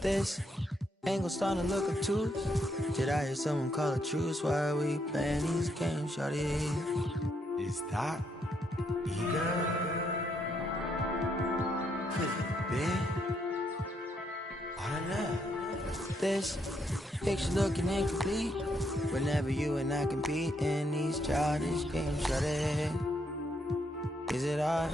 This ain't gon' start to look obtuse. Did I hear someone call a truce? Why are we playing these games, shawty? Is that eager? Could it be? I don't know. This picture looking incomplete. Whenever you and I compete in these childish games, shawty. Is it I?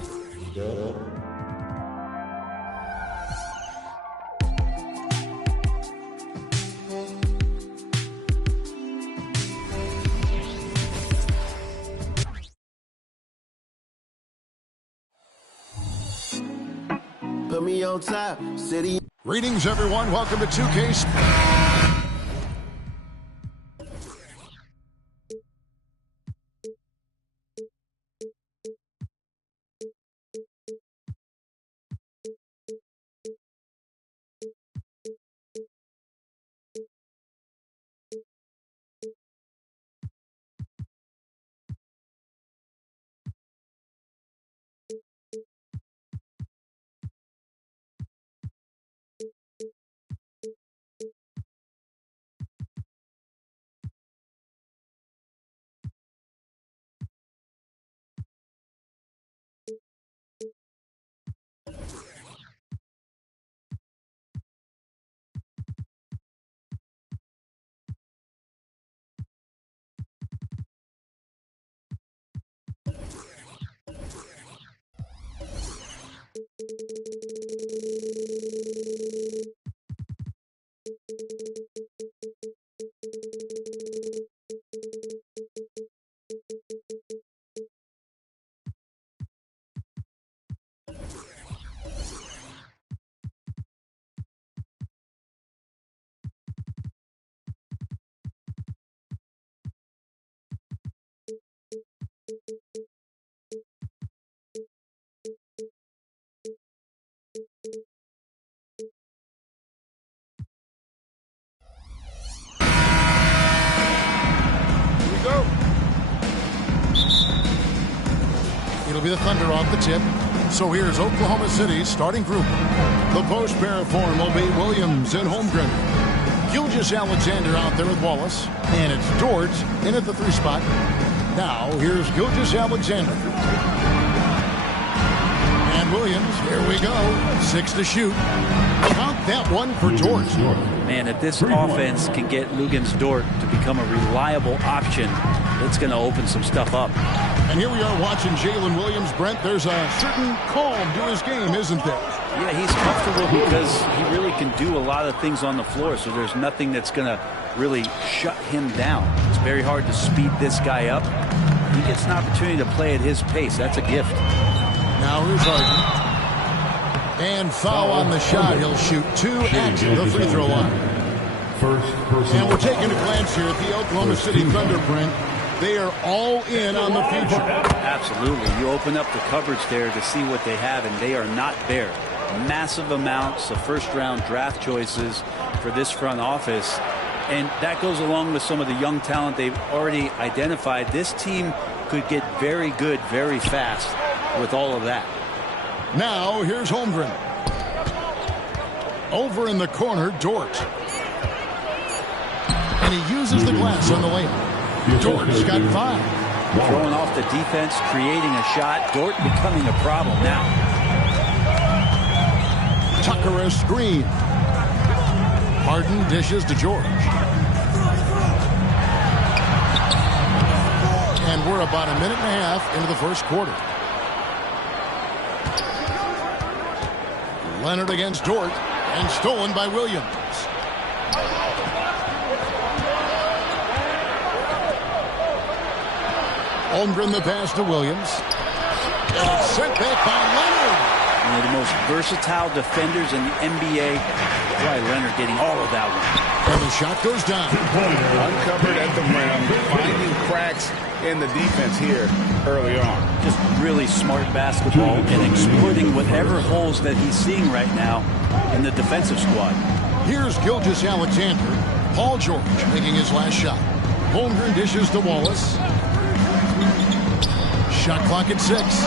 Put me on top, city. Greetings, everyone. Welcome to 2K. It'll be the Thunder off the tip. So here's Oklahoma City's starting group. The post pair of form will be Williams and Holmgren. Gilgeous-Alexander out there with Wallace. And it's Dort in at the 3 spot. Now here's Gilgeous-Alexander. And Williams, here we go. 6 to shoot. Count that one for Dort. Man, if this offense can get Luguentz Dort to become a reliable option, it's going to open some stuff up. And here we are watching Jalen Williams. Brent, there's a certain calm to his game, isn't there? Yeah, he's comfortable because he really can do a lot of things on the floor, so there's nothing that's going to really shut him down. It's very hard to speed this guy up. He gets an opportunity to play at his pace. That's a gift. Now here's Arden. And foul on the shot. He'll shoot 2 at the free throw line. And we're taking a glance here at the Oklahoma City Thunder, Brent. They are all in on the future. Absolutely. You open up the coverage there to see what they have, and they are not bare. Massive amounts of first-round draft choices for this front office. And that goes along with some of the young talent they've already identified. This team could get very good very fast with all of that. Now, here's Holmgren. Over in the corner, Dort. And he uses the glass on the layup. Dort's got 5. Throwing off the defense, creating a shot. Dort becoming a problem now. Tucker a screen. Harden dishes to George. And we're about a minute and a half into the first quarter. Leonard against Dort, and stolen by Williams. Holmgren the pass to Williams. And it's sent back by Leonard. One of the most versatile defenders in the NBA. Why Leonard getting all of that one. And the shot goes down. Uncovered at the rim, finding cracks in the defense here early on. Just really smart basketball and exploiting whatever holes that he's seeing right now in the defensive squad. Here's Gilgeous-Alexander. Paul George making his last shot. Holmgren dishes to Wallace. Shot clock at 6.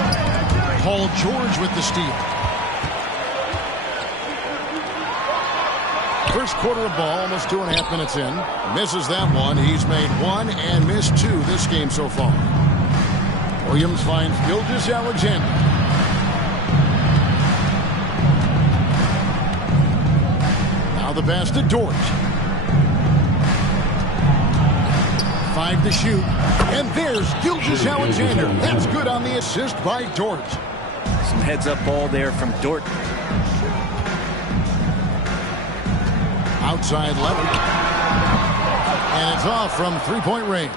Paul George with the steal. First quarter of ball, almost 2.5 minutes in. Misses that one. He's made one and missed two this game so far. Williams finds Gilgeous-Alexander. Now the pass to Dort. 5 to shoot. And there's Gilgeous-Alexander. That's good on the assist by Dort. Some heads-up ball there from Dort. Outside Leonard. And it's off from three-point range.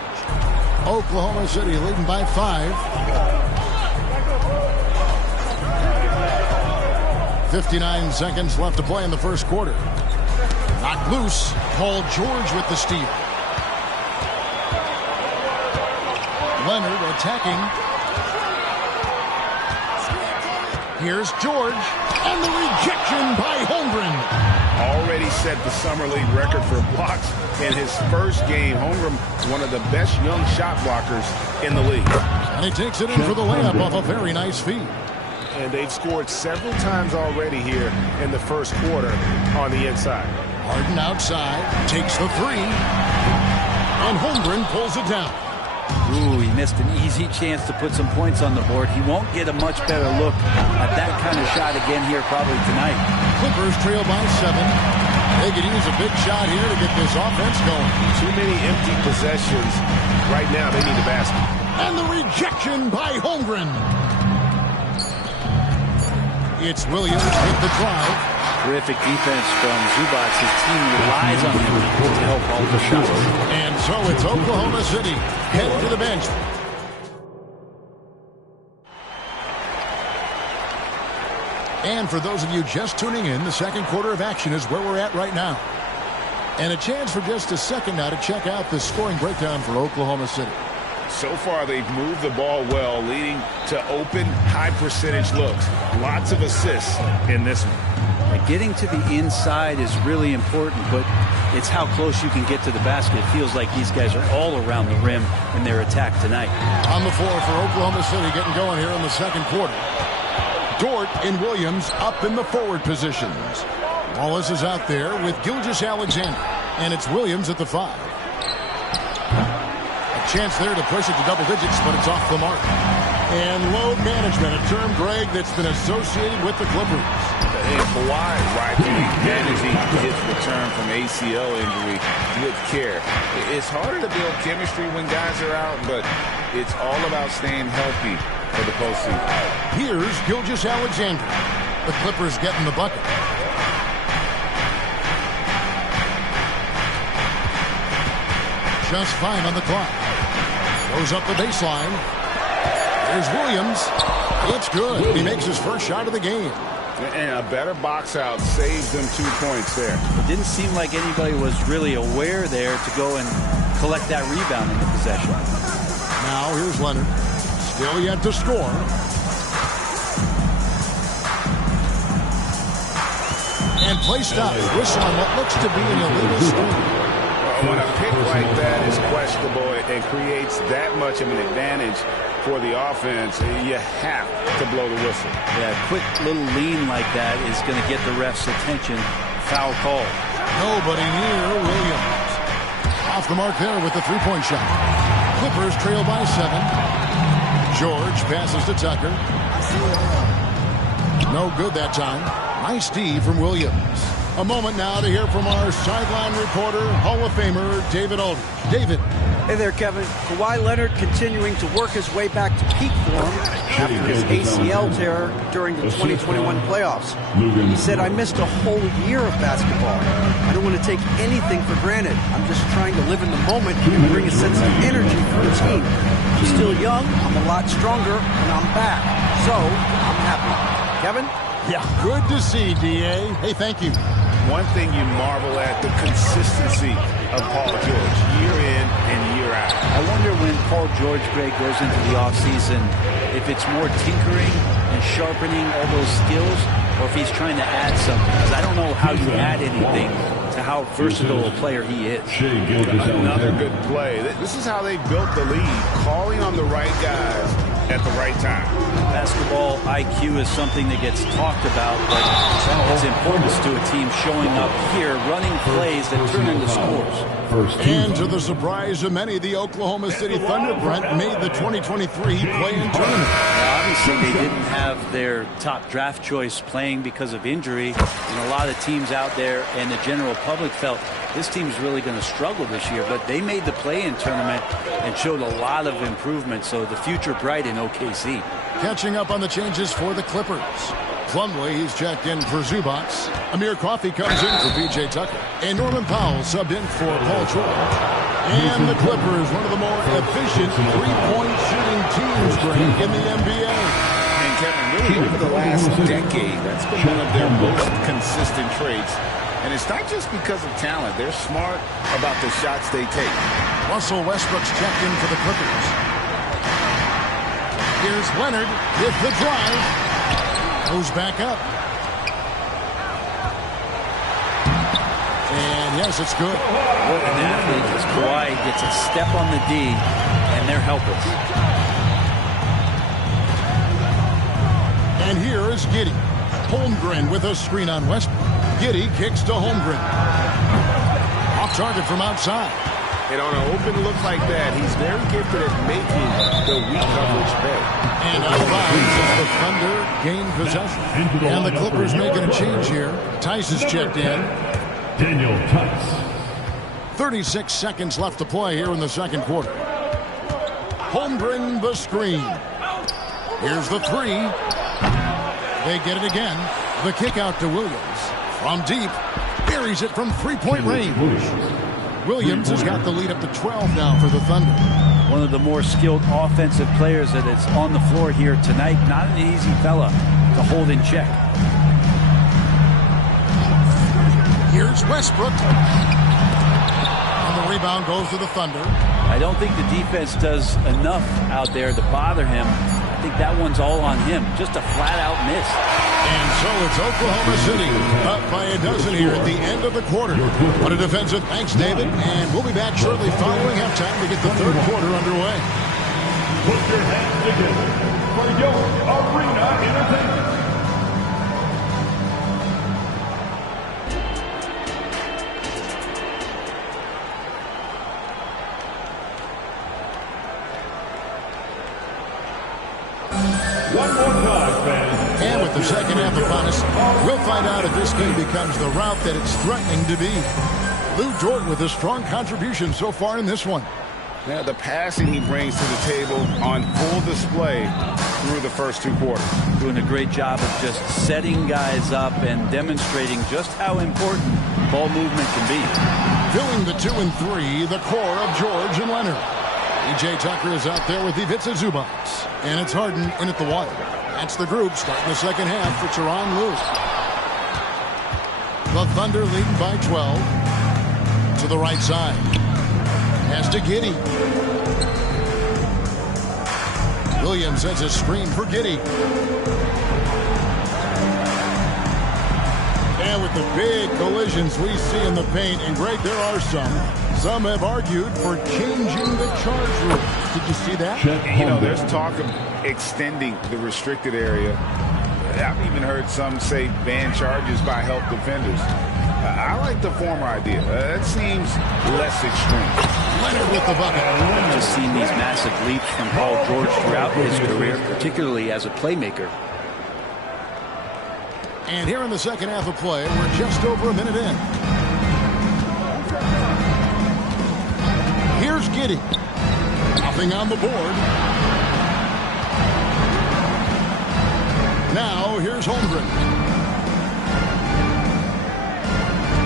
Oklahoma City leading by 5. 59 seconds left to play in the first quarter. Knocked loose. Paul George with the steal. Leonard attacking. Here's George. And the rejection by Holmgren. Already set the Summer League record for blocks in his first game. Holmgren, one of the best young shot blockers in the league. And he takes it in for the layup off a very nice feed. And they've scored several times already here in the first quarter on the inside. Harden outside, takes the three. And Holmgren pulls it down. Ooh, he missed an easy chance to put some points on the board. He won't get a much better look at that kind of shot again here probably tonight. Clippers trail by 7. They could use a big shot here to get this offense going. Too many empty possessions. Right now, they need a basket. And the rejection by Holmgren. It's Williams with the drive. Terrific defense from Zubac. His team relies on him to help all the shots. And so it's Oklahoma City headed to the bench. And for those of you just tuning in, the second quarter of action is where we're at right now. And a chance for just a second now to check out the scoring breakdown for Oklahoma City. So far, they've moved the ball well, leading to open, high-percentage looks. Lots of assists in this one. Getting to the inside is really important, but it's how close you can get to the basket. It feels like these guys are all around the rim in their attack tonight. On the floor for Oklahoma City, getting going here in the second quarter. Dort and Williams up in the forward positions. Wallace is out there with Gilgeous-Alexander, and it's Williams at the 5. A chance there to push it to double digits, but it's off the mark. And load management, a term, Greg, that's been associated with the Clippers. And Kawhi rightfully managing his return from ACL injury with care. It's harder to build chemistry when guys are out, but it's all about staying healthy for the postseason. Here's Gilgeous-Alexander. The Clippers getting the bucket. Just 5 on the clock. Goes up the baseline. There's Williams. It's good. He makes his first shot of the game. And a better box out saves them 2 points there. It didn't seem like anybody was really aware there to go and collect that rebound in the possession. Now here's Leonard. Still yet to score. And play stops. Whistle on what looks to be an illegal screen. When a pick like that is questionable and creates that much of an advantage for the offense, you have to blow the whistle. Yeah, a quick little lean like that is going to get the ref's attention. Foul call. Nobody near Williams. Off the mark there with the three-point shot. Clippers trail by 7. George passes to Tucker. No good that time. Nice D from Williams. A moment now to hear from our sideline reporter, Hall of Famer David Aldridge. David. Hey there, Kevin. Kawhi Leonard continuing to work his way back to peak form after his ACL tear during the 2021 playoffs. He said, I missed a whole year of basketball. I don't want to take anything for granted. I'm just trying to live in the moment and bring a sense of energy for the team. I'm still young, I'm a lot stronger, and I'm back. So, I'm happy. Kevin? Yeah, good to see, D.A. Hey, thank you. One thing you marvel at, the consistency of Paul George, year in and year out. I wonder when Paul George, Greg, goes into the offseason, if it's more tinkering and sharpening all those skills, or if he's trying to add something. Because I don't know how you add anything to how versatile a player he is. Another good play. This is how they built the lead, calling on the right guys at the right time. Basketball IQ is something that gets talked about, but its importance to a team showing up here, running plays that turn into scores. And to the surprise of many, the Oklahoma City Thunder, Brent, made the 2023 play-in tournament. Obviously, they didn't have their top draft choice playing because of injury, and a lot of teams out there and the general public felt this team's really going to struggle this year, but they made the play-in tournament and showed a lot of improvement, so the future bright in OKC. Catching up on the changes for the Clippers. Plumlee, he's checked in for Zubac. Amir Coffey comes in for P.J. Tucker. And Norman Powell subbed in for Paul George. And the Clippers, one of the more efficient three-point shooting teams in the NBA. And Kevin, really over the last decade, that's been one of their most consistent traits. And it's not just because of talent. They're smart about the shots they take. Russell Westbrook's checked in for the Clippers. Here's Leonard with the drive. Goes back up. And yes, it's good. What an athlete is Kawhi. Gets a step on the D, and they're helpless. And here is Giddey. Holmgren with a screen on Westbrook. Giddey kicks to Holmgren. Off target from outside. And on an open look like that, he's very gifted at making the weak coverage pay. And out of bounds as the Thunder gain possession. And the Clippers making a change here. Tice is checked in. Daniel Tice. 36 seconds left to play here in the second quarter. Holmgren the screen. Here's the three. They get it again. The kick out to Williams. From deep. Buries it from three-point range. Williams has got the lead up to 12 now for the Thunder. One of the more skilled offensive players that is on the floor here tonight. Not an easy fella to hold in check. Here's Westbrook. And the rebound goes to the Thunder. I don't think the defense does enough out there to bother him. I think that one's all on him. Just a flat-out miss. And so it's Oklahoma City up by a dozen here at the end of the quarter. What a defensive. Thanks, David. And we'll be back shortly following halftime to get the third quarter underway. Put your hands together for your Arena Entertainment. One more time, fans. And with the second half upon us, we'll find out if this game becomes the route that it's threatening to be. Lou Dort with a strong contribution so far in this one. Now, the passing he brings to the table on full display through the first two quarters. Doing a great job of just setting guys up and demonstrating just how important ball movement can be. Filling the 2 and 3, the core of George and Leonard. P.J. Tucker is out there with Ivica Zubac. And it's Harden in at the 1. That's the group starting the second half for Tyronn Lue. The Thunder leading by 12. To the right side. Has to Giddey. Williams sends a screen for Giddey. And with the big collisions we see in the paint, and Greg, there are some have argued for changing the charge rules. Did you see that? You know, there's talk of extending the restricted area. I've even heard some say ban charges by help defenders. I like the former idea. That seems less extreme. Leonard with the bucket. I've just seen these massive leaps from Paul George throughout his career, particularly as a playmaker. And here in the second half of play, we're just over a minute in. Here's Giddey. Nothing on the board. Now, here's Holmgren.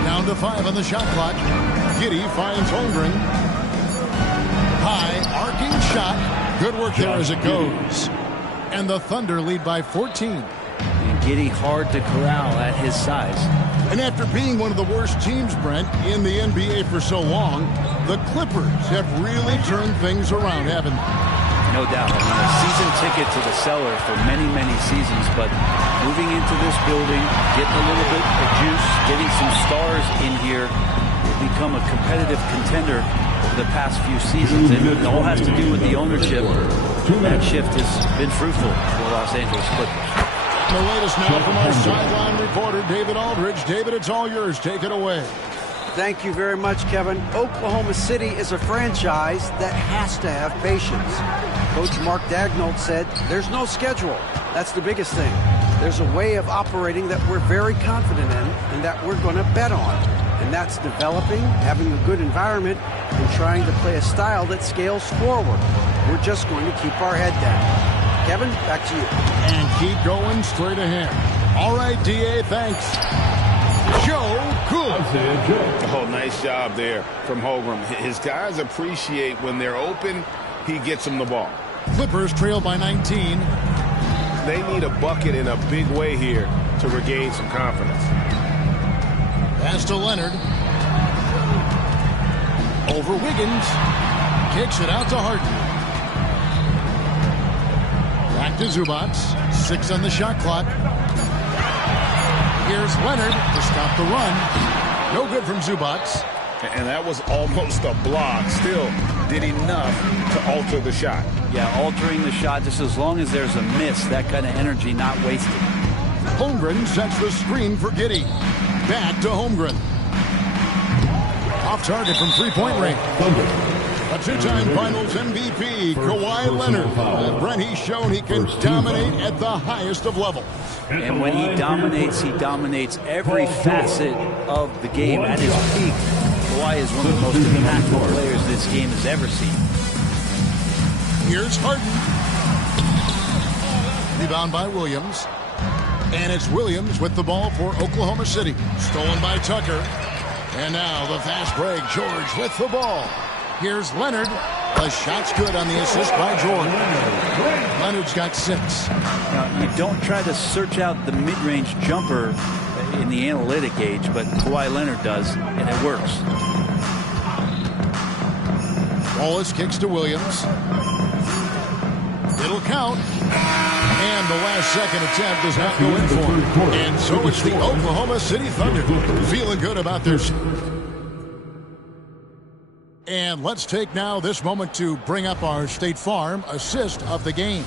Down to 5 on the shot clock. Giddey finds Holmgren. High, arcing shot. Good work there as it goes. And the Thunder lead by 14. And Giddey hard to corral at his size. And after being one of the worst teams, Brent, in the NBA for so long, the Clippers have really turned things around, haven't they? No doubt. I mean, a season ticket to the cellar for many, many seasons, but moving into this building, getting a little bit of juice, getting some stars in here, become a competitive contender over the past few seasons, and it all has to do with the ownership. That shift has been fruitful for the Los Angeles Clippers. The latest now from our sideline reporter, David Aldridge. David, it's all yours. Take it away. Thank you very much, Kevin. Oklahoma City is a franchise that has to have patience. Coach Mark Daigneault said there's no schedule. That's the biggest thing. There's a way of operating that we're very confident in and that we're going to bet on. And that's developing, having a good environment, and trying to play a style that scales forward. We're just going to keep our head down. Kevin, back to you. And keep going straight ahead. All right, D.A., thanks. Joe Cool. Oh, nice job there from Holmgren. His guys appreciate when they're open, he gets them the ball. Clippers trail by 19. They need a bucket in a big way here to regain some confidence. Pass to Leonard. Over Wiggins. Kicks it out to Harden. Back to Zubac. 6 on the shot clock. Here's Leonard to stop the run. No good from Zubac. And that was almost a block. Still did enough to alter the shot. Yeah, altering the shot just as long as there's a miss. That kind of energy not wasted. Holmgren sets the screen for Giddey. Back to Holmgren. Off target from three-point range. A two-time Finals MVP, Kawhi Leonard. Brent, he's shown he can dominate at the highest of levels. And when he dominates every facet of the game at his peak. Kawhi is one of the most impactful players this game has ever seen. Here's Harden. Rebound by Williams. And it's Williams with the ball for Oklahoma City. Stolen by Tucker. And now the fast break. George with the ball. Here's Leonard. The shot's good on the assist by George. Leonard's got 6. Now, you don't try to search out the mid-range jumper in the analytic age, but Kawhi Leonard does, and it works. Wallace kicks to Williams. It'll count. And the last second attempt does not go in for him. And so it's the Oklahoma City Thunder feeling good about their... And let's take now this moment to bring up our State Farm assist of the game.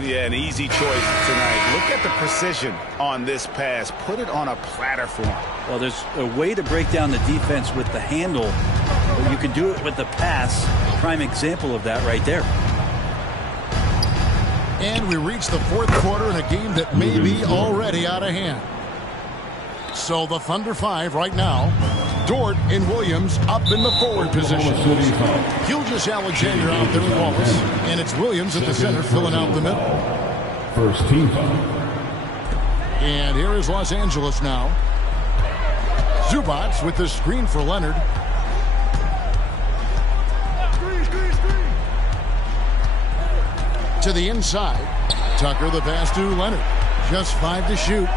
Yeah, an easy choice tonight. Look at the precision on this pass. Put it on a platter for him. Well, there's a way to break down the defense with the handle. You can do it with the pass. Prime example of that right there. And we reach the fourth quarter in a game that may be already out of hand. So the Thunder 5 right now. Dort and Williams up in the forward position. Gilgeous-Alexander out there with Wallace. And it's Williams at the center filling out the middle. First team foul. And here is Los Angeles now. Zubac with the screen for Leonard. To the inside. Tucker the pass to Leonard. Just 5 to shoot.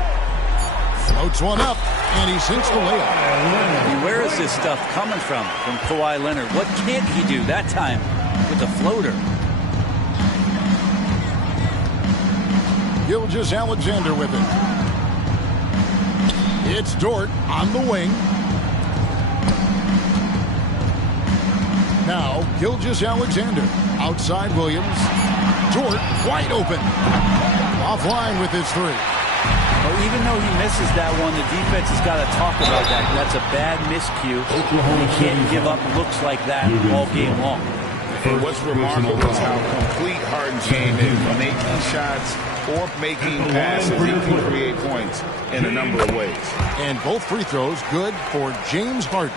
Floats one up, and he sinks the layup. Where is this stuff coming from Kawhi Leonard? What can't he do that time with the floater? Gilgeous-Alexander with it. It's Dort on the wing. Now, Gilgeous-Alexander. Outside Williams. Dort wide open. Offline with his 3. Well, even though he misses that one, the defense has got to talk about that. That's a bad miscue. He can't give up looks like that all game long. And what's remarkable is how complete Harden's game is. Making shots or making passes, he can create points in a number of ways. And both free throws good for James Harden.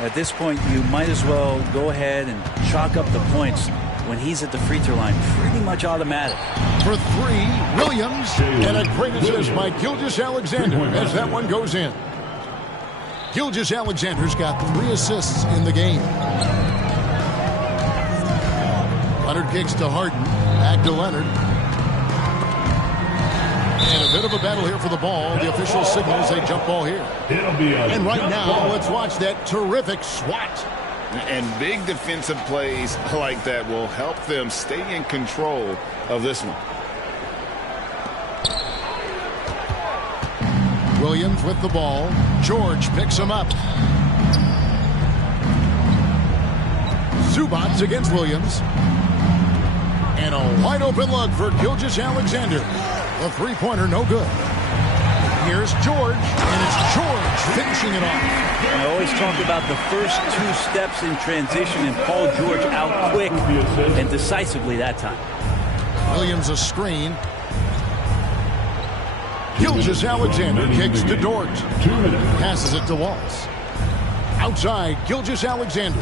At this point, you might as well go ahead and chalk up the points when he's at the free throw line. Pretty much automatic. For 3, Williams. And a great assist by Gilgeous-Alexander as that one goes in. Gilgeous-Alexander's got 3 assists in the game. Leonard kicks to Harden. Back to Leonard. And a bit of a battle here for the ball. The official signals a jump ball here. And right now, let's watch that terrific swat. And big defensive plays like that will help them stay in control of this one. Williams with the ball. George picks him up. Zubats against Williams. And a wide open look for Gilgeous-Alexander. The three-pointer no good. Here's George, and it's George finishing it off. I always talk about the first 2 steps in transition, and Paul George out quick and decisively that time. Williams a screen. Gilgeous-Alexander kicks to Dort. Passes it to Waltz. Outside, Gilgeous-Alexander.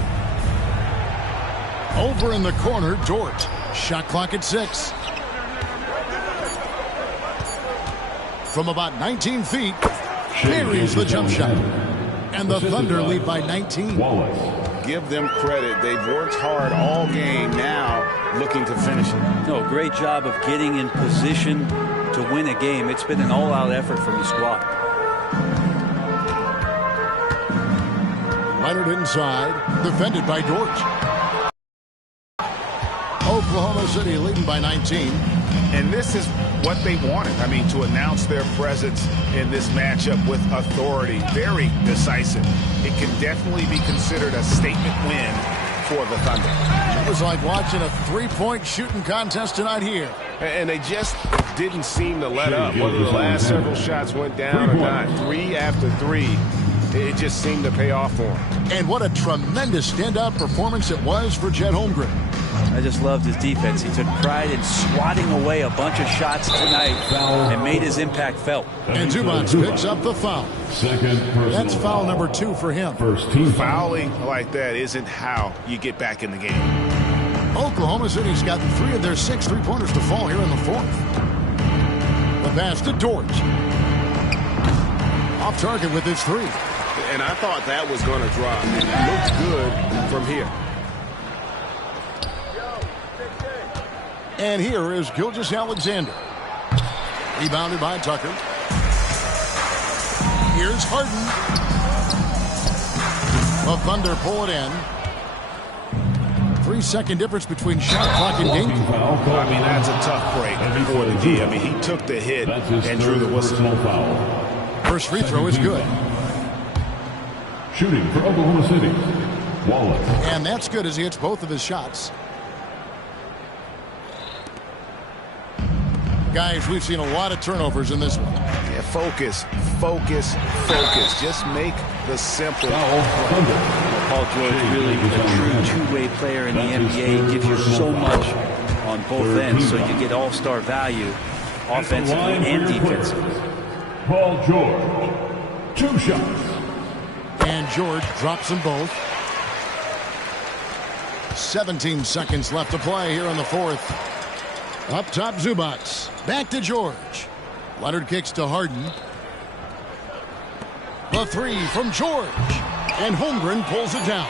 Over in the corner, Dort. Shot clock at 6. From about 19 feet, buries the jump shot. And the Thunder lead by 19. Give them credit. They've worked hard all game, now looking to finish it. No, great job of getting in position to win a game. It's been an all-out effort from the squad. Leonard inside, defended by Dort. Oklahoma City leading by 19. And this is what they wanted. I mean, to announce their presence in this matchup with authority. Very decisive. It can definitely be considered a statement win for the Thunder. It was like watching a three-point shooting contest tonight here. And they just didn't seem to let up. Whether the last several shots went down or not, 3 after 3, it just seemed to pay off for them. And what a tremendous standout performance it was for Chet Holmgren. I just loved his defense. He took pride in swatting away a bunch of shots tonight and made his impact felt. And Zubats picks up the foul. That's foul number 2 for him. First team fouling like that isn't how you get back in the game. Oklahoma City's got 3 of their 6 three-pointers to fall here in the 4th. The pass to Dort. Off target with his 3. And I thought that was going to drop. It looked good from here. And here is Gilgeous-Alexander. Rebounded by Tucker. Here's Harden. The Thunder pull it in. 3-second difference between shot clock and game. I mean, that's a tough break for the D. I mean, he took the hit and drew the whistle. First free throw is good. Shooting for Oklahoma City, Wallace. And that's good as he hits both of his shots. Guys, we've seen a lot of turnovers in this one. Yeah, focus. Just make the simple. Paul George, really a true two-way player in the NBA. Gives you so much on both ends, so you get all-star value offensively and defensively. Paul George, 2 shots. And George drops them both. 17 seconds left to play here in the 4th. Up top, Zubats. Back to George. Leonard kicks to Harden. The 3 from George. And Holmgren pulls it down.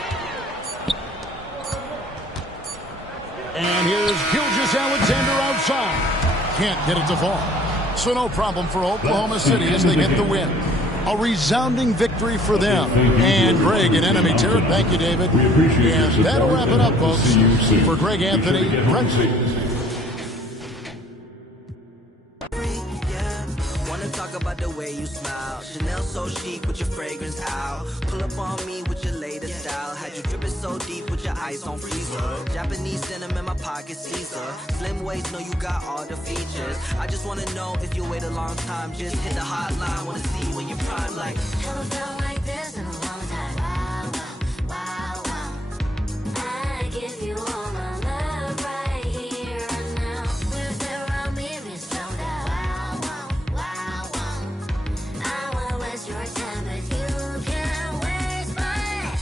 And here's Gilgeous-Alexander outside. Can't get it to fall. So no problem for Oklahoma City as they get the win. A resounding victory for them. And Greg and enemy territory. Thank you, David. And that'll wrap it up, folks. For Greg Anthony, Brent. About the way you smile, Chanel so chic with your fragrance out. Pull up on me with your latest style. Had you dripping so deep with your ice on freezer. Japanese denim in my pocket, Caesar. Slim waist, know you got all the features. I just wanna know if you wait a long time. Just hit the hotline, wanna see when you prime like. Haven't felt like this in a long time. Wow, wow, wow. I give you all my love right here and now. With the Ramirez thrown down. Your time, but you can't waste mine.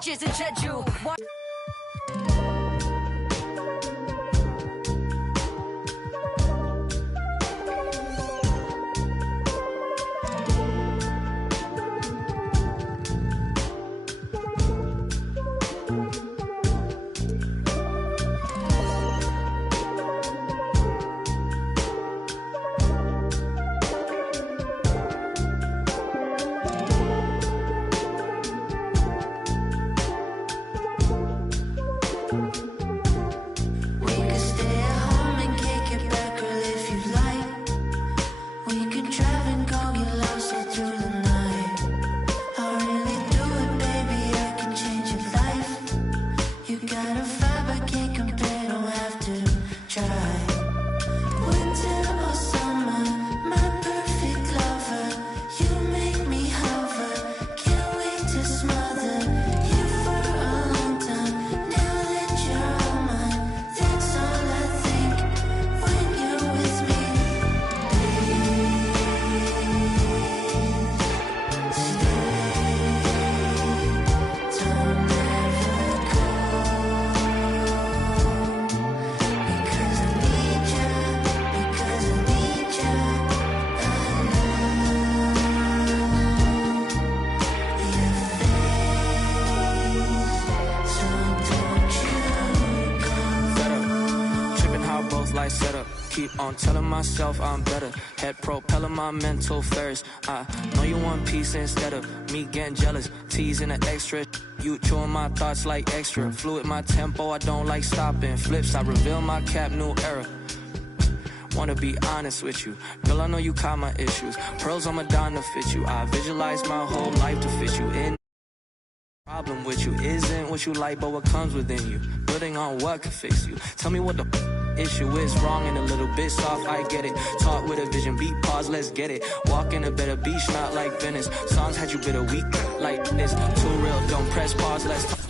beaches in Jeju. Set up, keep on telling myself I'm better. Head propelling my mental first. I know you want peace instead of me getting jealous. Teasing the extra. You chewing my thoughts like extra. Fluid my tempo, I don't like stopping. Flips, I reveal my cap, new era. Wanna be honest with you, girl, I know you caught my issues. Pearls on Madonna fit you. I visualize my whole life to fit you in. Problem with you isn't what you like, but what comes within you. Building on what can fix you. Tell me what the issue is wrong and a little bit soft, I get it. Talk with a vision, beat, pause, let's get it. Walk in a better beach, not like Venice. Songs had you bitter weak like this. Too real, don't press pause, let's talk.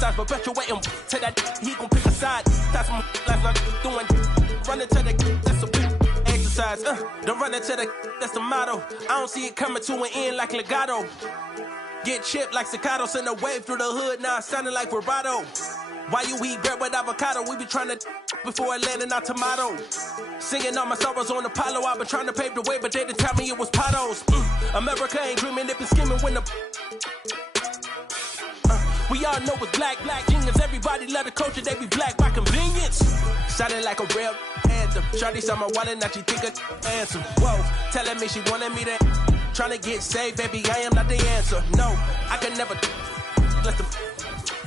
sides, perpetuating to that he gon' pick a side. That's my last night doing. Running to the that's a exercise. Don't run into the that's the motto. I don't see it coming to an end like legato. Get chipped like staccato, send a wave through the hood, now it's sounding like vibrato. Why you eat bread with avocado? We be trying to before it landing our tomato. Singing all my sorrows on Apollo. I been trying to pave the way, but they didn't tell me it was potholes. America ain't dreaming, they been scheming when the we all know it's black genius. Everybody love the culture, they be black by convenience. Sounding like a real anthem. Shawty saw my wallet, now she think a answer. Whoa, telling me she wanted me to trying to get saved, baby, I am not the answer. No, I can never let the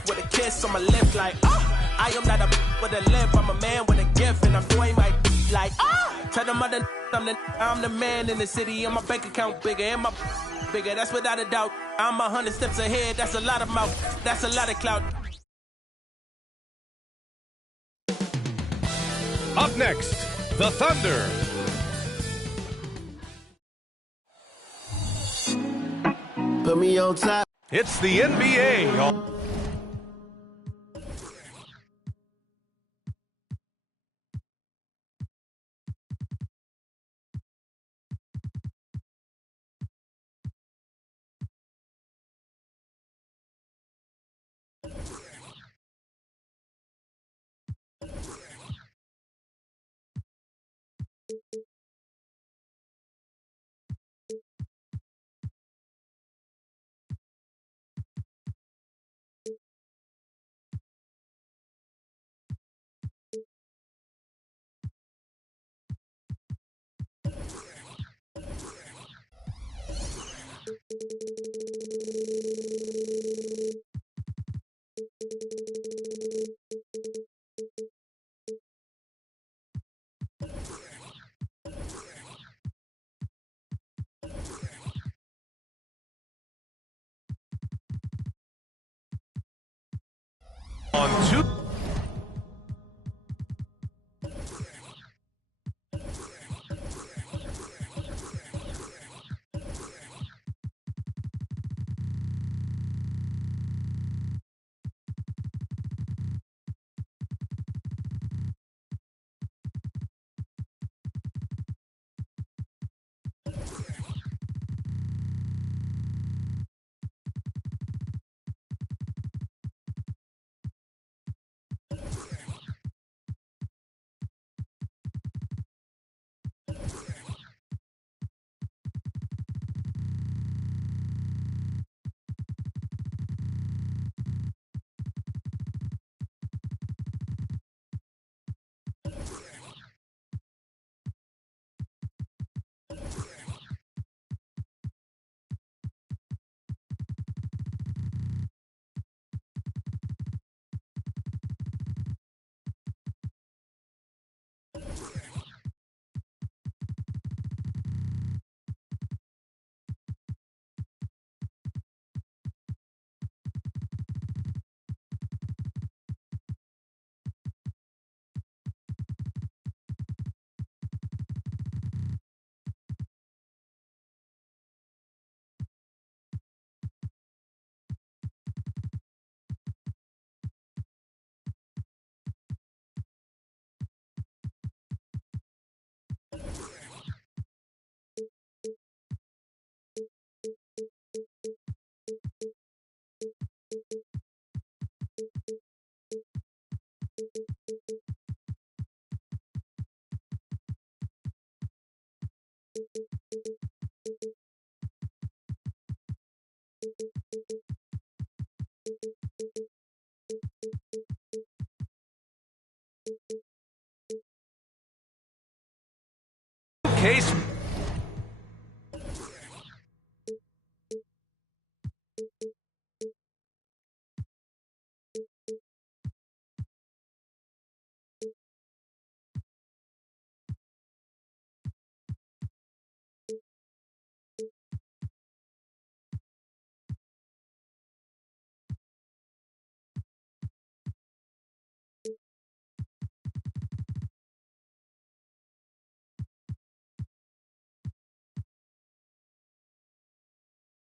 with a kiss on my lips like, I am not a with a lip, I'm a man with a gift, and I'm doing my like, tell them I'm the man in the city, and my bank account bigger, and my bigger, that's without a doubt. I'm 100 steps ahead, that's a lot of mouth, that's a lot of clout. Up next, the Thunder. Put me on top. It's the NBA. On two. Case.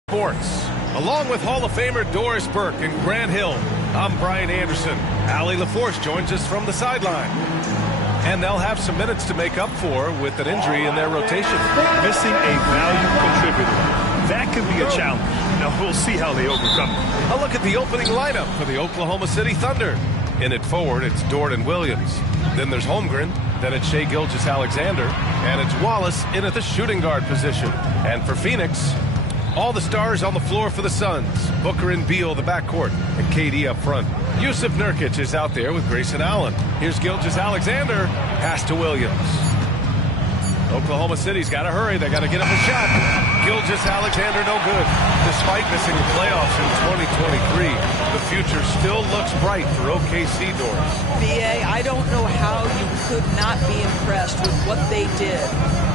Sports Along with Hall of Famer Doris Burke and Grant Hill, I'm Brian Anderson. Allie LaForce joins us from the sideline. And they'll have some minutes to make up for with an injury in their rotation. Missing a value contributor. That could be a challenge. Now, we'll see how they overcome it. A look at the opening lineup for the Oklahoma City Thunder. In at forward, it's Jordan Williams. Then there's Holmgren. Then it's Shai Gilgeous-Alexander. And it's Wallace in at the shooting guard position. And for Phoenix, all the stars on the floor for the Suns. Booker and Beal, the backcourt, and KD up front. Yusuf Nurkic is out there with Grayson Allen. Here's Gilgeous-Alexander. Pass to Williams. Oklahoma City's got to hurry. They got to get up a shot. Gilgeous-Alexander no good. Despite missing the playoffs in 2023, the future still looks bright for OKC doors. BA, I don't know how you could not be impressed with what they did.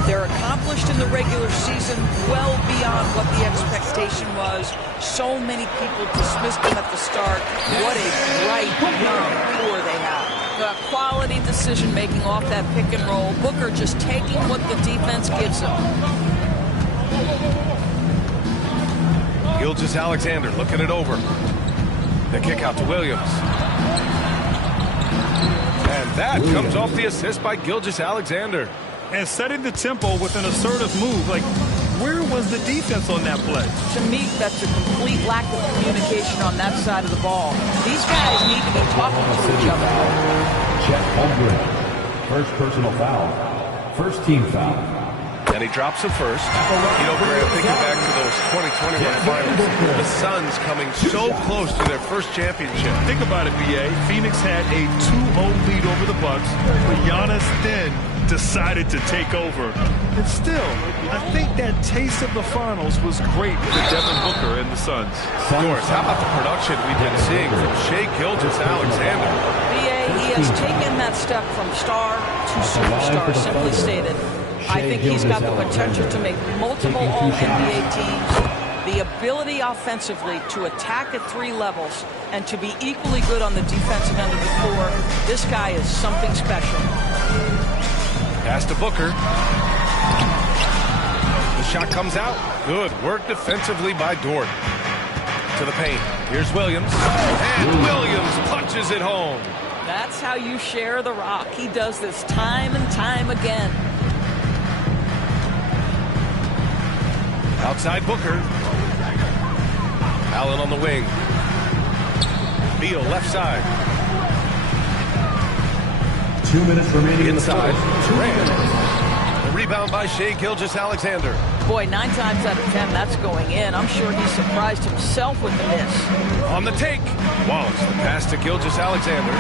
They're accomplished in the regular season well beyond what the expectation was. So many people dismissed them at the start. What a bright young core they have. The quality decision-making off that pick and roll. Booker just taking what the defense gives him. Gilgeous-Alexander looking it over. The kick out to Williams. And that comes off the assist by Gilgeous-Alexander. And setting the tempo with an assertive move. Like, where was the defense on that play? To me, that's a complete lack of communication on that side of the ball. These guys need to be talking to each other. Chet Holmgren, first personal foul. First team foul. And he drops him first. You know, Graham, thinking back to those 2021 finals, the Suns coming so close to their first championship. Think about it, BA. Phoenix had a 2-0 lead over the Bucks, but Giannis then decided to take over. And still, I think that taste of the finals was great for Devin Booker and the Suns. Doris, how about the production we've been seeing from Shai Gilgeous-Alexander? BA, he has taken that step from star to superstar, simply stated. I think he's got the potential to make multiple All-NBA teams, the ability offensively to attack at 3 levels, and to be equally good on the defensive end of the floor. This guy is something special. Pass to Booker. The shot comes out. Good work defensively by Dort. To the paint. Here's Williams. And Williams punches it home. That's how you share the rock. He does this time and time again. Outside Booker. Allen on the wing. Beal left side. 2 minutes remaining inside. Durant. The rebound by Shai Gilgeous-Alexander. Boy, 9 times out of 10, that's going in. I'm sure he surprised himself with the miss. On the take. Wallace, the pass to Gilgeous-Alexander.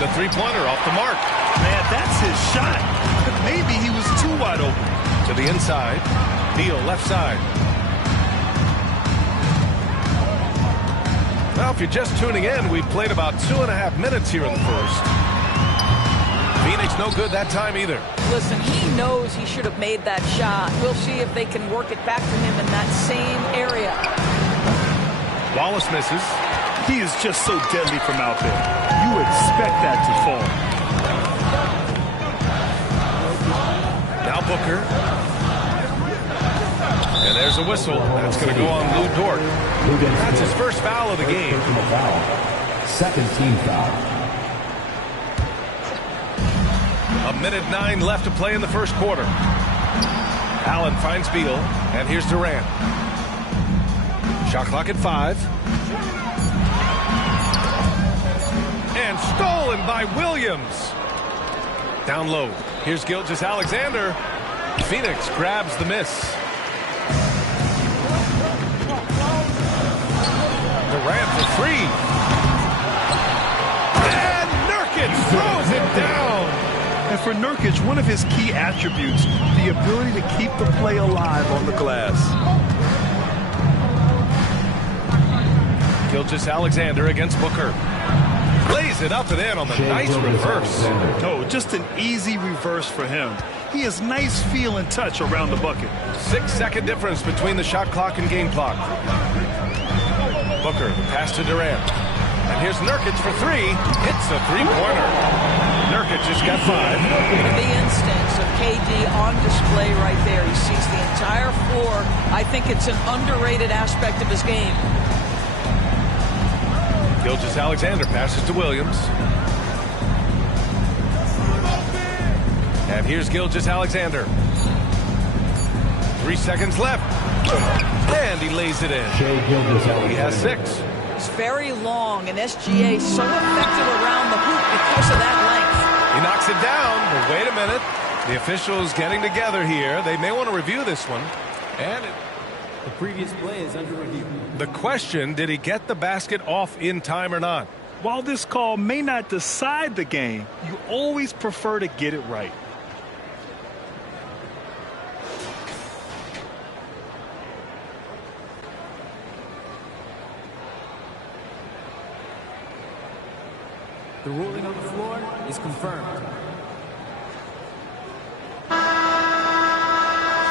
The three-pointer off the mark. Man, that's his shot. But maybe he was too wide open. To the inside. Beal left side. Now, if you're just tuning in, we've played about 2.5 minutes here in the first. Phoenix no good that time either. Listen, he knows he should have made that shot. We'll see if they can work it back to him in that same area. Wallace misses. He is just so deadly from out there. You expect that to fall. Now Booker. And there's a whistle. That's going to go on Lou Dort. That's his first foul of the game. Second team foul. 1:09 left to play in the first quarter. Allen finds Beal, and here's Durant. Shot clock at 5. And stolen by Williams. Down low. Here's Gilgeous-Alexander. Phoenix grabs the miss. Durant for 3. And Nurkic throws it down. And for Nurkic, one of his key attributes, the ability to keep the play alive on the glass. Gilgeous-Alexander against Booker. Lays it up and in on the nice reverse. No, just an easy reverse for him. He has nice feel and touch around the bucket. 6-second difference between the shot clock and game clock. Booker, the pass to Durant. And here's Nurkic for 3. It's a three-pointer. Nurkic just got 5. The instincts of KD on display right there. He sees the entire floor. I think it's an underrated aspect of his game. Gilgeous-Alexander passes to Williams. And here's Gilgeous-Alexander. 3 seconds left. And he lays it in. He has 6. It's very long, and SGA so effective around the hoop because of that length. He knocks it down, but wait a minute. The officials getting together here. They may want to review this one. And the previous play is under review. The question, did he get the basket off in time or not? While this call may not decide the game, you always prefer to get it right. The ruling on the floor is confirmed.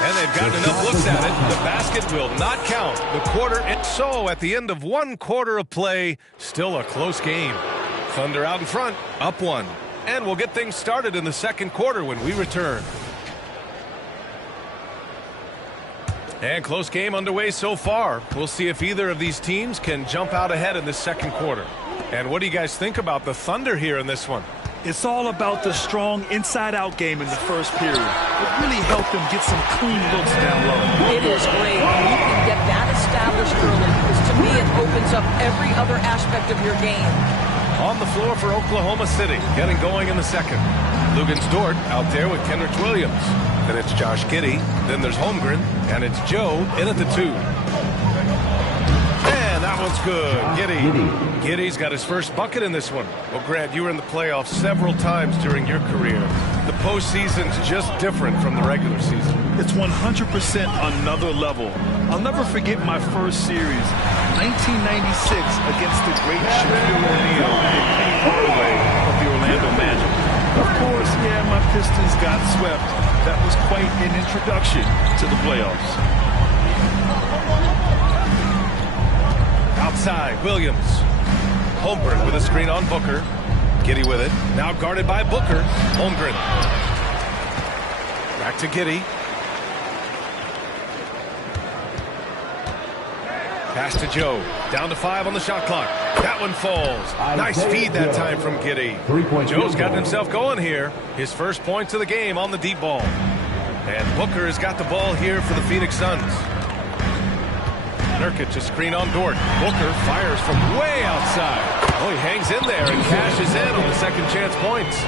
And they've gotten enough looks at it. The basket will not count. The quarter. And so at the end of 1 quarter of play, still a close game. Thunder out in front, up 1. And we'll get things started in the second quarter when we return. And close game underway so far. We'll see if either of these teams can jump out ahead in the second quarter. And what do you guys think about the Thunder here in this one? It's all about the strong inside-out game in the first period. It really helped them get some clean looks down low. It is great when you can get that established early, because to me it opens up every other aspect of your game. On the floor for Oklahoma City, getting going in the second. Lugens Dort out there with Kenrich Williams. Then it's Josh Giddey. Then there's Holmgren. And it's Joe in at the 2. And that one's good. Giddey's got his first bucket in this one. Well, Grant, you were in the playoffs several times during your career. The postseason's just different from the regular season. It's 100% another level. I'll never forget my first series, 1996, against the great Shaquille O'Neal and Penny Hardaway of the Orlando Magic. Of course, yeah, my Pistons got swept. That was quite an introduction to the playoffs. Outside, Williams. Holmgren with a screen on Booker. Giddey with it. Now guarded by Booker. Holmgren. Back to Giddey. Pass to Joe. Down to 5 on the shot clock. That one falls. Nice feed that time from Giddey. Joe's gotten himself going here. His first points of the game on the deep ball. And Booker has got the ball here for the Phoenix Suns. Nurkic, a screen on Dort. Booker fires from way outside. Oh, he hangs in there and cashes in on the second chance points.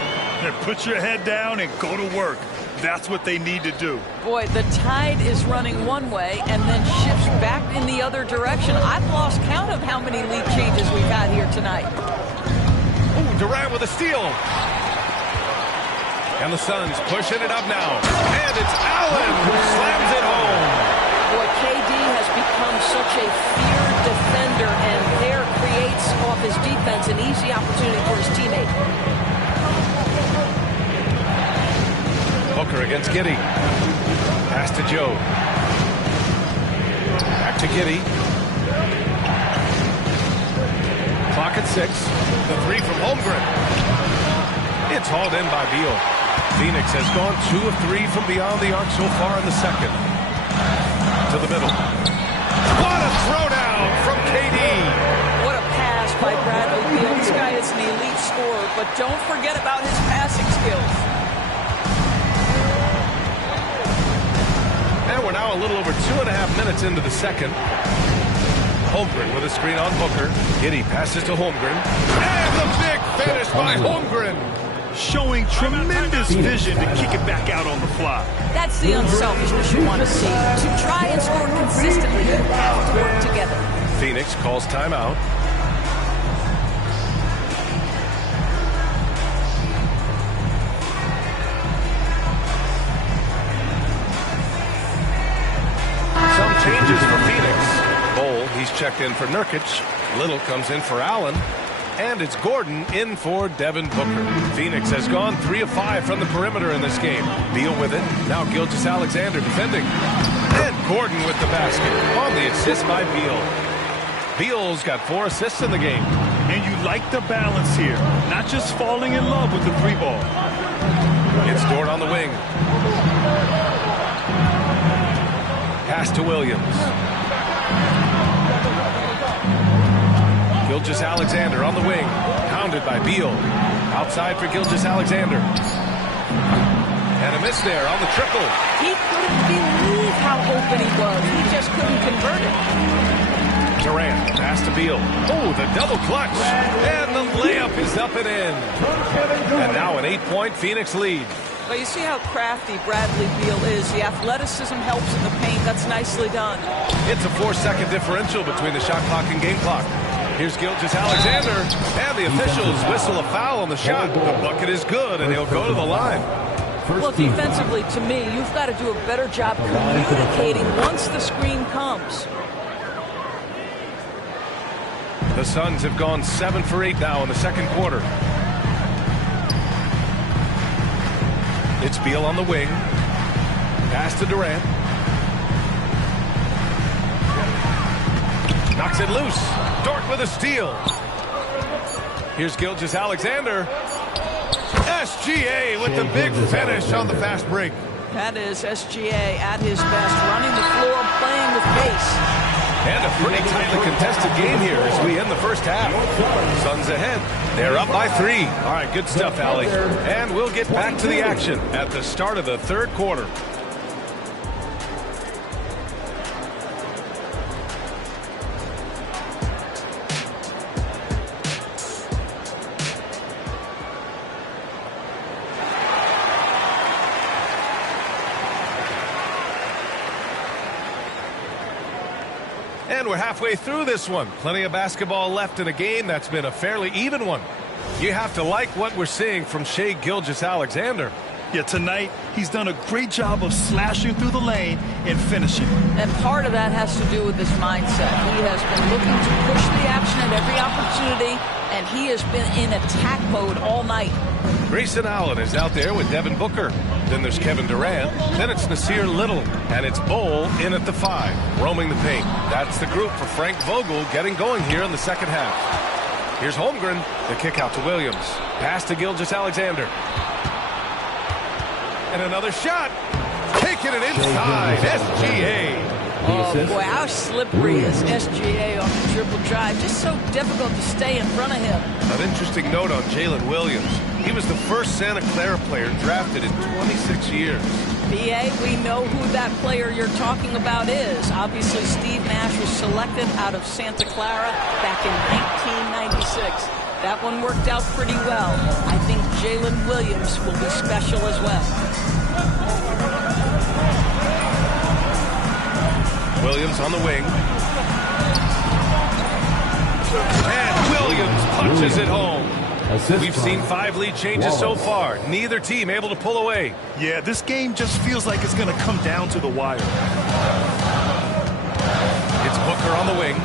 Put your head down and go to work. That's what they need to do. Boy, the tide is running one way and then shifts back in the other direction. I've lost count of how many lead changes we've had here tonight. Ooh, Durant with a steal. And the Suns pushing it up now. And it's Allen who slams it home. Boy, KD has become such a feared defender, and there creates off his defense an easy opportunity for his teammate. Booker against Giddey. Pass to Joe. Back to Giddey. Clock at 6. The 3 from Holmgren. It's hauled in by Beal. Phoenix has gone 2 of 3 from beyond the arc so far in the second. To the middle. What a throwdown from KD. What a pass by Bradley Beal. This guy is an elite scorer, but don't forget about his passing skills. And we're now a little over 2.5 minutes into the second. Holmgren with a screen on Booker. Giddey passes to Holmgren. And the big finish by Holmgren. Showing tremendous vision to kick it back out on the fly. That's the unselfishness you want to see. To try and score consistently, you have to work together. Phoenix calls timeout. Some changes for Phoenix. Bol, he's checked in for Nurkic. Little comes in for Allen. And it's Gordon in for Devin Booker. Phoenix has gone 3 of 5 from the perimeter in this game. Beal with it. Now Gilgeous-Alexander defending. And Gordon with the basket on the assist by Beal. Beal's got 4 assists in the game. And you like the balance here, not just falling in love with the 3-ball. It's Dort on the wing. Pass to Williams. Gilgeous-Alexander on the wing. Pounded by Beal. Outside for Gilgeous-Alexander. And a miss there on the triple. He couldn't believe how open he was. He just couldn't convert it. Durant, pass to Beal. Oh, the double clutch. And the layup is up and in. And now an 8-point Phoenix lead. Well, you see how crafty Bradley Beal is. The athleticism helps in the paint. That's nicely done. It's a 4-second differential between the shot clock and game clock. Here's Gilgeous-Alexander. And the officials whistle a foul on the shot. The bucket is good, and he'll go to the line. Well, defensively, to me, you've got to do a better job communicating once the screen comes. The Suns have gone 7 for 8 now in the second quarter. It's Beal on the wing. Pass to Durant. Knocks it loose. Dort with a steal. Here's Gilgeous-Alexander. SGA with the big finish on the fast break. That is SGA at his best, running the floor, playing with pace. And a pretty tightly contested game here as we end the first half. Suns ahead. They're up by 3. All right, good stuff, Allie. And we'll get back to the action at the start of the third quarter. And we're halfway through this one. Plenty of basketball left in a game that's been a fairly even one. You have to like what we're seeing from Shai Gilgeous-Alexander. Yeah, tonight he's done a great job of slashing through the lane and finishing. And part of that has to do with his mindset. He has been looking to push the action at every opportunity, and he has been in attack mode all night. Grayson Allen is out there with Devin Booker. Then there's Kevin Durant. Then it's Nasir Little. And it's Bol in at the 5, roaming the paint. That's the group for Frank Vogel getting going here in the second half. Here's Holmgren. The kick out to Williams. Pass to Gilgeous-Alexander. And another shot. Taking it inside. SGA. Oh, boy, how slippery is SGA on the dribble drive. Just so difficult to stay in front of him. An interesting note on Jalen Williams. He was the first Santa Clara player drafted in 26 years. BA, we know who that player you're talking about is. Obviously, Steve Nash was selected out of Santa Clara back in 1996. That one worked out pretty well. I think Jalen Williams will be special as well. Williams on the wing. And Williams punches it home. We've seen 5 lead changes so far. Neither team able to pull away. Yeah, this game just feels like it's going to come down to the wire. It's Booker on the wing.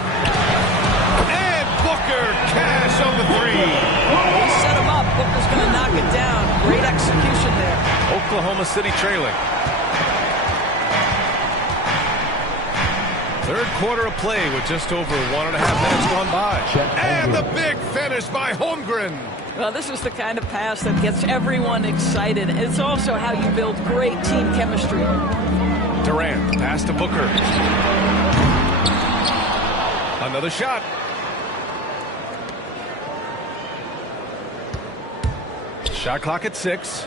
And Booker cash on the 3. He set him up. Booker's going to knock it down. Great execution there. Oklahoma City trailing. Third quarter of play with just over 1.5 minutes gone by. And the big finish by Holmgren. Well, this is the kind of pass that gets everyone excited. It's also how you build great team chemistry. Durant, pass to Booker. Another shot. Shot clock at 6.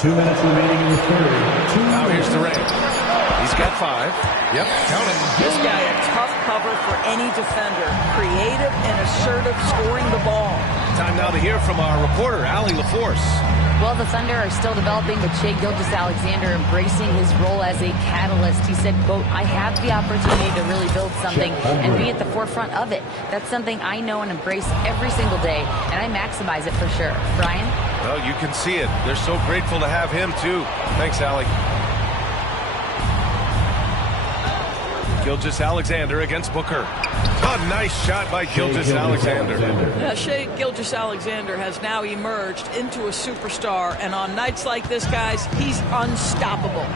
2 minutes remaining in the third. Now here's Durant. He's got 5. Yep, count it. This guy a tough cover for any defender. Creative and assertive scoring the ball. Time now to hear from our reporter, Allie LaForce. Well, the Thunder are still developing, but Shai Gilgeous-Alexander embracing his role as a catalyst. He said, quote, I have the opportunity to really build something and be at the forefront of it. That's something I know and embrace every single day, and I maximize it for sure. Brian? Well, you can see it. They're so grateful to have him, too. Thanks, Allie. Gilgeous-Alexander against Booker. A nice shot by Gilgeous-Alexander. Shai Gilgeous-Alexander has now emerged into a superstar, and on nights like this, guys, he's unstoppable.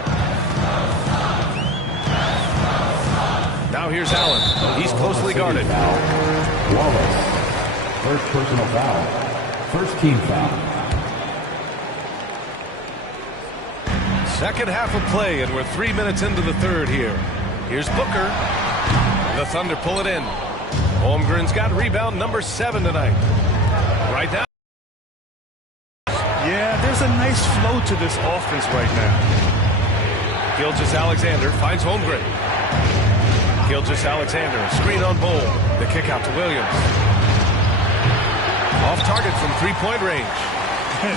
Now here's Allen. He's closely guarded. Wallace. First personal foul. First team foul. Second half of play, and we're 3 minutes into the third here. Here's Booker. The Thunder pull it in. Holmgren's got rebound number 7 tonight. Right now. Yeah, there's a nice flow to this offense right now. Gilgeous-Alexander finds Holmgren. Gilgeous-Alexander, a screen on Bowl. The kick out to Williams. Off target from three-point range.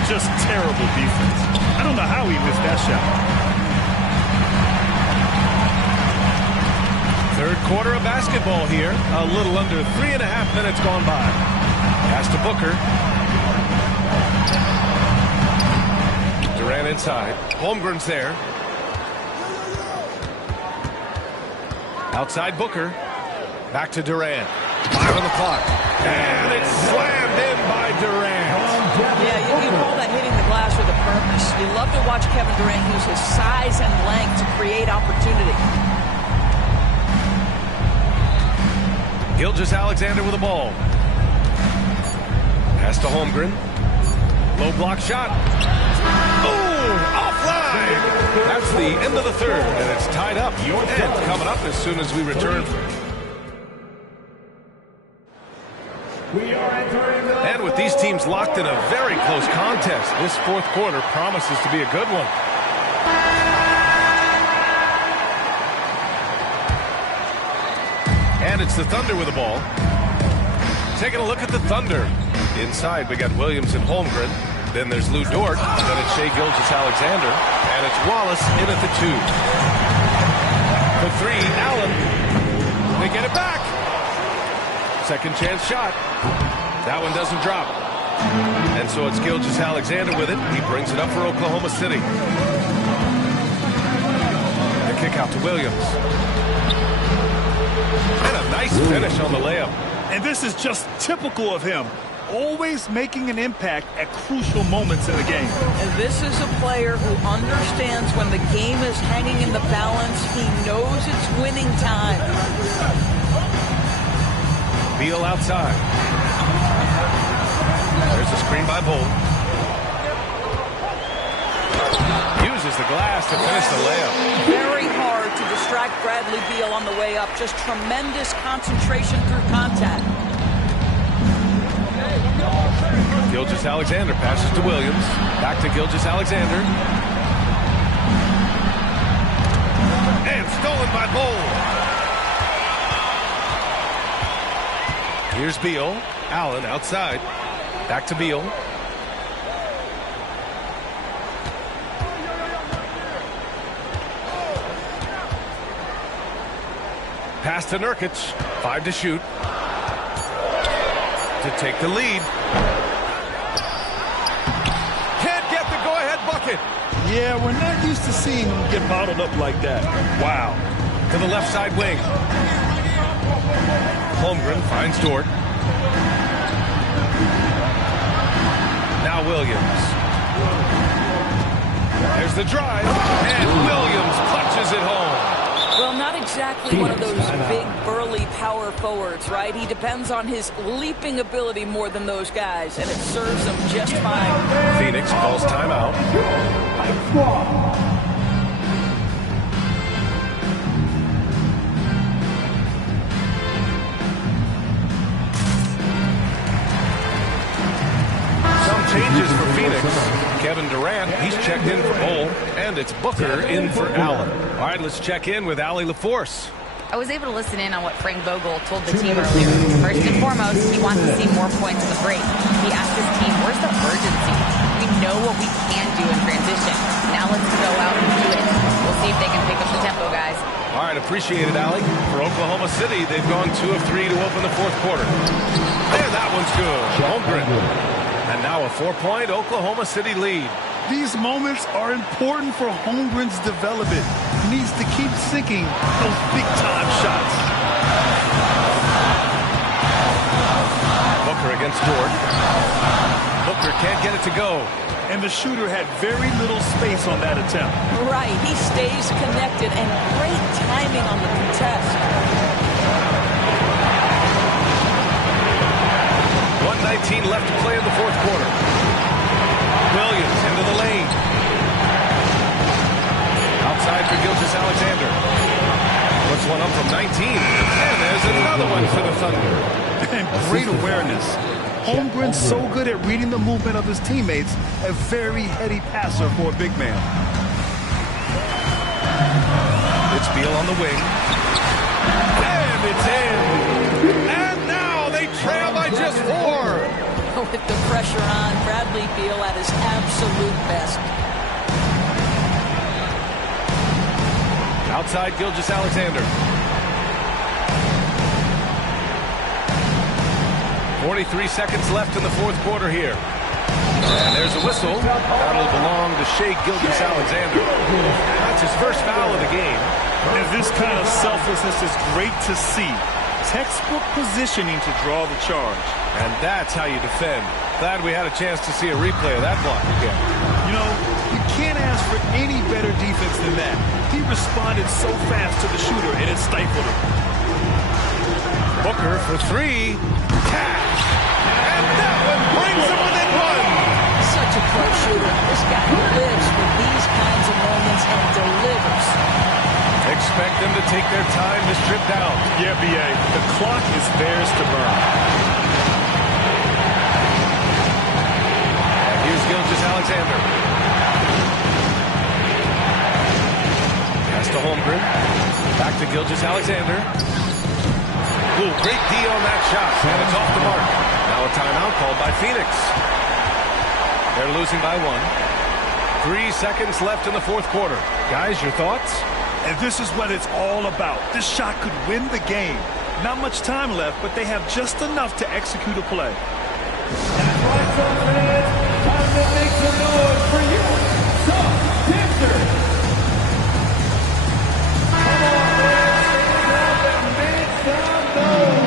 Just terrible defense. I don't know how he missed that shot. Third quarter of basketball here. A little under 3.5 minutes gone by. Pass to Booker. Durant inside. Holmgren's there. Outside Booker. Back to Durant. 5 on the clock. And it's slammed in by Durant. Yeah, you call that hitting the glass with a purpose. You love to watch Kevin Durant use his size and length to create opportunity. Gilgeous-Alexander with the ball. Pass to Holmgren. Low block shot. Oh, offline. That's the end of the third, and it's tied up. And coming up as soon as we return. And with these teams locked in a very close contest, this fourth quarter promises to be a good one. And it's the Thunder with the ball. Taking a look at the Thunder. Inside, we got Williams and Holmgren. Then there's Lou Dort. Then it's Shai Gilgeous-Alexander. And it's Wallace in at the 2. For 3, Allen. They get it back. Second chance shot. That one doesn't drop. And so it's Gilgeous-Alexander with it. He brings it up for Oklahoma City. The kick out to Williams. And a nice finish on the layup. And this is just typical of him. Always making an impact at crucial moments in the game. And this is a player who understands when the game is hanging in the balance. He knows it's winning time. Beal outside. There's a screen by Bowl. Uses the glass to finish the layup. Very hard to distract Bradley Beal on the way up. Just tremendous concentration through contact. Gilgeous-Alexander passes to Williams. Back to Gilgeous-Alexander. And stolen by Bowl. Here's Beal. Allen outside. Back to Beal. Pass to Nurkic. 5 to shoot. To take the lead. Can't get the go-ahead bucket. Yeah, we're not used to seeing him get bottled up like that. Wow. To the left side wing. Holmgren finds Dort. Now Williams. There's the drive. And Williams punches it home. Well, not exactly one of those big, burly power forwards, right? He depends on his leaping ability more than those guys, and it serves him just fine. Phoenix calls timeout. Some changes for Phoenix. Kevin Durant, he's checked in for Bowl, and it's Booker in for Allen. All right, let's check in with Allie LaForce. I was able to listen in on what Frank Vogel told the team earlier. First and foremost, he wants to see more points in the break. He asked his team, where's the urgency? We know what we can do in transition. Now let's go out and do it. We'll see if they can pick up the tempo, guys. All right, appreciate it, Allie. For Oklahoma City, they've gone 2 of 3 to open the fourth quarter. And that one's good. Holmgren. And now a 4-point Oklahoma City lead. These moments are important for Holmgren's development. He needs to keep sinking those big-time shots. Booker against Dort. Booker can't get it to go. And the shooter had very little space on that attempt. Right, he stays connected, and great timing on the contest. 2:19 left to play in the fourth quarter. Williams into the lane. Outside for Gilgeous-Alexander. Puts one up from 19. And there's another one for the Thunder. And great awareness. Holmgren's so good at reading the movement of his teammates. A very heady passer for a big man. It's Beal on the wing. And it's in. And now they trail by just 4. With the pressure on, Bradley Beal at his absolute best. Outside Gilgeous-Alexander. 43 seconds left in the fourth quarter here. And there's a whistle. That'll belong to Shai Gilgeous-Alexander. That's his first foul of the game. And this kind of selflessness is great to see. Textbook positioning to draw the charge. And that's how you defend. Glad we had a chance to see a replay of that block again. You know, you can't ask for any better defense than that. He responded so fast to the shooter, and it stifled him. Booker for 3. Cash. And that one brings him within 1. Such a clutch shooter. This guy lives for these kinds of moments and delivers. Expect them to take their time this trip down. Yeah, B.A. The clock is theirs to burn. And here's Gilgeous-Alexander. Pass to Holmgren. Back to Gilgeous-Alexander. Ooh, great D on that shot. And it's off the mark. Now a timeout called by Phoenix. They're losing by 1. 3 seconds left in the fourth quarter. Guys, your thoughts? And this is what it's all about. This shot could win the game. Not much time left, but they have just enough to execute a play. That's right, some fans. Time to make some noise for you, some dancers. Come on, fans. Stand up and make some noise.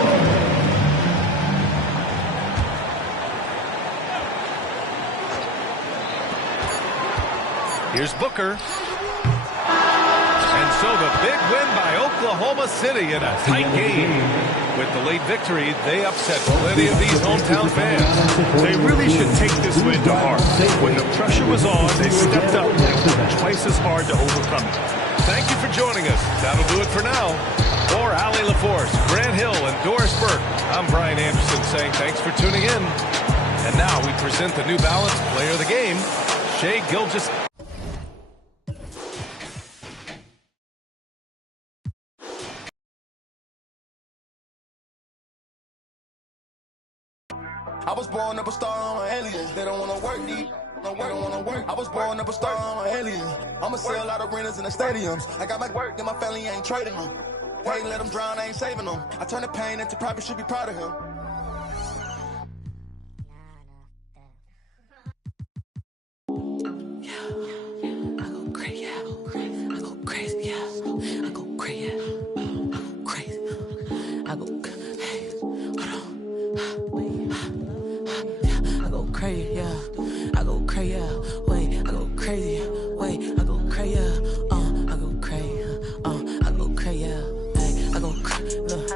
Here's Booker. And so the big win by Oklahoma City in a tight game. With the late victory, they upset plenty of these hometown fans. They really should take this win to heart. When the pressure was on, they stepped up and worked twice as hard to overcome it. Thank you for joining us. That'll do it for now. For Allie LaForce, Grant Hill, and Doris Burke, I'm Brian Anderson saying thanks for tuning in. And now we present the New Balance Player of the Game, Shai Gilgeous. I was born up a star, I'm an alien. They don't wanna work deep. They don't wanna work. I was born up a star, I'm an alien. I'ma sell out arenas in the stadiums. I got my work and my family ain't trading them. I ain't let them drown, I ain't saving them. I turn the pain into pride, should be proud of him. I go crazy, I go crazy, yeah. I go crazy, crazy. I go, hey, hold on. I go crazy, yeah. I go crazy, yeah. Wait, I go crazy, wait, I go crazy, I go crazy, I go crazy, hey, I go crazy, look,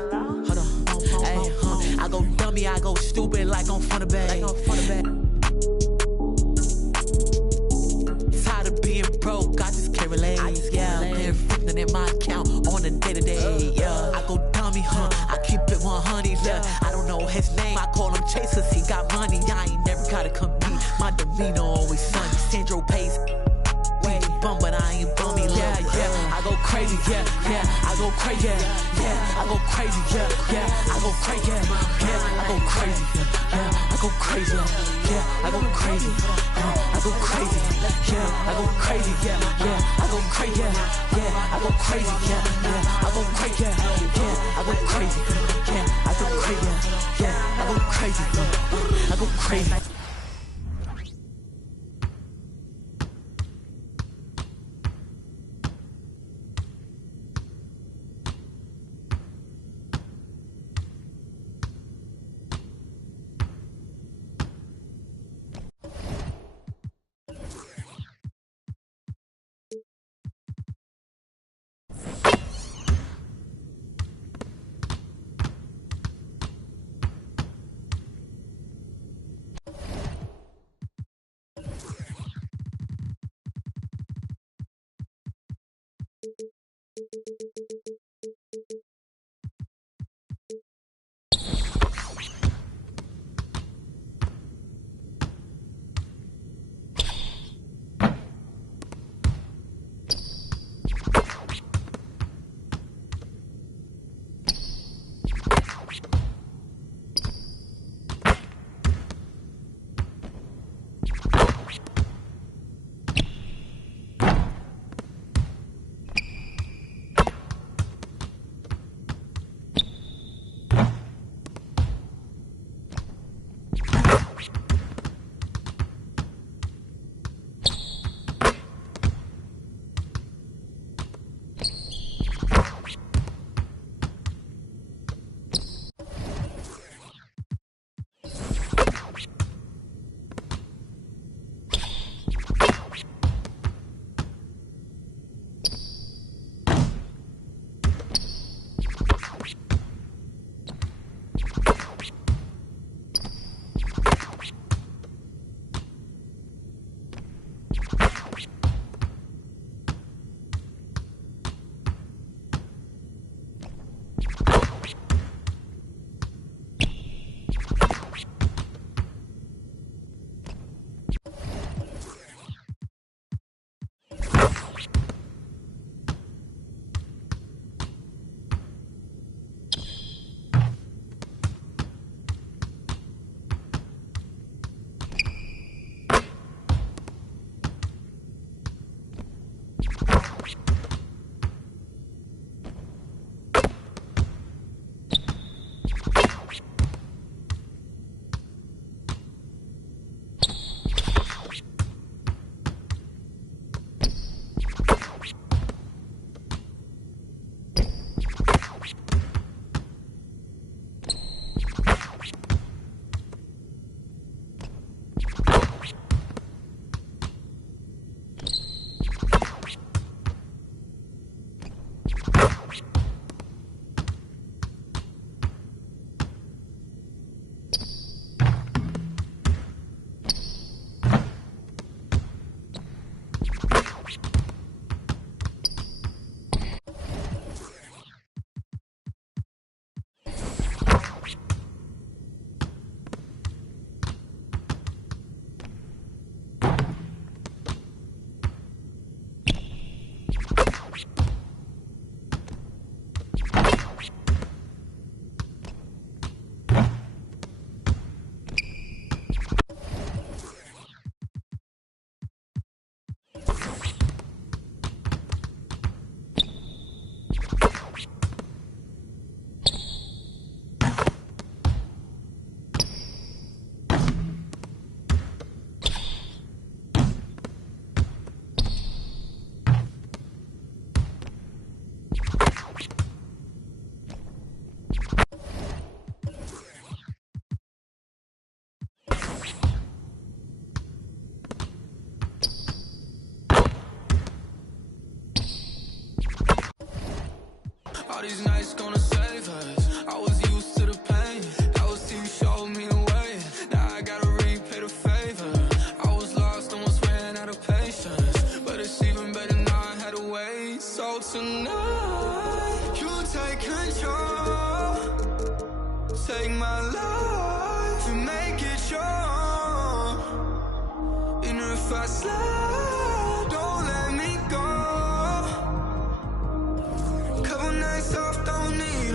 hold on, hey, I go dummy, I go stupid like on front of bag, Tired of being broke, I just can't relate, yeah, been flipping in my account on a day-to-day, yeah, I go dummy, I keep it 100, yeah, I don't know his name, I call him Chase cause he got money, I ain't never gotta compete, my demeanor always sunny, Sandro pays, bum, but I ain't bummy, yeah, yeah, I go crazy, yeah, yeah, I go crazy, yeah, yeah, I go crazy, yeah, yeah, I go crazy, yeah, I go crazy, yeah, I go crazy, yeah, I go crazy, I go crazy, yeah, I go crazy, yeah, yeah, I go crazy, yeah, I go crazy, yeah, yeah, I go crazy, yeah, I go crazy, yeah, I go crazy, yeah, I go crazy, I go crazy. All these nights gonna save us. I was used to the pain. That was till you showed me the way. Now I gotta repay the favor. I was lost, almost ran out of patience. But it's even better now I had to wait. So tonight, you take control. Take my life and make it yours. And if I slide, don't let me go. Couple nights off, don't need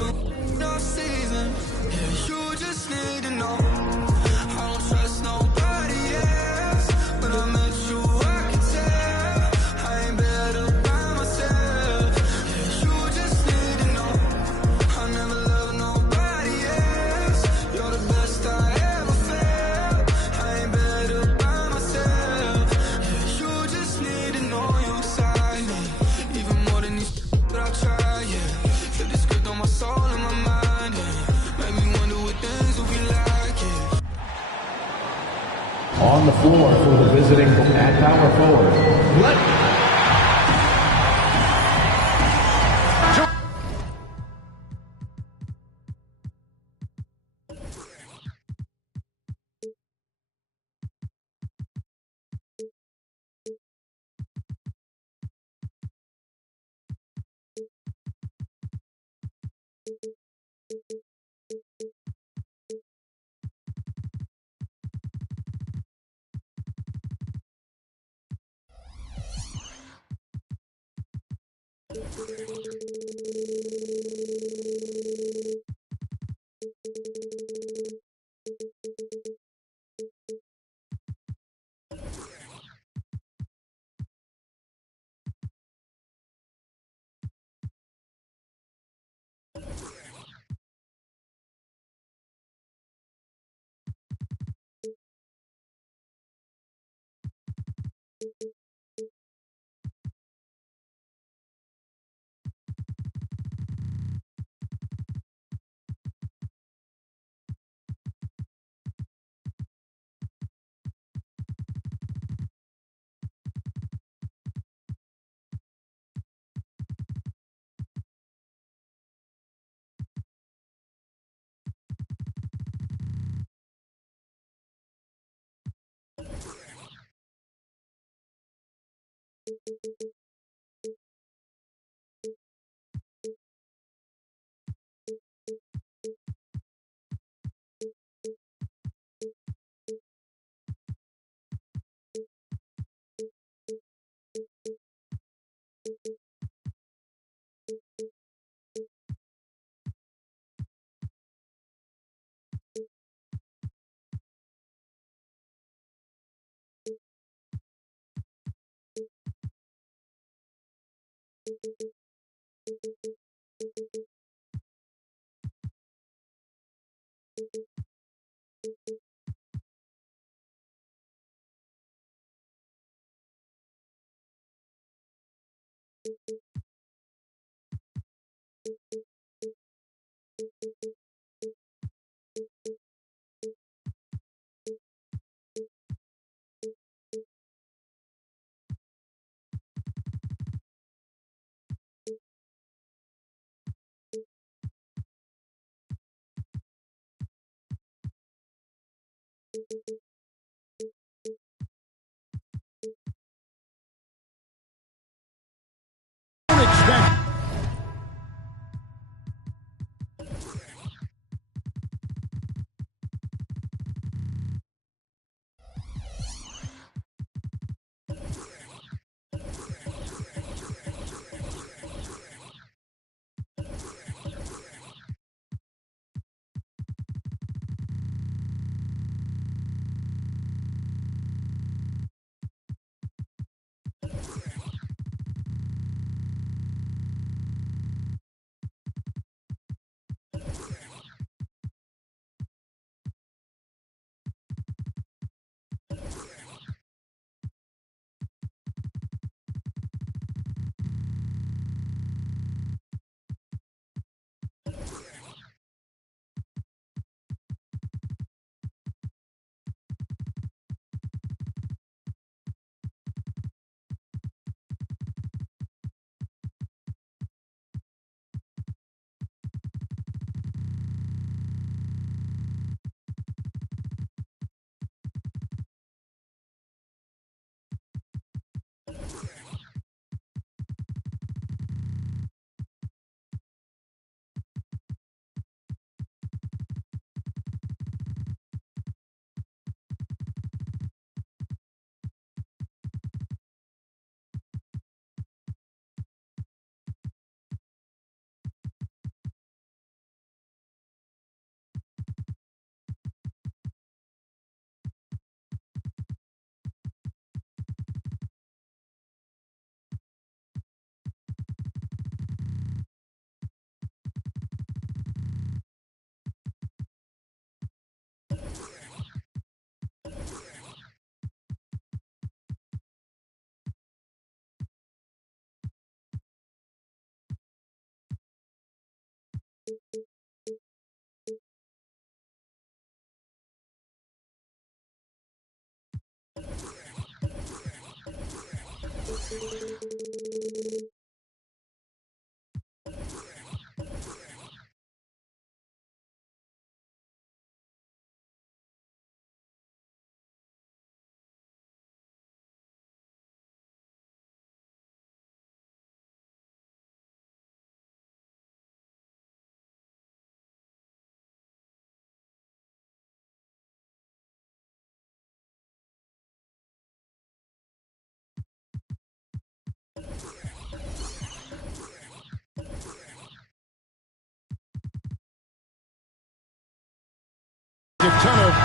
no season. Yeah, you just need to know I don't trust nobody else. When I met you, I could tell I ain't better by myself. Yeah, you just need to know I never loved nobody else. You're the best I ever felt. I ain't better by myself. Yeah, you just need to know you inside me, even more than these that I try. Flip the script on my soul and my mind, yeah. Make me wonder what things will be like, yeah. On the floor for the visiting at power forward,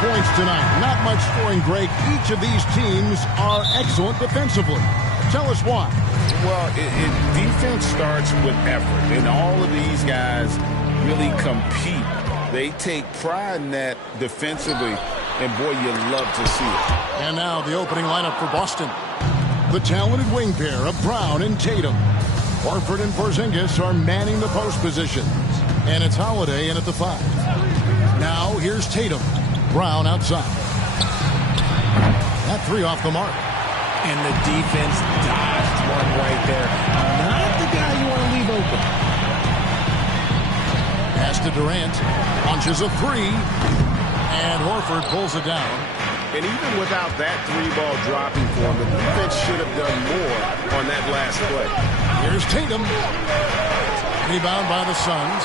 points tonight. Not much scoring, Greg. Each of these teams are excellent defensively. Tell us why. Well, defense starts with effort, and all of these guys really compete. They take pride in that defensively, and boy, you love to see it. And now the opening lineup for Boston. The talented wing pair of Brown and Tatum. Horford and Porzingis are manning the post positions. And it's Holiday in at the 5. Now here's Tatum. Brown outside. That 3 off the mark. And the defense dodged one right there. Not the guy you want to leave open. Pass to Durant. Launches a 3. And Horford pulls it down. And even without that 3-ball dropping for him, the defense should have done more on that last play. Here's Tatum. Rebound by the Suns.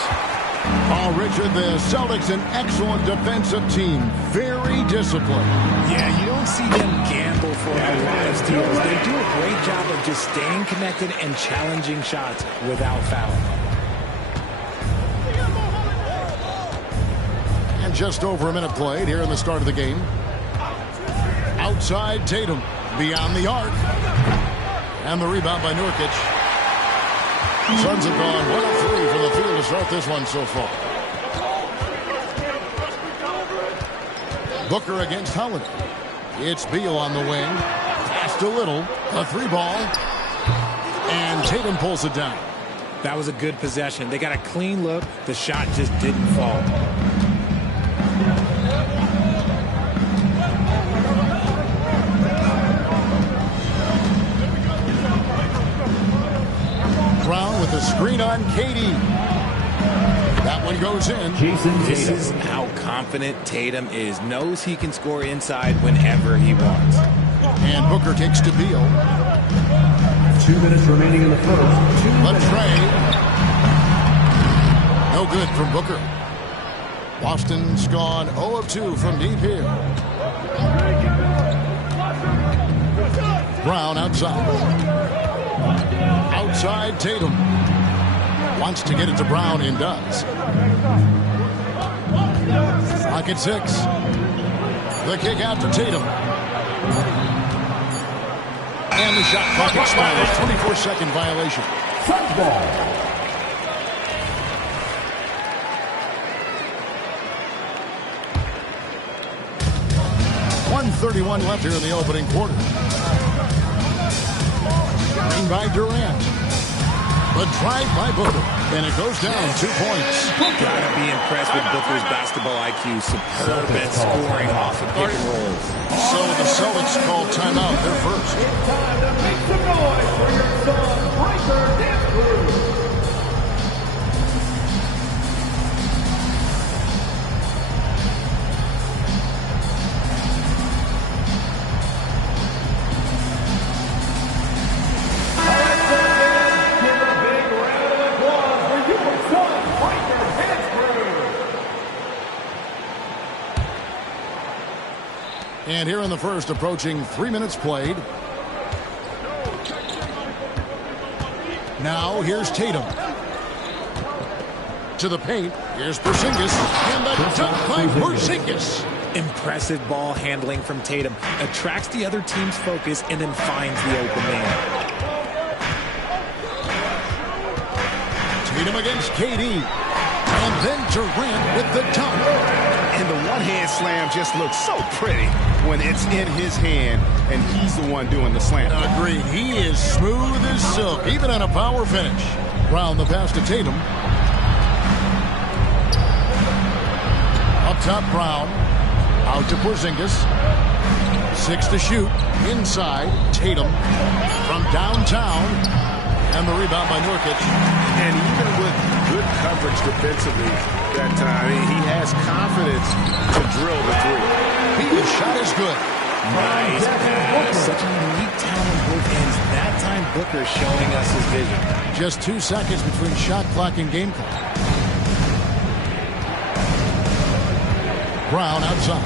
Oh, Richard, the Celtics, an excellent defensive team. Very disciplined. Yeah, you don't see them gamble for a lot of steals. They do a great job of just staying connected and challenging shots without fouling. And just over a minute played here in the start of the game. Outside Tatum, beyond the arc. And the rebound by Nurkic. Suns have gone 1 of 3 from the field to start this one so far. Booker against Holiday. It's Beal on the wing. Passed a little. A 3-ball. And Tatum pulls it down. That was a good possession. They got a clean look. The shot just didn't fall. Brown with a screen on KD. That one goes in. This is how confident Tatum is. Knows he can score inside whenever he wants. And Booker takes to Beal. 2 minutes remaining in the first. The trade. No good from Booker. Boston's gone 0 of 2 from deep here. Brown outside. Outside Tatum. Wants to get it to Brown and does. Clock at 6. The kick out to Tatum. And the shot clock expires. 24-second violation. Suns ball. .131 left here in the opening quarter. Green by Durant. The drive by Booker. And it goes down 2 points. Gotta be impressed with Booker's basketball IQ. Superb at scoring off of pick and rolls. So the Celtics call timeout. They're first. It's time to make some noise for your son, Breaker Dance Crew. And here in the first, approaching 3 minutes played. Now here's Tatum. To the paint. Here's Porzingis. And the dunk by Porzingis. Impressive ball handling from Tatum. Attracts the other team's focus and then finds the open man. Tatum against KD. And then Durant with the dunk. And the one-hand slam just looks so pretty when it's in his hand and he's the one doing the slam. Agreed. He is smooth as silk, even on a power finish. Brown the pass to Tatum. Up top, Brown. Out to Porzingis. 6 to shoot. Inside, Tatum. From downtown. And the rebound by Nurkic. And even with good coverage defensively that time, he has confidence to drill the 3. His shot is good. Nice pass. Such a unique talent on both ends. That time, Booker showing us his vision. Just 2 seconds between shot clock and game clock. Brown outside.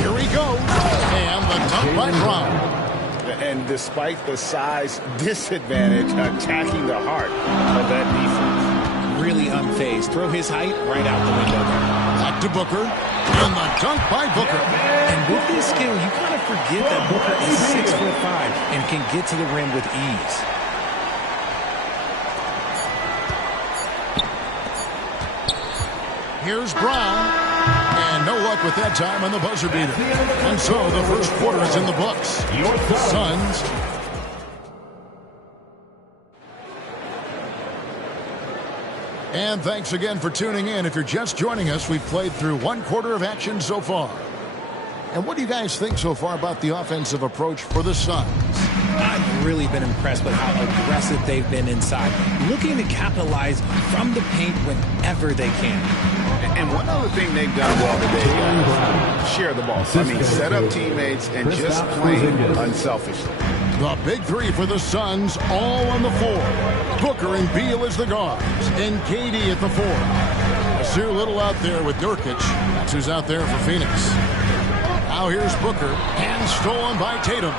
Here he goes. And the dunk by Brown. And despite the size disadvantage, attacking the heart of that defense. Really unfazed. Throw his height right out the window there. Back to Booker. And the dunk by Booker. And with this skill, you kind of forget that Booker is 6'5" and can get to the rim with ease. Here's Brown. And no luck with that time on the buzzer beater. And so the first quarter is in the books. The Suns. And thanks again for tuning in. If you're just joining us, we've played through one quarter of action so far. And what do you guys think so far about the offensive approach for the Suns? I've really been impressed with how aggressive they've been inside, looking to capitalize from the paint whenever they can. And one other thing they've done well today, guys, share the ball. I mean, set up teammates and just play unselfishly. The big three for the Suns, all on the floor. Booker and Beal as the guards, and KD at the four. Nasir Little out there with Nurkic. That's who's out there for Phoenix. Now here's Booker, and stolen by Tatum.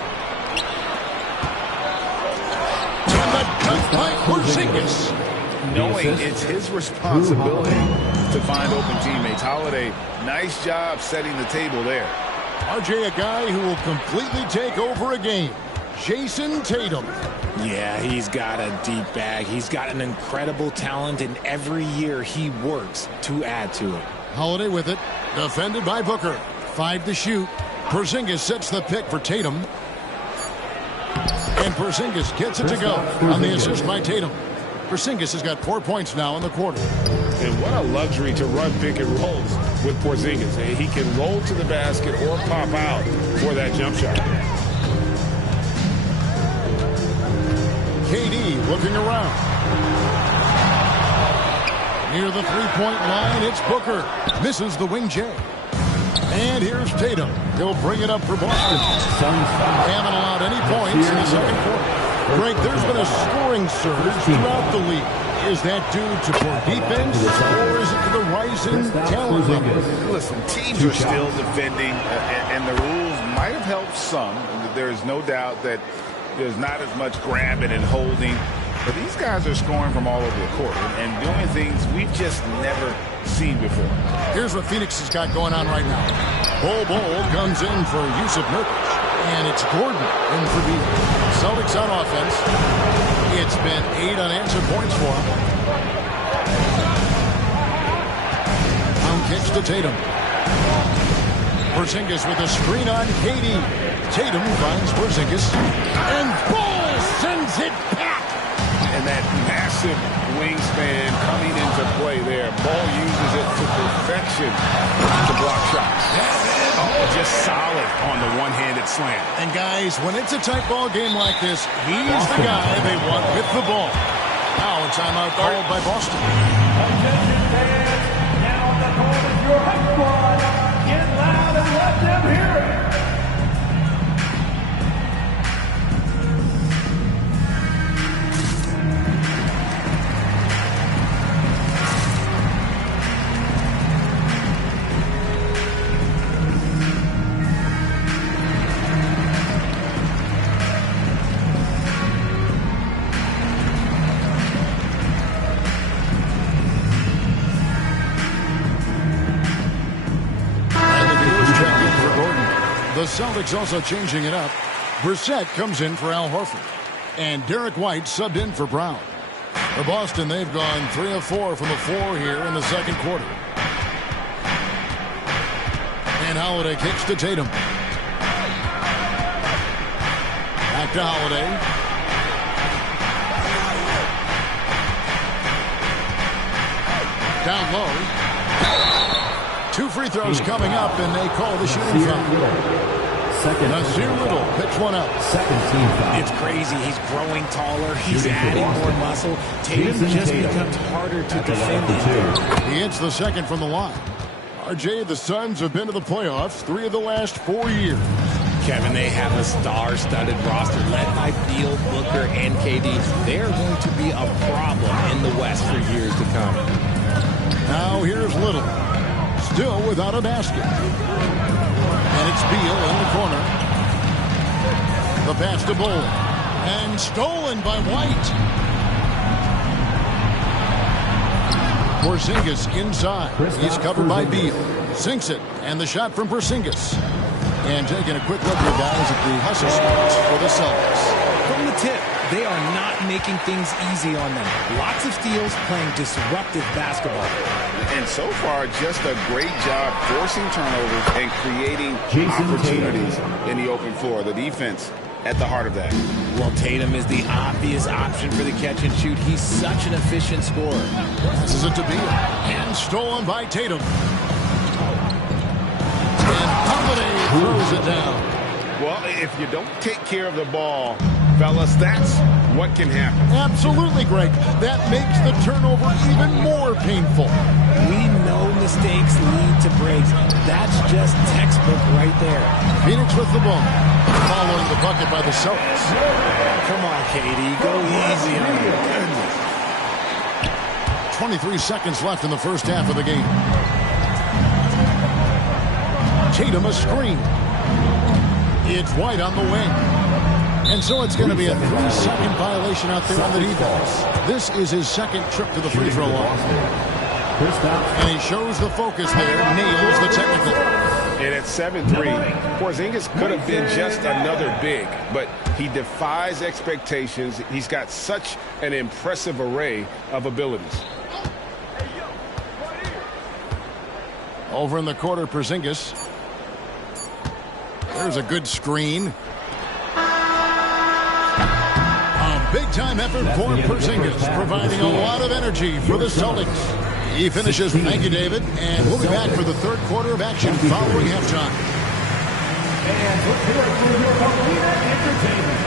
And the dunk by Porzingis. Knowing it's his responsibility to find open teammates. Holiday, nice job setting the table there. RJ, a guy who will completely take over a game. Jason Tatum. Yeah, he's got a deep bag. He's got an incredible talent, and every year he works to add to it. Holiday with it. Defended by Booker. 5 to shoot. Porzingis sets the pick for Tatum. And Porzingis gets it to go on the assist by Tatum. Porzingis has got 4 points now in the quarter. And what a luxury to run pick and rolls with Porzingis. He can roll to the basket or pop out for that jump shot. KD looking around. Near the three-point line, it's Booker. Misses the wing J. And here's Tatum. He'll bring it up for Boston. Haven't allowed any points in the second quarter. Greg, there's been a scoring surge throughout the league. Is that due to poor defense, or is it to the rising talent level? Listen, teams are still defending, and the rules might have helped some. There is no doubt that there's not as much grabbing and holding. But these guys are scoring from all over the court and doing things we've just never seen before. Here's what Phoenix has got going on right now. Bol comes in for Yusuf Nurkic. And it's Gordon in for Beal. Celtics on offense. It's been 8 unanswered points for him. Down kicks to Tatum. Porzingis with a screen on KD. Tatum finds Porzingis. And Bol sends it back. And that massive wingspan coming into play there. Ball uses it to perfection to block shots. Oh, just solid on the one-handed slam. And guys, when it's a tight ball game like this, he's the guy they want with the ball. Now a timeout called by Boston. Attention fans, now the court is your home squad. Get loud and let them hear it. The Celtics also changing it up. Brissett comes in for Al Horford. And Derek White subbed in for Brown. For Boston, they've gone 3 of 4 from the floor here in the second quarter. And Holiday kicks to Tatum. Back to Holiday. Down low. 2 free throws coming up, and they call the shooting foul. Nasir Little picks one up. It's crazy. He's growing taller. He's adding more muscle. Tatum just becomes harder to defend him. He hits the second from the line. RJ, the Suns have been to the playoffs 3 of the last 4 years. Kevin, they have a star-studded roster led by Beal, Booker, and KD. They are going to be a problem in the West for years to come. Now here's Little. Still without a basket. And it's Beal in the corner. The pass to Bol. And stolen by White. Porzingis inside. He's covered by Beal. Sinks it. And the shot from Porzingis. And taking a quick look here, guys, at the hustle spots for the Celtics. From the tip, they are not making things easy on them. Lots of steals, playing disruptive basketball. And so far, just a great job forcing turnovers and creating opportunities in the open floor. The defense at the heart of that. Well, Tatum is the obvious option for the catch and shoot. He's such an efficient scorer. Passes it to Beal. And stolen by Tatum. And Holiday throws it down. Well, if you don't take care of the ball, fellas, that's what can happen. Absolutely, Greg. That makes the turnover even more painful. We know mistakes lead to breaks. That's just textbook right there. Phoenix with the ball. Following the bucket by the Celtics. Come on, KD. Go easy on him. Goodness. 23 seconds left in the first half of the game. Tatum a screen. It's White on the wing. And so it's going to be a 3-second violation out there on the defense. This is his second trip to the free throw line. And he shows the focus there, nails the technical. And at 7-3, Porzingis could have been just another big, but he defies expectations. He's got such an impressive array of abilities. Over in the quarter, Porzingis. There's a good screen. Big-time effort for Porzingis, providing a lot of energy for the Celtics. He finishes. Thank you, David. And we'll be back for the third quarter of action following halftime. And report for your arena entertainment.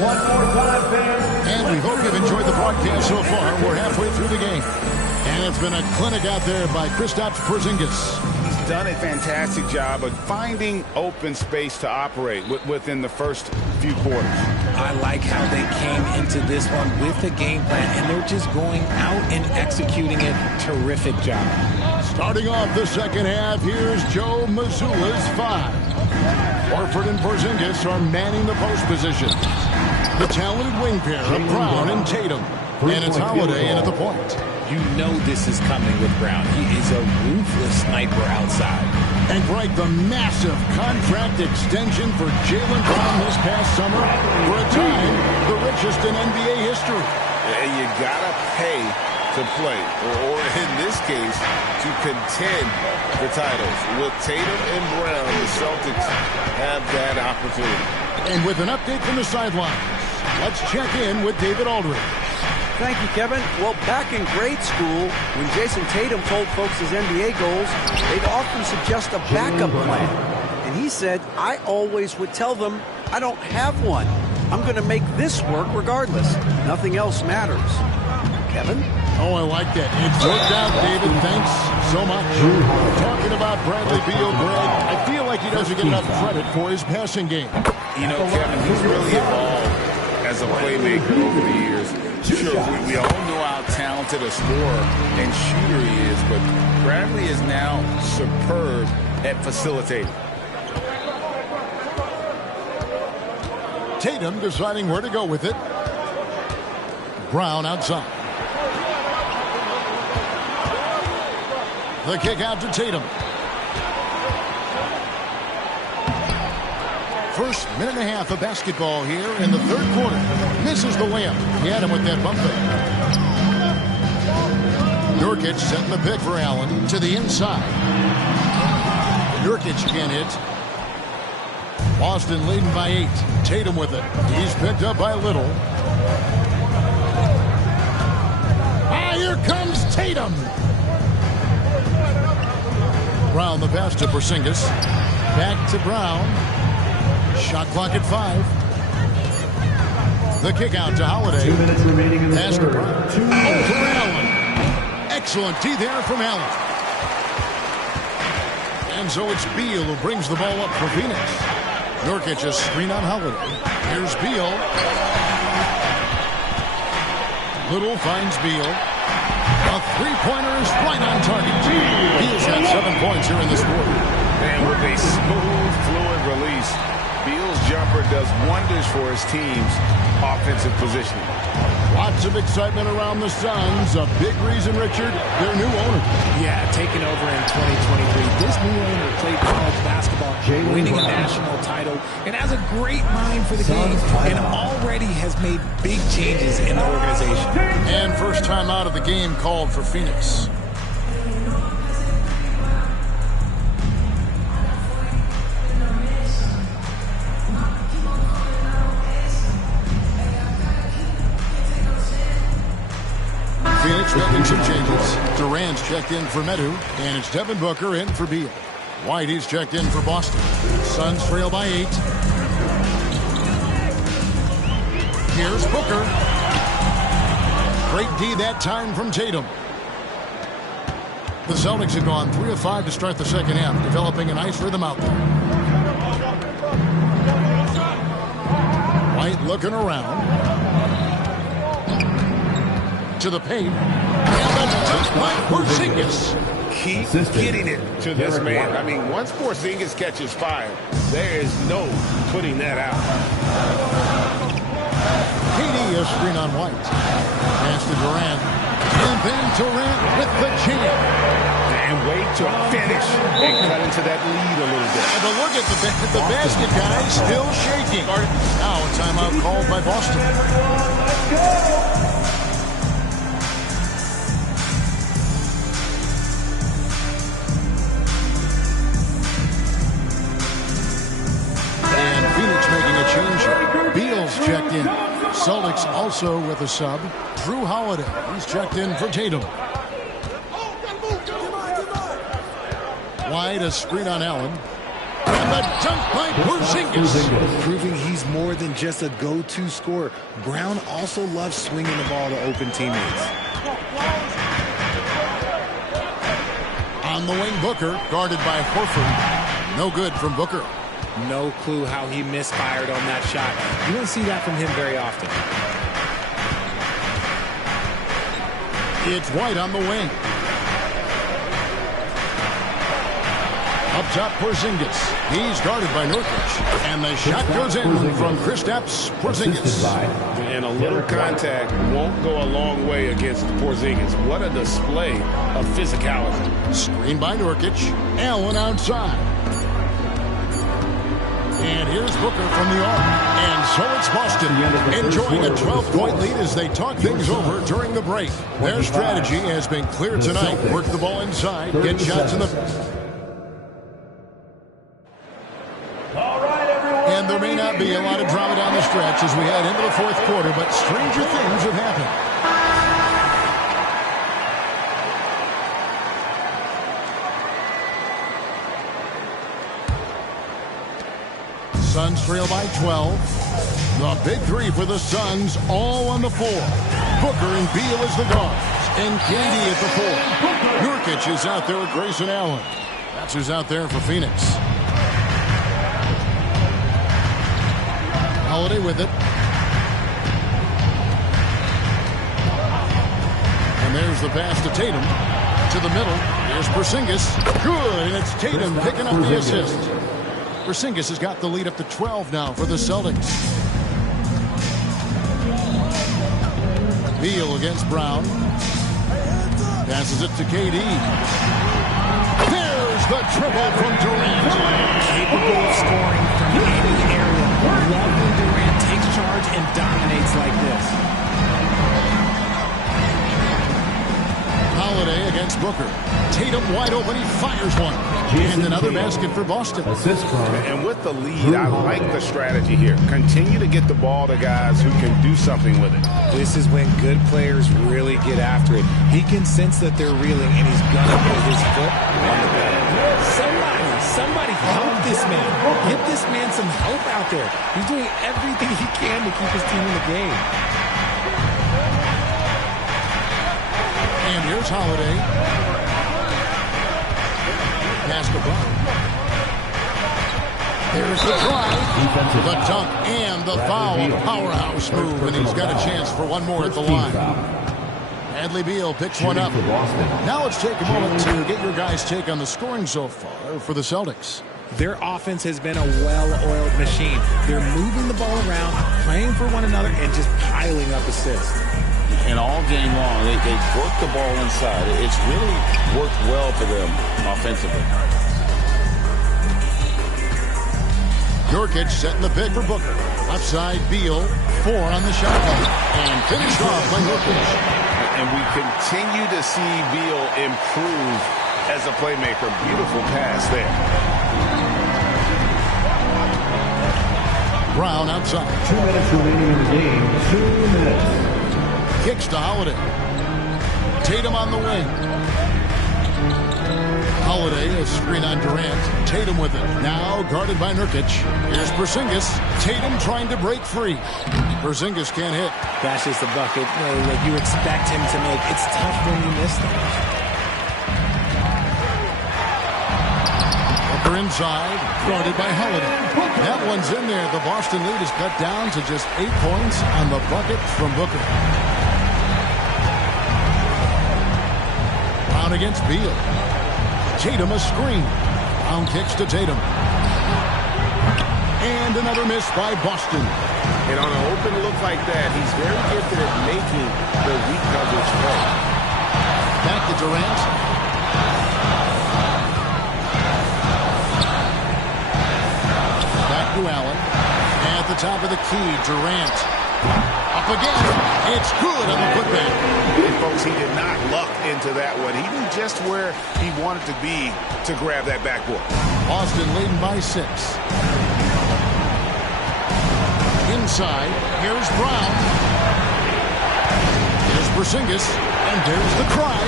One more time, fans. And we hope you've enjoyed the broadcast so far. We're halfway through the game. And it's been a clinic out there by Kristaps Porzingis. He's done a fantastic job of finding open space to operate within the first few quarters. I like how they came into this one with a game plan, and they're just going out and executing it. Terrific job. Starting off the second half, here's Joe Mazzulla's 5. Horford and Porzingis are manning the post position. The talented wing pair of Brown and Tatum. And it's Holiday in at the point. You know this is coming with Brown. He is a ruthless sniper outside. And Greg, the massive contract extension for Jaylen Brown this past summer. For a time, the richest in NBA history. And you gotta pay to play, or in this case, to contend the titles. With Tatum and Brown, the Celtics have that opportunity. And with an update from the sidelines, let's check in with David Aldridge. Thank you, Kevin. Well, back in grade school, when Jason Tatum told folks his NBA goals, they'd often suggest a backup plan. And he said, I always would tell them, I don't have one. I'm going to make this work regardless. Nothing else matters. Kevin? Oh, I like that. It's worked out, David. Thanks so much. Talking about Bradley Beal, Greg, I feel like he doesn't get enough credit for his passing game. You know, Kevin, he's really evolved as a playmaker over the years. Sure, we all know how talented a scorer and shooter he is, but Bradley is now superb at facilitating. Tatum deciding where to go with it. Brown outside. The kick out to Tatum. First minute and a half of basketball here in the third quarter. Misses the layup. He had him with that bump fake. Nurkic setting the pick for Allen to the inside. Nurkic can't hit. Boston leading by 8. Tatum with it. He's picked up by Little. Here comes Tatum. Brown the pass to Porzingis. Back to Brown. Shot clock at 5. The kick out to Holiday. 2 minutes remaining in the pass third. to Brown. For Allen. Excellent D there from Allen. And so it's Beal who brings the ball up for Phoenix. Nurkic a screen on Holiday. Here's Beal. Little finds Beal. A three-pointer is right on target. Beal's got 7 points here in this quarter. And with a smooth, fluid release, Beal's jumper does wonders for his team's offensive positioning. Lots of excitement around the Suns. A big reason, Richard, their new owner. Yeah, taking over in 2023. This new owner played college basketball, winning a national title, and has a great mind for the game, and already has made big changes in the organization. And first time out of the game called for Phoenix. Phoenix making some changes. Durant's checked in for Medu, and it's Devin Booker in for Beal. White is checked in for Boston. Suns trail by 8. Here's Booker. Great D that time from Tatum. The Celtics have gone 3 of 5 to start the second half, developing a nice rhythm out there. White looking around. To the paint. And the touch by Porzingis. Keep getting it to this man. I mean, once Porzingis catches fire, there is no putting that out. KD a screen on White. Pass to Durant. And then Durant with the jam. And wait to finish and cut into that lead a little bit. And look at the basket, guys, still shaking. Now a timeout called by Boston. And Phoenix making a change. Beal's checked in. Celtics also with a sub. Drew Holiday. He's checked in for Tatum. Wide a screen on Allen. And the dunk by Porzingis. Proving he's more than just a go-to scorer. Brown also loves swinging the ball to open teammates. On the wing, Booker, guarded by Horford. No good from Booker. No clue how he misfired on that shot. You don't see that from him very often. It's White on the wing. Up top, Porzingis. He's guarded by Nurkic. And the shot goes in from Kristaps Porzingis. And a little contact won't go a long way against Porzingis. What a display of physicality. Screen by Nurkic. Allen outside. And here's Booker from the arc. And so it's Boston enjoying a 12-point lead as they talk things over during the break. Their strategy has been clear tonight. Work the ball inside, get shots in the... And there may not be a lot of drama down the stretch as we head into the fourth quarter, but stranger things have happened. Suns trail by 12. The big three for the Suns, all on the floor. Booker and Beal as the guards, and KD at the 4. Nurkic is out there with Grayson Allen. That's who's out there for Phoenix. Holiday with it. And there's the pass to Tatum. To the middle. Here's Porzingis. Good, and it's Tatum picking up the assist. Porzingis has got the lead up to 12 now for the Celtics. Beal against Brown. Passes it to KD. There's the triple from Durant. Capable of scoring from any area. Love when Durant takes charge and dominates like this. Holiday against Booker. Tatum wide open. He fires one. And another basket for Boston. And with the lead, I like the strategy here. Continue to get the ball to guys who can do something with it. This is when good players really get after it. He can sense that they're reeling, and he's gonna put his foot on the pedal. Somebody help this man. Get this man some help out there. He's doing everything he can to keep his team in the game. And here's Holiday. Pass to Brown. There's the drive, the dunk, and the foul. A powerhouse move, and he's got a chance for one more at the line. Bradley Beal picks one up. Now let's take a moment to get your guys' take on the scoring so far for the Celtics. Their offense has been a well-oiled machine. They're moving the ball around, playing for one another, and just piling up assists. And all game long, they've worked the ball inside. It's really worked well for them offensively. Nurkic setting the pick for Booker. Upside Beal, 4 on the shot clock. And finished off by Nurkic. And we continue to see Beal improve as a playmaker. Beautiful pass there. Brown outside. 2 minutes remaining in the game. 2 minutes. Kicks to Holiday. Tatum on the wing. Holiday, a screen on Durant. Tatum with it. Now guarded by Nurkic. Here's Porzingis. Tatum trying to break free. Porzingis can't hit. That's just the bucket that you expect him to make. It's tough when you miss them. Booker inside. Guarded by Holiday. That one's in there. The Boston lead is cut down to just 8 points on the bucket from Booker. Brown against Beal. Tatum a screen. Brown kicks to Tatum. And another miss by Boston. And on an open look like that, he's very gifted at making the weak coverage play. Back to Durant. Back to Allen. At the top of the key, Durant. Up again. It's good on the putback. And folks, he did not luck into that one. He knew just where he wanted to be to grab that backboard. Boston leading by 6. Inside, here's Brown. Here's Porzingis, and there's the try.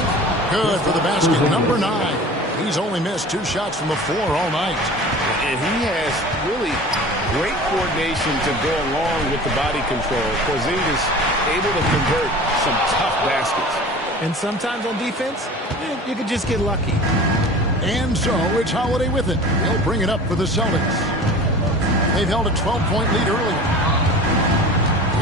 Good for the basket, number 9. He's only missed 2 shots from the floor all night. And he has really great coordination to go along with the body control. Porzingis able to convert some tough baskets. And sometimes on defense, you could just get lucky. And so it's Holiday with it. He'll bring it up for the Celtics. They've held a 12-point lead earlier.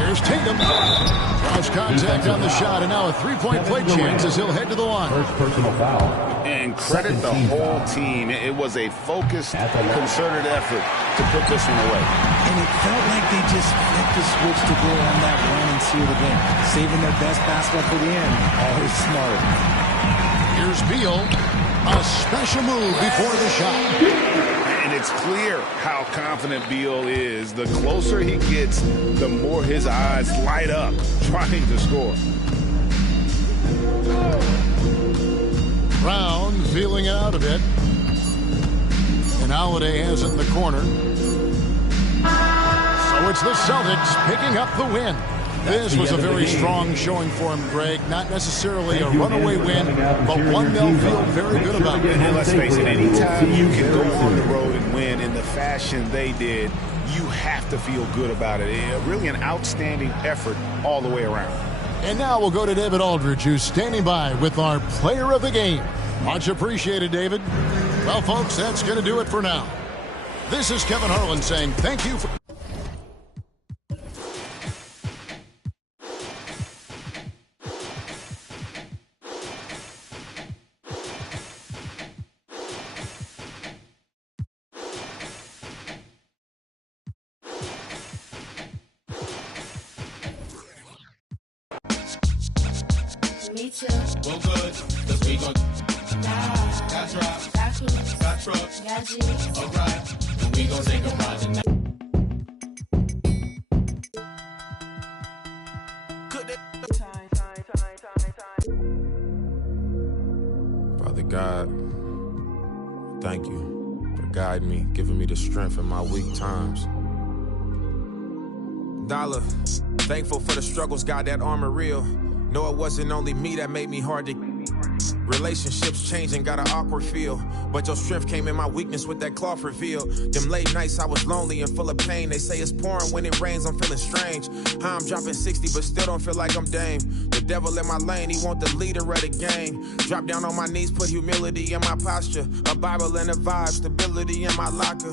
Here's Tatum. Draws contact on the shot, and now a 3-point play chance as he'll head to the line. First personal foul. And credit the whole team. It was a focused, concerted effort to put this one away. And it felt like they just flipped the switch to go on that run and seal the game. Saving their best basketball for the end. Always smart. Here's Beal. A special move before the shot. And it's clear how confident Beal is. The closer he gets, the more his eyes light up trying to score. Brown feeling it out a bit. And Holiday has it in the corner. So it's the Celtics picking up the win. This was a very strong showing for him, Greg. Not necessarily a runaway win, but one they'll feel very good about. And let's face it, anytime you can go on the road and win in the fashion they did, you have to feel good about it. Really an outstanding effort all the way around. And now we'll go to David Aldridge, who's standing by with our player of the game. Much appreciated, David. Well, folks, that's going to do it for now. This is Kevin Harlan saying thank you for... Me too. Well, good, cause we gon' got drops, got trucks, got G's. Alright, and we gon' take a ride tonight. Father God, thank you for guiding me, giving me the strength in my weak times. Dollar, thankful for the struggles, God, that armor real. No, it wasn't only me that made me hard to... Relationships changing, got an awkward feel. But your strength came in my weakness with that cloth reveal. Them late nights I was lonely and full of pain. They say it's pouring when it rains, I'm feeling strange. How I'm dropping 60 but still don't feel like I'm Dame. The devil in my lane, he want the leader of the game. Drop down on my knees, put humility in my posture. A Bible and a vibe, stability in my locker.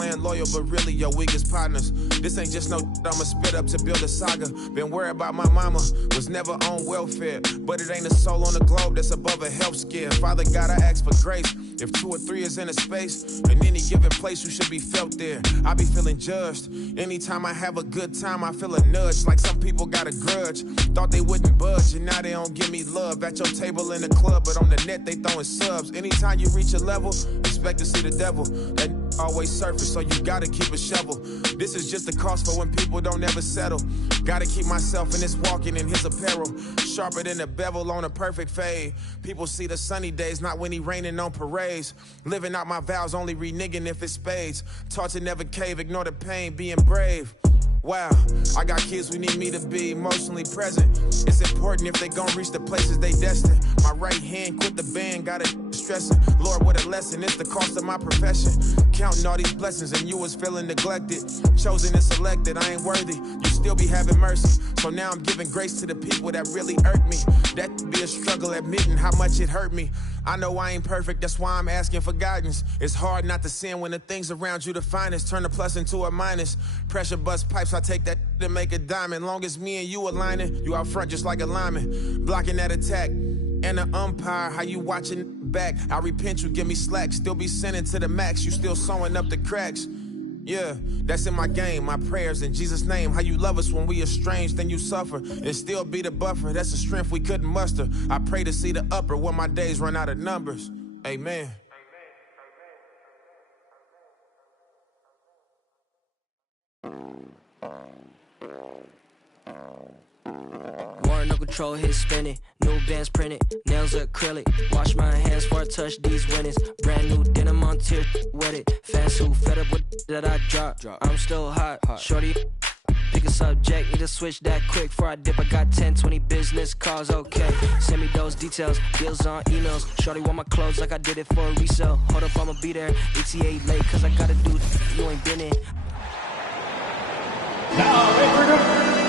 playing loyal, but really your weakest partners. This ain't just no I'ma spit up to build a saga. Been worried about my mama, was never on welfare. But it ain't a soul on the globe that's above a health scare. Father God, I ask for grace. If 2 or 3 is in a space, in any given place, you should be felt there. I be feeling judged. Anytime I have a good time, I feel a nudge. Like some people got a grudge. Thought they wouldn't budge, and now they don't give me love. At your table in the club, but on the net, they throwing subs. Anytime you reach a level, expect to see the devil. That always surface, so you gotta keep a shovel. This is just the cost for when people don't ever settle. Gotta keep myself in this walking in his apparel. Sharper than a bevel on a perfect fade. People see the sunny days, not when he raining on parades. Living out my vows, only reneging if it's spades. Taught to never cave, ignore the pain, being brave. Wow, I got kids who need me to be emotionally present. It's important if they gon' reach the places they destined. My right hand quit the band, got it stressing. Lord, what a lesson, it's the cost of my profession. Counting all these blessings and you was feeling neglected. Chosen and selected, I ain't worthy. You still be having mercy. So now I'm giving grace to the people that really irked me. That could be a struggle admitting how much it hurt me. I know I ain't perfect, that's why I'm asking for guidance. It's hard not to sin when the things around you the finest. Turn a plus into a minus. Pressure bust pipes, I take that to make a diamond. Long as me and you aligning, you out front just like a lineman. Blocking that attack. And an umpire, how you watching back? I repent, you give me slack. Still be sending to the max, you still sewing up the cracks. Yeah, that's in my game, my prayers in Jesus' name. How you love us when we estranged, then you suffer and still be the buffer. That's the strength we couldn't muster. I pray to see the upper when my days run out of numbers. Amen. No control, hit spinning. New bands printed, nails acrylic. Wash my hands before I touch these winnings. Brand new denim on tier, wet it. Fans who fed up with that I drop. I'm still hot. Shorty, pick a subject. Need to switch that quick before I dip. I got 10, 20 business calls, okay. Send me those details, deals on emails. Shorty want my clothes like I did it for a resale. Hold up, I'ma be there. ETA late, cause I gotta do you ain't been in. Now,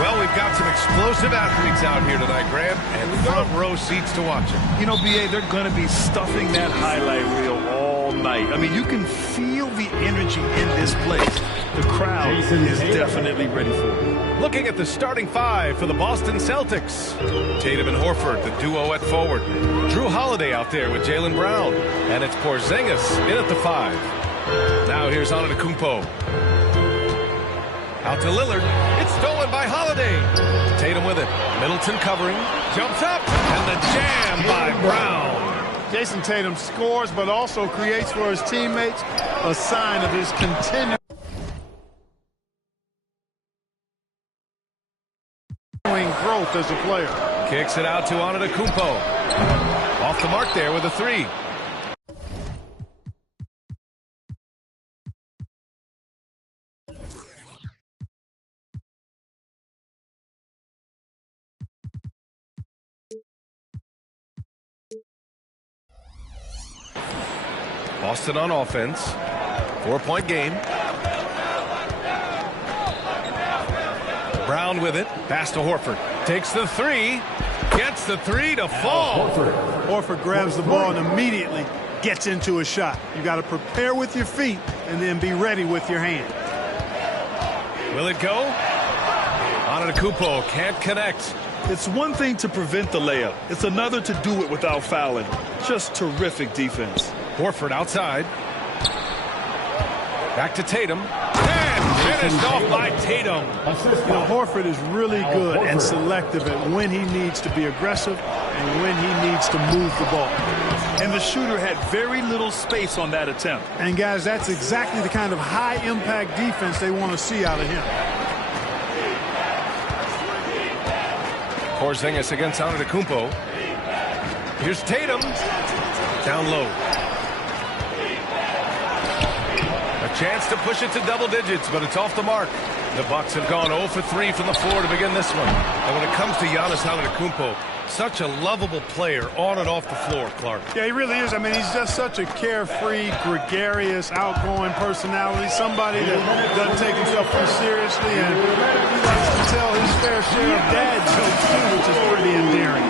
Well, we've got some explosive athletes out here tonight, Grant, and front row seats to watch it. You know, B.A., they're going to be stuffing that highlight reel all night. I mean, you can feel the energy in this place. The crowd is definitely ready for it. Looking at the starting five for the Boston Celtics. Tatum and Horford, the duo at forward. Drew Holiday out there with Jaylen Brown. And it's Porzingis in at the 5. Now here's Antetokounmpo. Out to Lillard. It's stolen by Holiday. Tatum with it. Middleton covering. Jumps up. And the jam by Brown. Jason Tatum scores, but also creates for his teammates a sign of his continued growth as a player. Kicks it out to Antetokounmpo. Off the mark there with a three. Boston on offense. 4-point game. Brown with it. Pass to Horford. Takes the three. Gets the three to fall. Horford grabs the ball and immediately gets into a shot. You got to prepare with your feet and then be ready with your hand. Will it go? Antetokounmpo can't connect. It's one thing to prevent the layup. It's another to do it without fouling. Just terrific defense. Horford outside. Back to Tatum. And finished off by Tatum. You know, Horford is really good and selective at when he needs to be aggressive and when he needs to move the ball. And the shooter had very little space on that attempt. And, guys, that's exactly the kind of high-impact defense they want to see out of him. Porzingis against Antetokounmpo. Here's Tatum. Down low. A chance to push it to double digits, but it's off the mark. The Bucks have gone 0 for 3 from the floor to begin this one. And when it comes to Giannis Antetokounmpo, such a lovable player on and off the floor, Clark. Yeah, he really is. I mean, he's just such a carefree, gregarious, outgoing personality. Somebody that doesn't take himself too seriously, and he likes to tell his fair share of dad jokes, too, which is pretty endearing.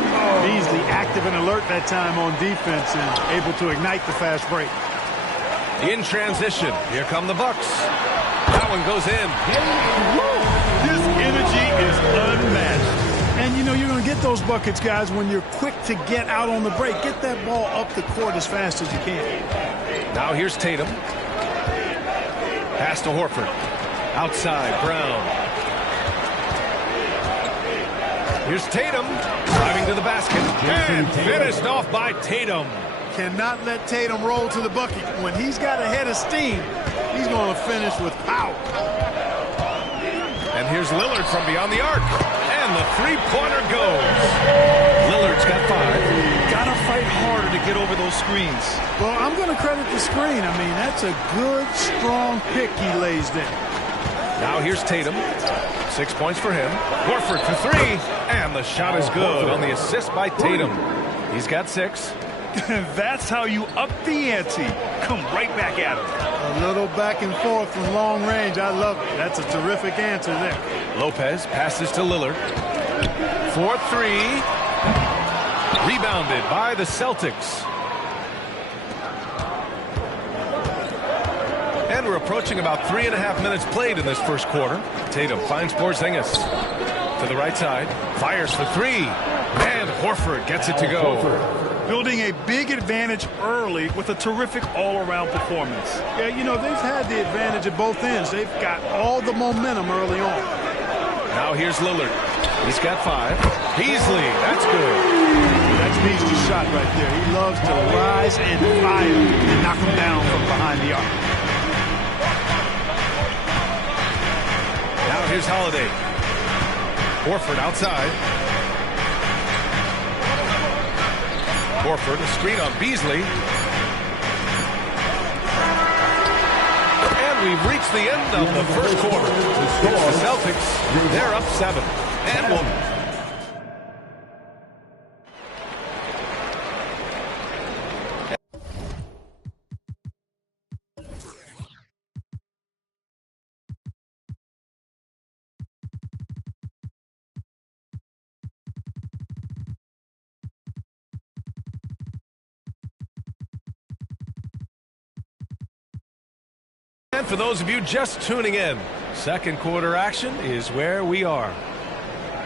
Beasley active and alert that time on defense and able to ignite the fast break. In transition, here come the Bucks. That one goes in. This energy is unmatched. And, you know, you're going to get those buckets, guys, when you're quick to get out on the break. Get that ball up the court as fast as you can. Now here's Tatum. Pass to Horford. Outside, Brown. Here's Tatum. Driving to the basket. And finished off by Tatum. Cannot let Tatum roll to the bucket. When he's got a head of steam, he's going to finish with power. And here's Lillard from beyond the arc. And the three-pointer goes. Lillard's got 5. Gotta fight harder to get over those screens. Well, I'm going to credit the screen. I mean, that's a good, strong pick he lays there. Now here's Tatum. 6 points for him. Horford for 3. And the shot is good on the assist by Tatum. He's got 6. That's how you up the ante. Come right back at him. A little back and forth from long range. I love it. That's a terrific answer there. Lopez passes to Lillard. 4-3. Rebounded by the Celtics. And we're approaching about 3.5 minutes played in this first quarter. Tatum finds Porzingis to the right side. Fires for 3. And Horford gets it to go. Building a big advantage early with a terrific all-around performance. Yeah, you know, they've had the advantage at both ends. They've got all the momentum early on. Now here's Lillard. He's got 5. Beasley, that's good. That's Beasley's shot right there. He loves to rise and fire and knock him down from behind the arc. Now here's Holiday. Horford outside. Horford, a screen on Beasley. And we've reached the end of the first quarter. It's the Celtics. They're up 7. And we'll... And for those of you just tuning in, second quarter action is where we are.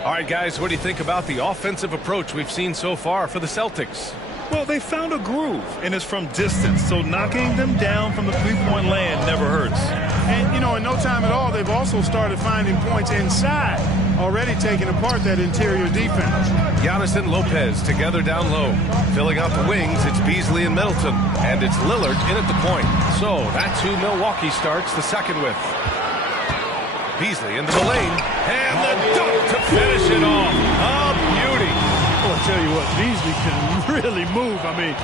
All right, guys, what do you think about the offensive approach we've seen so far for the Celtics? Well, they found a groove, and it's from distance, so knocking them down from the three-point land never hurts. And, you know, in no time at all, they've also started finding points inside, already taking apart that interior defense. Giannis and Lopez together down low. Filling out the wings, it's Beasley and Middleton, and it's Lillard in at the point. So that's who Milwaukee starts the second with. Beasley into the lane, and the dunk to finish it off. but Beasley can really move. I mean,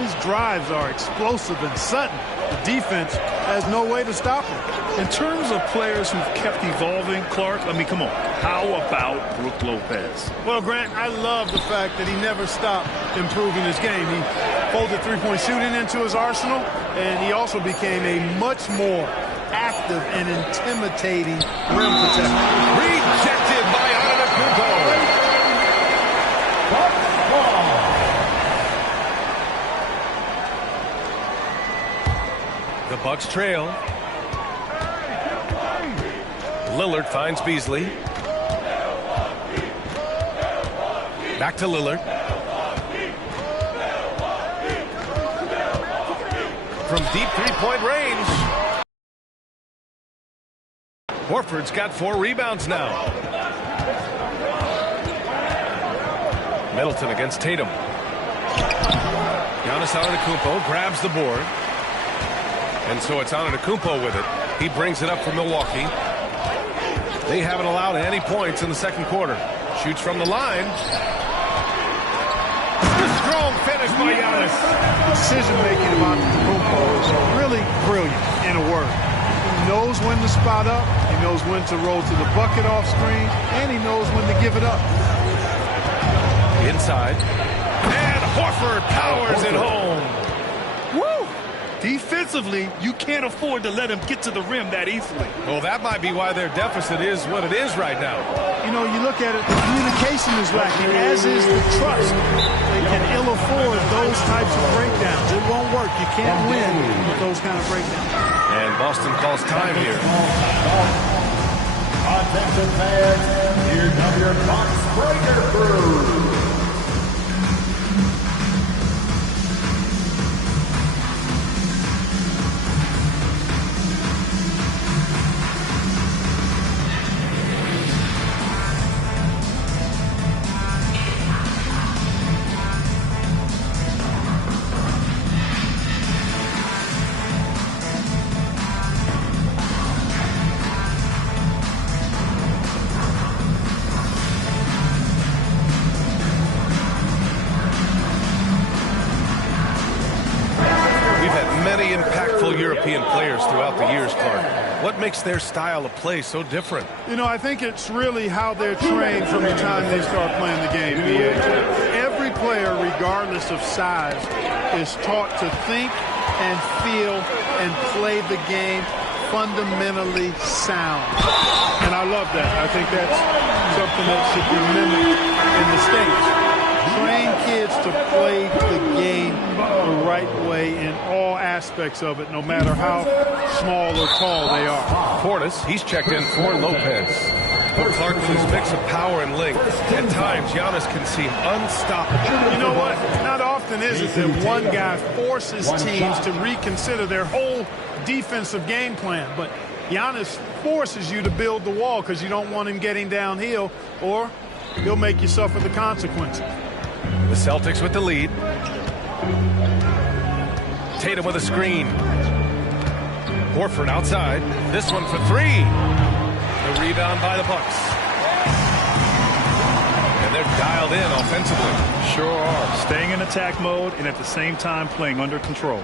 his drives are explosive and sudden. The defense has no way to stop him. In terms of players who've kept evolving, Clark, I mean, come on. How about Brook Lopez? Well, Grant, I love the fact that he never stopped improving his game. He folded three-point shooting into his arsenal, and he also became a much more active and intimidating rim protector. Rejected by Antetokounmpo. The Bucks trail. Lillard finds Beasley. Back to Lillard. From deep three-point range. Horford's got 4 rebounds now. Middleton against Tatum. Giannis Antetokounmpo grabs the board. And so it's Antetokounmpo with it. He brings it up for Milwaukee. They haven't allowed any points in the second quarter. Shoots from the line. A strong finish by Giannis. The decision-making of Antetokounmpo is really brilliant, in a word. He knows when to spot up. He knows when to roll to the bucket off screen. And he knows when to give it up. Inside. And Horford powers it home. Woo! Defensively, you can't afford to let him get to the rim that easily. Well, that might be why their deficit is what it is right now. You know, you look at it, the communication is lacking, as is the trust. They can ill afford those types of breakdowns. It won't work. You can't win with those kind of breakdowns. And Boston calls time here. Attention fans, here come your Box Breaker crew. European players throughout the years, Clark. What makes their style of play so different? You know, I think it's really how they're trained from the time they start playing the game, B.A. Every player, regardless of size, is taught to think and feel and play the game fundamentally sound. And I love that. I think that's something that should be mimicked in the States. Train kids to play the game the right way in all aspects of it, no matter how small or tall they are. Portis, he's checked in for Lopez. But Clark, with his mix of power and length, at times Giannis can seem unstoppable. You know what? Not often is it that one guy forces teams to reconsider their whole defensive game plan, but Giannis forces you to build the wall because you don't want him getting downhill, or he'll make you suffer the consequences. The Celtics with the lead. Tatum with a screen. Horford outside. This one for 3. The rebound by the Bucks. And they're dialed in offensively. Sure are. Staying in attack mode and at the same time playing under control.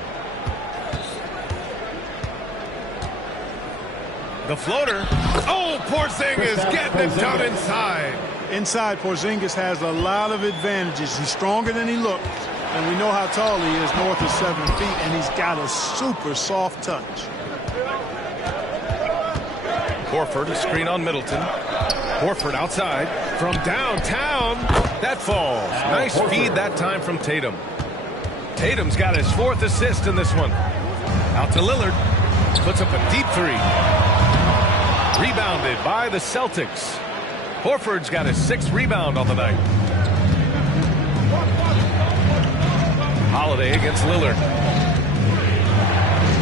The floater. Oh, Porzingis getting it done inside. Inside, Porzingis has a lot of advantages. He's stronger than he looks, and we know how tall he is, north of 7 feet, and he's got a super soft touch. Horford, a screen on Middleton. Horford outside from downtown. That falls. Nice feed that time from Tatum. Tatum's got his 4th assist in this one. Out to Lillard. Puts up a deep 3. Rebounded by the Celtics. Horford's got his 6th rebound on the night. Holiday against Lillard.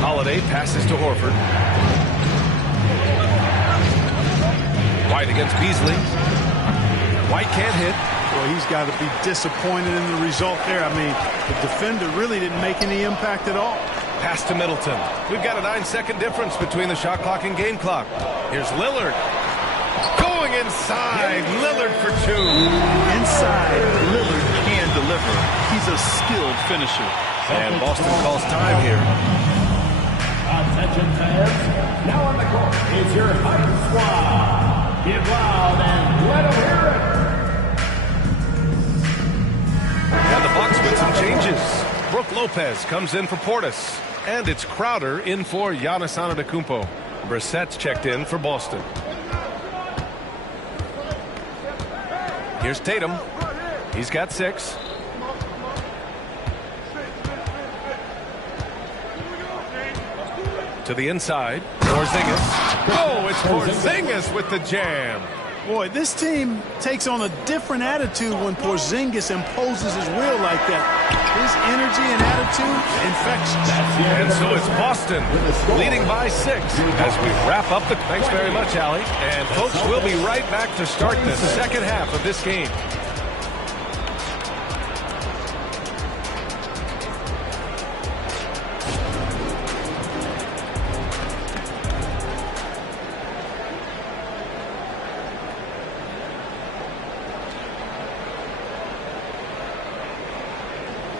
Holiday passes to Horford. White against Beasley. White can't hit. Well, he's got to be disappointed in the result there. I mean, the defender really didn't make any impact at all. Pass to Middleton. We've got a 9-second difference between the shot clock and game clock. Here's Lillard. Going inside. Lillard for 2. Inside, Lillard can deliver. a skilled finisher. And Boston calls time here. Attention fans, now on the court is your Hype Squad. Get loud and let them hear it. And the Bucks with some changes. Brook Lopez comes in for Portis. And it's Crowder in for Giannis Antetokounmpo. Brissett's checked in for Boston. Here's Tatum. He's got 6. To the inside. Porzingis. Oh, it's Porzingis with the jam. Boy, this team takes on a different attitude when Porzingis imposes his will like that. His energy and attitude infectious. And so it's Boston leading by 6 as we wrap up the... Thanks very much, Allie. And folks, we'll be right back to start the second half of this game.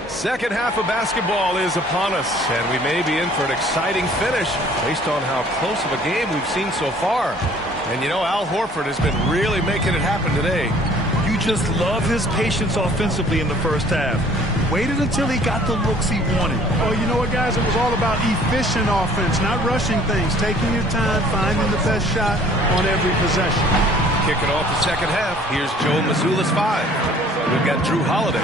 Second half of basketball is upon us, and we may be in for an exciting finish based on how close of a game we've seen so far. And you know, Al Horford has been really making it happen today. You just love his patience offensively in the first half. Waited until he got the looks he wanted. Oh, you know what, guys? It was all about efficient offense, not rushing things, taking your time, finding the best shot on every possession. Kicking off the second half, here's Joe Mazzulla's 5. We've got Drew Holiday.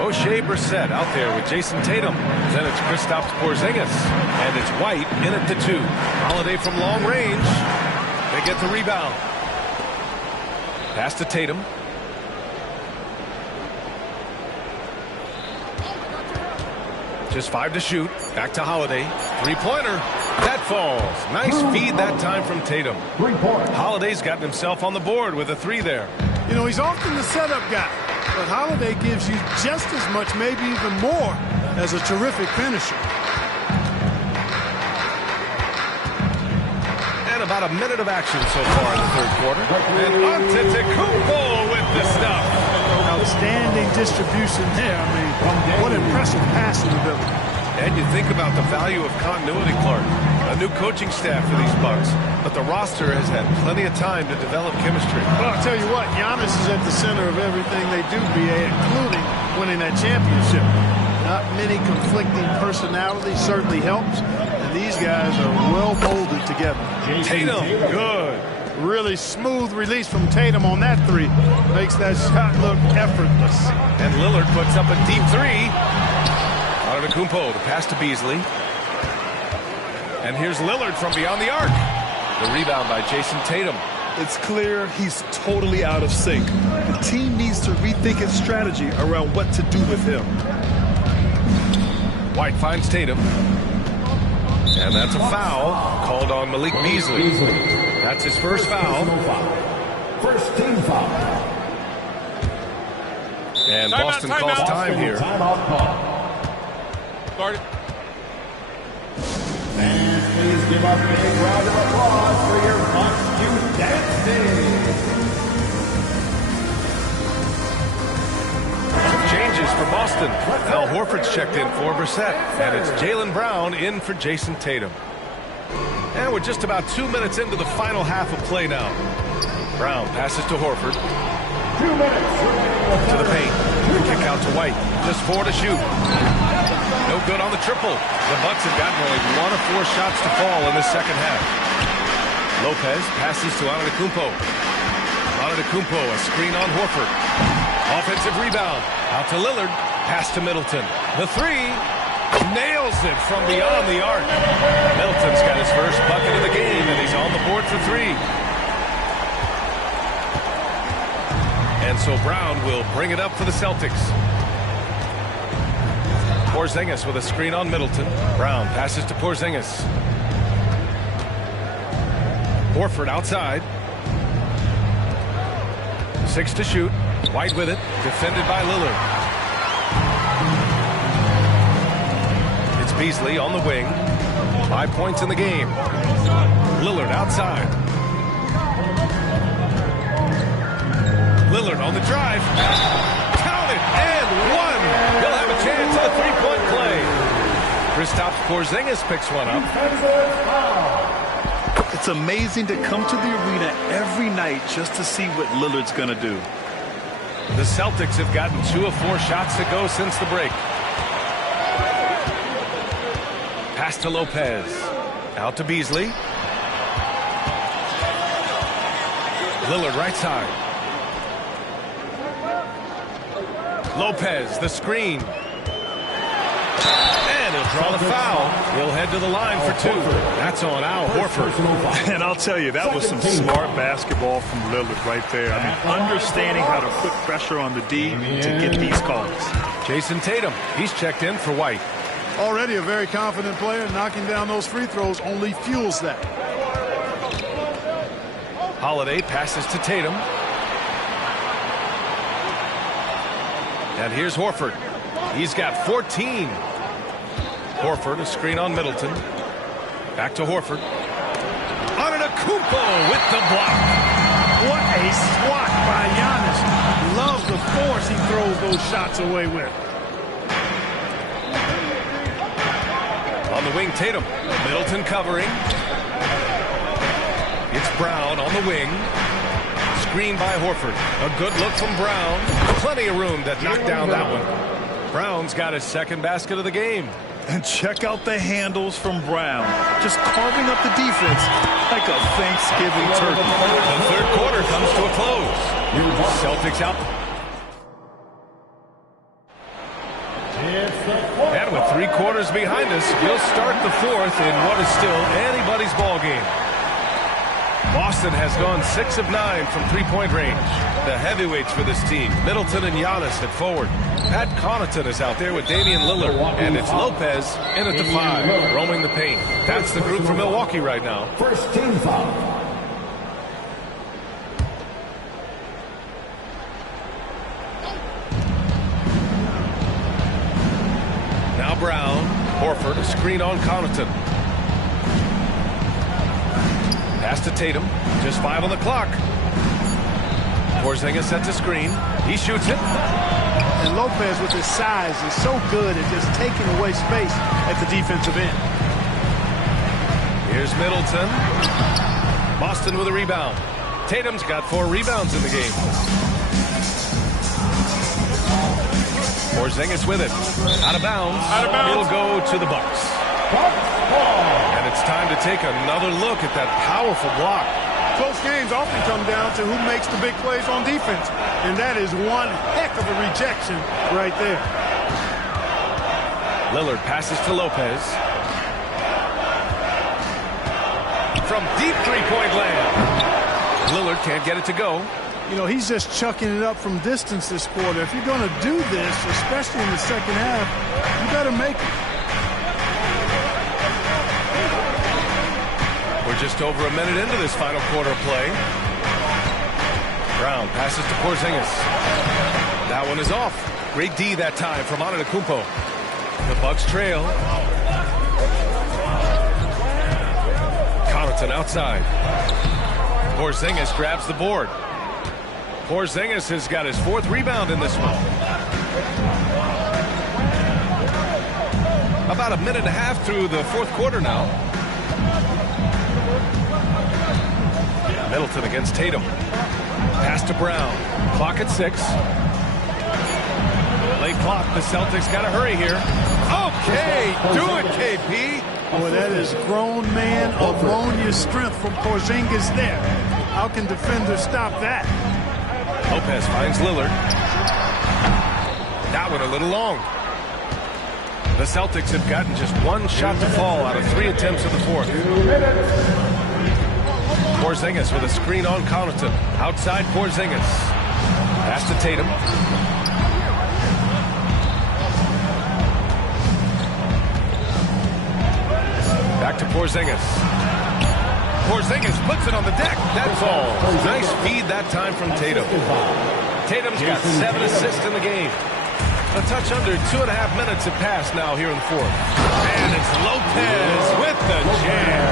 O'Shea Brissett out there with Jason Tatum. Then it's Kristaps Porzingis. And it's White in at the 2. Holiday from long range. They get the rebound. Pass to Tatum. Just 5 to shoot. Back to Holiday. 3-pointer. That falls. Nice feed that time from Tatum. Holiday's gotten himself on the board with a 3 there. You know, he's often the setup guy. But Holiday gives you just as much, maybe even more, as a terrific finisher. And about a minute of action so far in the third quarter. And Antetokounmpo with the stuff. Outstanding distribution there. I mean, what impressive passing ability. And you think about the value of continuity, Clark. A new coaching staff for these Bucks, but the roster has had plenty of time to develop chemistry. Well, I'll tell you what, Giannis is at the center of everything they do, B.A., including winning that championship. Not many conflicting personalities certainly helps, and these guys are well molded together. Tatum, good. Really smooth release from Tatum on that 3. Makes that shot look effortless. And Lillard puts up a deep 3. Antetokounmpo, the pass to Beasley. And here's Lillard from beyond the arc. The rebound by Jason Tatum. It's clear he's totally out of sync. The team needs to rethink its strategy around what to do with him. White finds Tatum. And that's a foul called on Malik Beasley. That's his first foul. First team foul. And Boston calls time here. Guard it. And please give a big round of applause for your Bucks youth dancing. Some changes for Boston. Al Horford's checked in for Brissett. And it's Jaylen Brown in for Jason Tatum. And we're just about 2 minutes into the final half of play now. Brown passes to Horford. 2 minutes. To the paint. Kick out to White. Just 4 to shoot. No good on the triple. The Bucks have gotten only 1 of 4 shots to fall in this second half. Lopez passes to Antetokounmpo. Antetokounmpo, a screen on Horford. Offensive rebound. Out to Lillard. Pass to Middleton. The 3. Nails it from beyond the arc. Middleton's got his first bucket of the game, and he's on the board for 3. And so Brown will bring it up for the Celtics. Porzingis with a screen on Middleton. Brown passes to Porzingis. Horford outside. 6 to shoot. White with it. Defended by Lillard. It's Beasley on the wing. 5 points in the game. Lillard outside. Lillard on the drive. Count it and 1. He'll have a chance Kristaps Porzingis picks one up. It's amazing to come to the arena every night just to see what Lillard's going to do. The Celtics have gotten 2 of 4 shots to go since the break. Pass to Lopez. Out to Beasley. Lillard right side. Lopez, the screen. And he'll draw the foul. He'll head to the line for 2. That's on Al Horford. And I'll tell you, that was some smart basketball from Lillard right there. I mean, understanding how to put pressure on the D to get these calls. Jason Tatum, he's checked in for White. Already a very confident player. Knocking down those free throws only fuels that. Holiday passes to Tatum. And here's Horford. He's got 14. Horford, a screen on Middleton. Back to Horford. Antetokounmpo with the block. What a swat by Giannis. Loves the force he throws those shots away with. On the wing, Tatum. Middleton covering. It's Brown on the wing. Screen by Horford. A good look from Brown. Plenty of room that knocked down that one. Brown's got his second basket of the game. And check out the handles from Brown. Just carving up the defense like a Thanksgiving turkey. The third quarter comes to a close. Celtics out. And with 3 quarters behind us, we'll start the fourth in what is still anybody's ball game. Boston has gone 6 of 9 from three-point range. The heavyweights for this team, Middleton and Giannis at forward. Pat Connaughton is out there with Damian Lillard, and it's Lopez in at the 5, roaming the paint. That's the group for Milwaukee right now. First team foul. Now Brown, Horford, a screen on Connaughton. Pass to Tatum, just 5 on the clock. Porzingis sets a screen. He shoots it. And Lopez with his size is so good at just taking away space at the defensive end. Here's Middleton. Boston with a rebound. Tatum's got 4 rebounds in the game. Porzingis with it. Out of bounds. He'll go to the Bucks. And it's time to take another look at that powerful block. Close games often come down to who makes the big plays on defense. And that is one heck of a rejection right there. Lillard passes to Lopez. From deep three-point land. Lillard can't get it to go. You know, he's just chucking it up from distance this quarter. If you're going to do this, especially in the second half, you got to make it. We're just over a minute into this final quarter of play. Brown passes to Porzingis. That one is off. Great D that time from Antetokounmpo. The Bucks trail. Connaughton outside. Porzingis grabs the board. Porzingis has got his 4th rebound in this one. About a minute and a half through the 4th quarter now. Middleton against Tatum. Pass to Brown. Clock at 6. Late clock. The Celtics got to hurry here. Okay, do it, KP. Boy, that is grown man ammonia strength from Porzingis there. How can defenders stop that? Lopez finds Lillard. That one a little long. The Celtics have gotten just 1 shot to fall out of 3 attempts in the 4th. Porzingis with a screen on Connaughton. Outside Porzingis. Pass to Tatum. Back to Porzingis. Porzingis puts it on the deck. That falls. Nice feed that time from Tatum. Tatum's got 7 assists in the game. A touch under 2.5 minutes have passed now here in the 4th. And it's Lopez with the jam.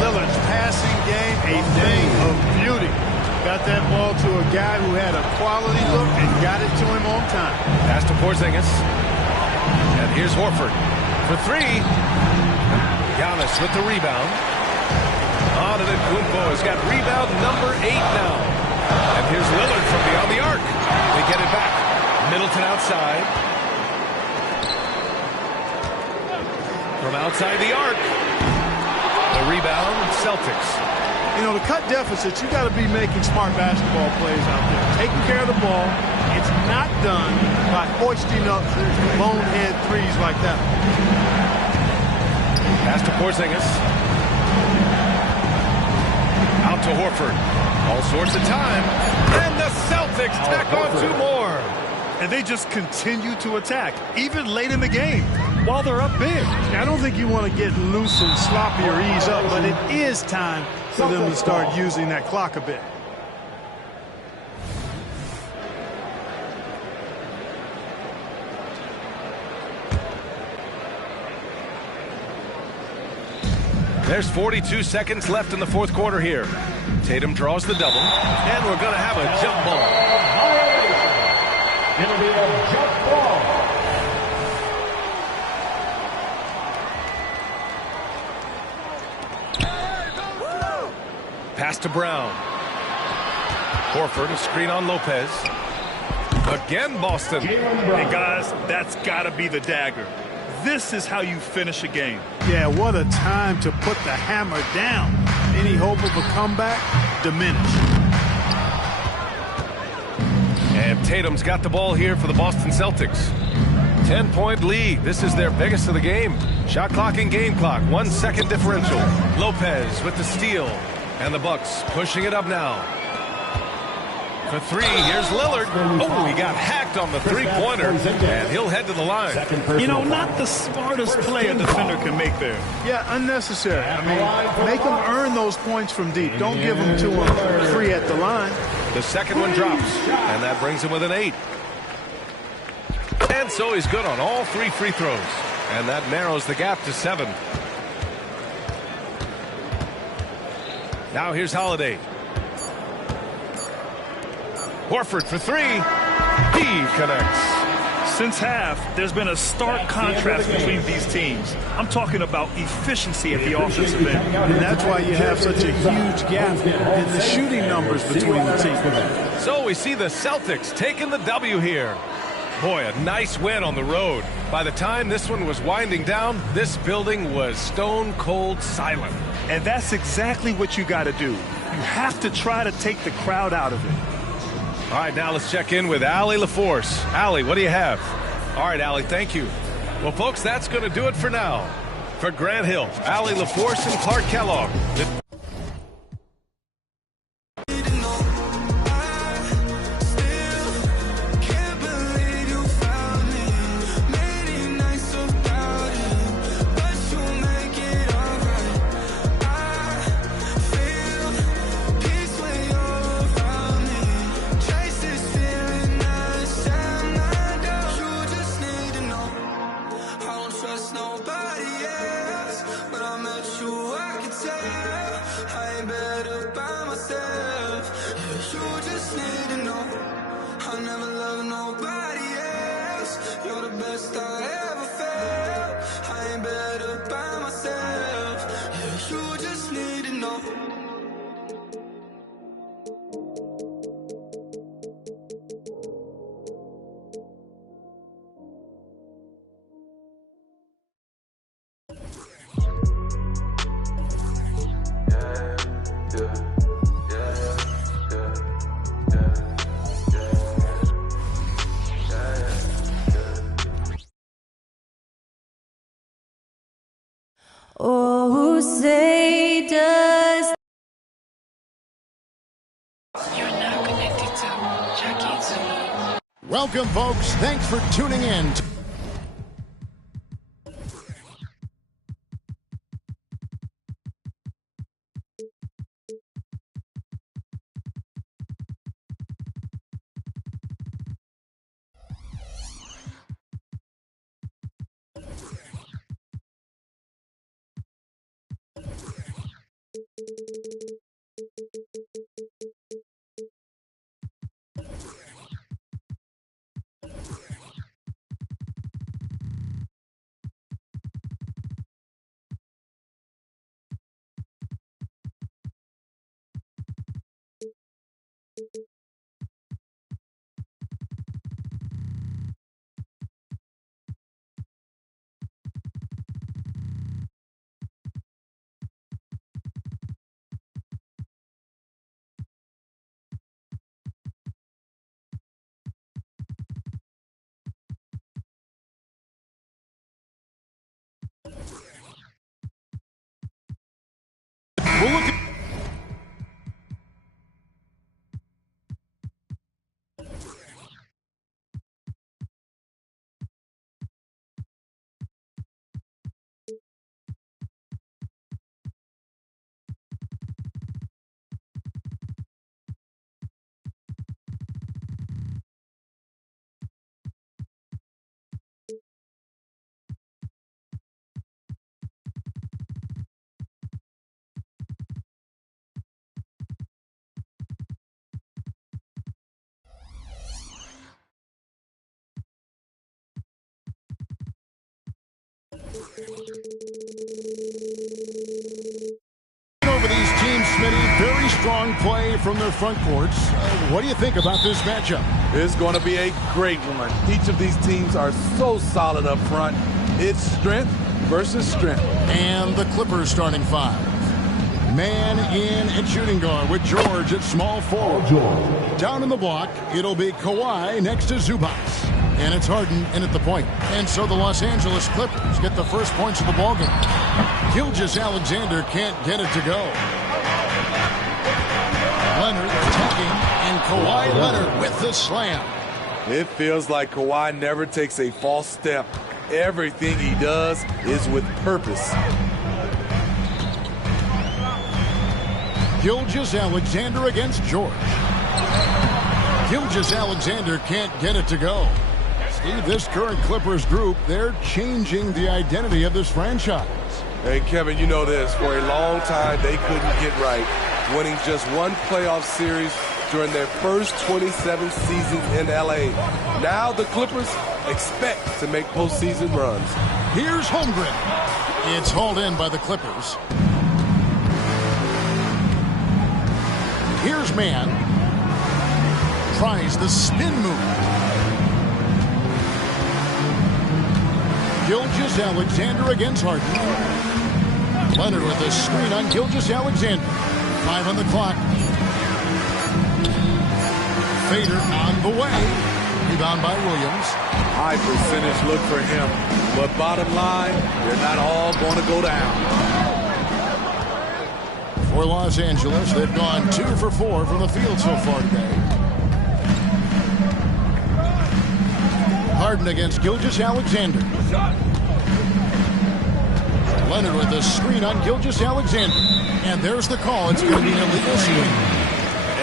Lillard's passing game, a thing of beauty. Got that ball to a guy who had a quality look and got it to him on time. Pass to Porzingis. And here's Horford. for three. Giannis with the rebound. Antetokounmpo has got rebound number 8 now. And here's Lillard from beyond the arc. They get it back. Middleton outside. From outside the arc. The rebound, Celtics. You know, to cut deficits, you got to be making smart basketball plays out there. Taking care of the ball. It's not done by hoisting up bonehead threes like that. Pass to Porzingis. Out to Horford. All sorts of time. And the Celtics tack on 2 more. And they just continue to attack, even late in the game, while they're up big. I don't think you want to get loose and sloppy or ease up, but it is time for them to start using that clock a bit. There's 42 seconds left in the 4th quarter here. Tatum draws the double, and we're going to have a jump ball. It'll be a jump ball. Pass to Brown. Horford, a screen on Lopez. Again, Boston. Hey, guys, that's got to be the dagger. This is how you finish a game. Yeah, what a time to put the hammer down. Any hope of a comeback diminished. And Tatum's got the ball here for the Boston Celtics. 10-point lead. This is their biggest of the game. Shot clock and game clock. 1 second differential. Lopez with the steal. And the Bucks pushing it up now. For three, here's Lillard. Oh, he got hacked on the three-pointer, and he'll head to the line. You know, not the smartest play a defender can make there. Yeah, unnecessary. I mean, make them earn those points from deep. Don't give them to them free at the line. The second one drops, and that brings him with an 8. And so he's good on all 3 free throws, and that narrows the gap to 7. Now here's Holiday. Horford for 3. He connects. Since half, there's been a stark contrast between these teams. I'm talking about efficiency at the offensive end. And that's why you have such a huge gap in the shooting numbers between the teams. So we see the Celtics taking the W here. Boy, a nice win on the road. By the time this one was winding down, this building was stone cold silent. And that's exactly what you got to do. You have to try to take the crowd out of it. All right, now let's check in with Allie LaForce. Allie, what do you have? All right, Allie, thank you. Well, folks, that's going to do it for now. For Grant Hill, Allie LaForce, and Clark Kellogg. Oh, say does. You're now connected to Jackie Zulu. Welcome, folks. Thanks for tuning in. Over these teams, Smitty, very strong play from their front courts. What do you think about this matchup? It's going to be a great one. Each of these teams are so solid up front. It's strength versus strength. And the Clippers starting five. Man in at shooting guard with George at small forward. Down in the block, it'll be Kawhi next to Zubac. And it's Harden in at the point. And so the Los Angeles Clippers get the first points of the ballgame. Gilgeous-Alexander can't get it to go. Leonard attacking, and Kawhi Leonard with the slam. It feels like Kawhi never takes a false step. Everything he does is with purpose. Gilgeous-Alexander against George. Gilgeous-Alexander can't get it to go. Steve, this current Clippers group, they're changing the identity of this franchise. Hey, Kevin, you know this. For a long time, they couldn't get right, winning just one playoff series during their first 27 seasons in L.A. Now the Clippers expect to make postseason runs. Here's Holmgren. It's hauled in by the Clippers. Here's Mann. Tries the spin move. Gilgeous-Alexander against Harden. Leonard with a screen on Gilgeous-Alexander. 5 on the clock. Fader on the way. Rebound by Williams. High percentage look for him. But bottom line, they're not all going to go down. For Los Angeles, they've gone 2 for 4 from the field so far today. Harden against Gilgeous-Alexander. Leonard with a screen on Gilgeous-Alexander. And there's the call. It's going to be an illegal screen.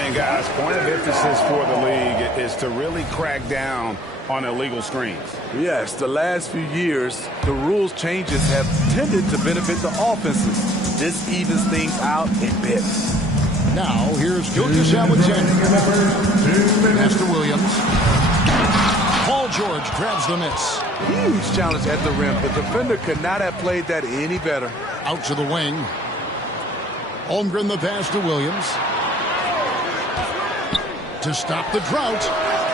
And guys, point of emphasis for the league is to really crack down on illegal screens. Yes, the last few years, the rules changes have tended to benefit the offenses. This evens things out in bits. Now, here's Gilgeous-Alexander. Master Williams. Paul George grabs the miss. Huge challenge at the rim. The defender could not have played that any better. Out to the wing. Holmgren the pass to Williams. To stop the drought.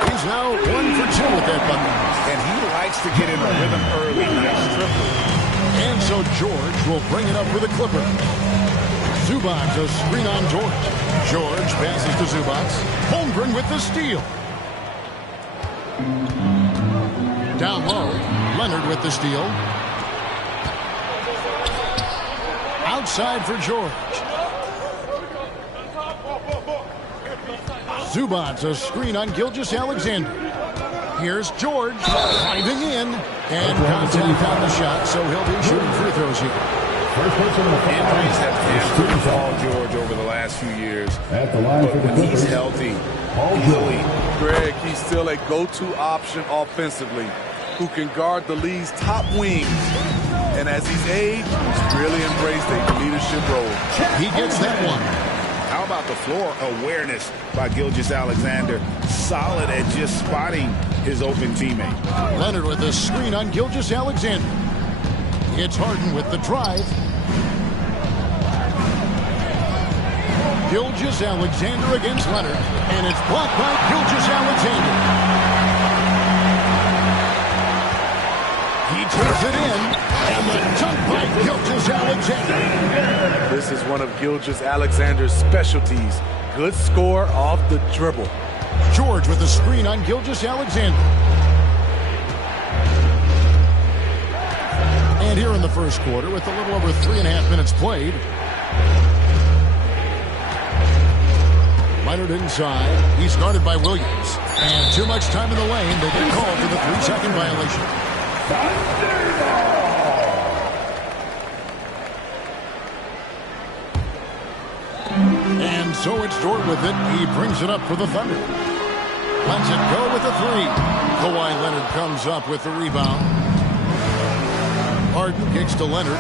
He's now 1 for 2 with that bucket. And he likes to get in a rhythm early. Nice triple. And so George will bring it up for the Clippers. Zubac a screen on George. George passes to Zubac. Holmgren with the steal. Down low, Leonard with the steal. Outside for George. Zubac a screen on Gilgeous-Alexander. Here's George driving in and contact on the shot, so he'll be shooting free throws here. Injuries have hampered Paul George over the last few years. But when he's healthy, he's elite. Greg, he's still a go-to option offensively, who can guard the league's top wings. And as he's aged, he's really embraced a leadership role. He gets that one. How about the floor awareness by Gilgeous-Alexander? Solid at just spotting his open teammate. Leonard with a screen on Gilgeous-Alexander. It's Harden with the drive. Gilgeous Alexander against Leonard, and it's blocked by Gilgeous Alexander. He takes it in, and the dunk by Gilgeous Alexander. This is one of Gilgeous Alexander's specialties. Good score off the dribble. George with the screen on Gilgeous Alexander. And here in the first quarter, with a little over 3.5 minutes played, Leonard inside. He's guarded by Williams. And too much time in the lane. They get called for the 3-second violation. And so it's Dort with it. He brings it up for the Thunder. Lets it go with the 3. Kawhi Leonard comes up with the rebound. Harden kicks to Leonard.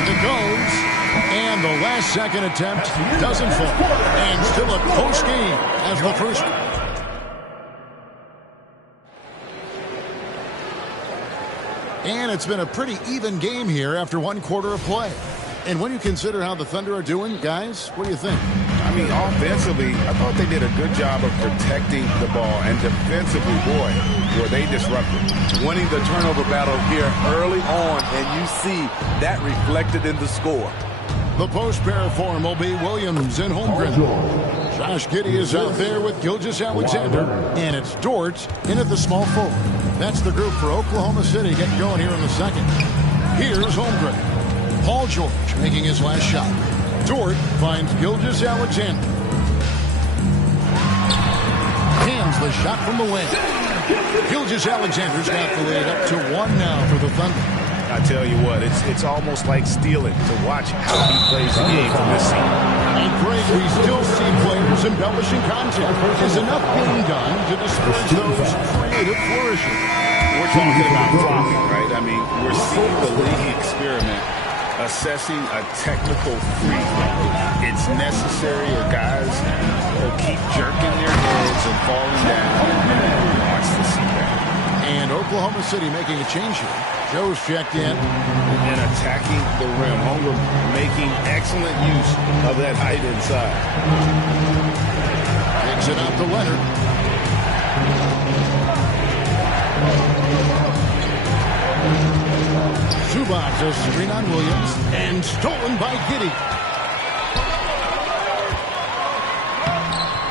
It goes, and the last second attempt doesn't fall, and still a close game as the first. And it's been a pretty even game here after 1 quarter of play. And when you consider how the Thunder are doing, guys, what do you think? I mean, offensively, I thought they did a good job of protecting the ball. And defensively, boy, were they disruptive. Winning the turnover battle here early on, and you see that reflected in the score. The post pair form will be Williams and Holmgren. Josh Giddey is out there with Gilgeous Alexander. And it's Dort in at the small forward. That's the group for Oklahoma City getting going here in the second. Here's Holmgren. Paul George making his last shot. Dort finds Gilgeous Alexander. Hands the shot from the wing. Gilgeous Alexander's got the lead up to 1 now for the Thunder. I tell you what, it's almost like stealing to watch how he plays the game from this scene. And Greg, we still see players embellishing content. Is enough being done to discourage those creative flourishes? We're talking about flopping, right? I mean, we're seeing the league experiment assessing a technical free throw. It's necessary, or guys will keep jerking their heads and falling down, and who wants to see that? And Oklahoma City making a change here. Joe's checked in. And attacking the rim. Holmgren making excellent use of that height inside. Kicks it out to Leonard. Zubac a screen on Williams. And stolen by Giddey.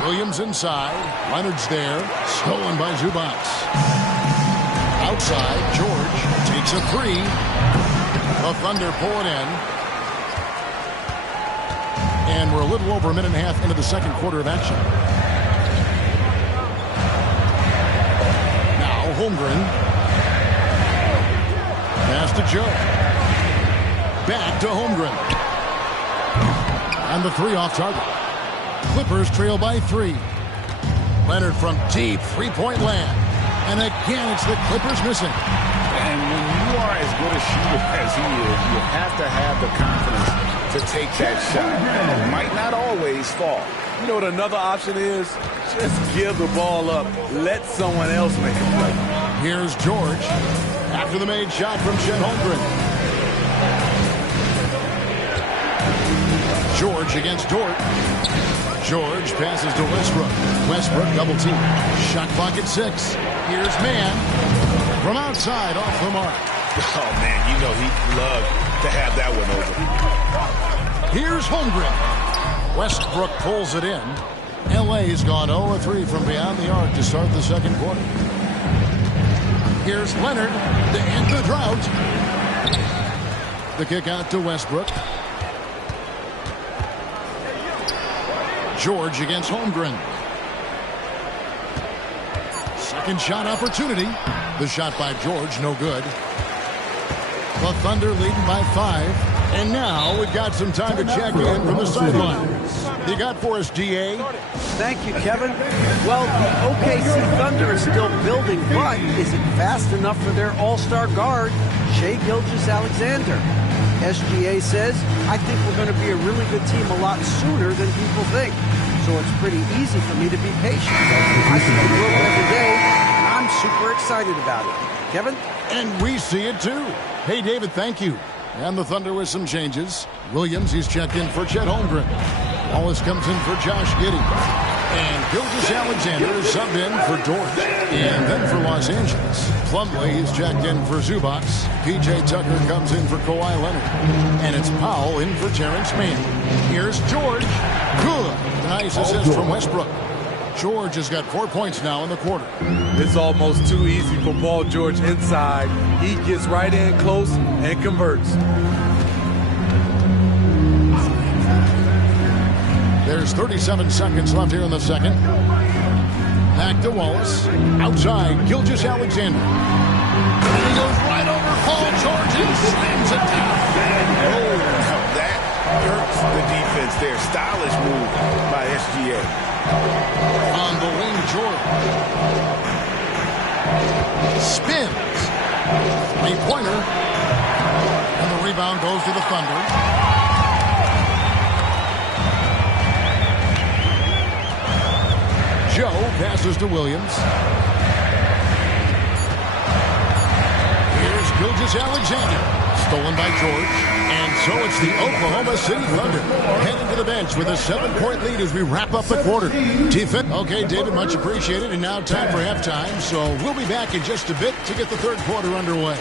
Williams inside. Leonard's there. Stolen by Zubac. Outside, George takes a 3. The Thunder pull it in. And we're a little over a minute and a half into the second quarter of action. Now, Holmgren. Pass to Joe. Back to Holmgren. And the 3 off target. Clippers trail by 3. Leonard from deep three-point land. And again, it's the Clippers missing. And when you are as good a shooter as he is, you have to have the confidence to take that shot. It might not always fall. You know what another option is? Just give the ball up. Let someone else make a play. Here's George after the made shot from Chet Holmgren. George against Dort. George passes to Westbrook. Westbrook double team. Shot clock at 6. Here's Mann from outside off the mark. Oh, man, you know he'd love to have that one over. Here's Holmgren. Westbrook pulls it in. L.A.'s gone 0-3 from beyond the arc to start the second quarter. Here's Leonard to end the drought. The kick out to Westbrook. George against Holmgren. Second shot opportunity. The shot by George, no good. The Thunder leading by 5. And now we've got some time to check in from the sidelines. You got for us, DA? Thank you, Kevin. Well, the OKC Thunder is still building, but is it fast enough for their all-star guard, Shai Gilgeous-Alexander? SGA says, I think we're going to be a really good team a lot sooner than people think. So it's pretty easy for me to be patient. I see the work every day, and I'm I'm super excited about it. Kevin? And we see it too. Hey, David, thank you. And the Thunder with some changes. Williams, he's checked in for Chet Holmgren. Wallace comes in for Josh Giddey. And Gilgeous-Alexander is subbed in for Dort. And then for Los Angeles, Plumlee, he's checked in for Zubac. P.J. Tucker comes in for Kawhi Leonard. And it's Powell in for Terrence Mann. Here's George. Good. Nice assist from Westbrook. George has got 4 points now in the quarter. It's almost too easy for Paul George inside. He gets right in close and converts. There's 37 seconds left here in the second. Back to Wallace. Outside, Gilgeous-Alexander. And he goes right over Paul George and slams it down. Oh, that hurts the defense there. Stylish move by SGA. On the wing, George. Spins. Three-pointer. And the rebound goes to the Thunder. Joe passes to Williams. Here's Gilgeous-Alexander. Stolen by George. And so it's the Oklahoma City Thunder heading to the bench with a 7-point lead as we wrap up the quarter. Okay, David, much appreciated. And now time for halftime. So we'll be back in just a bit to get the third quarter underway.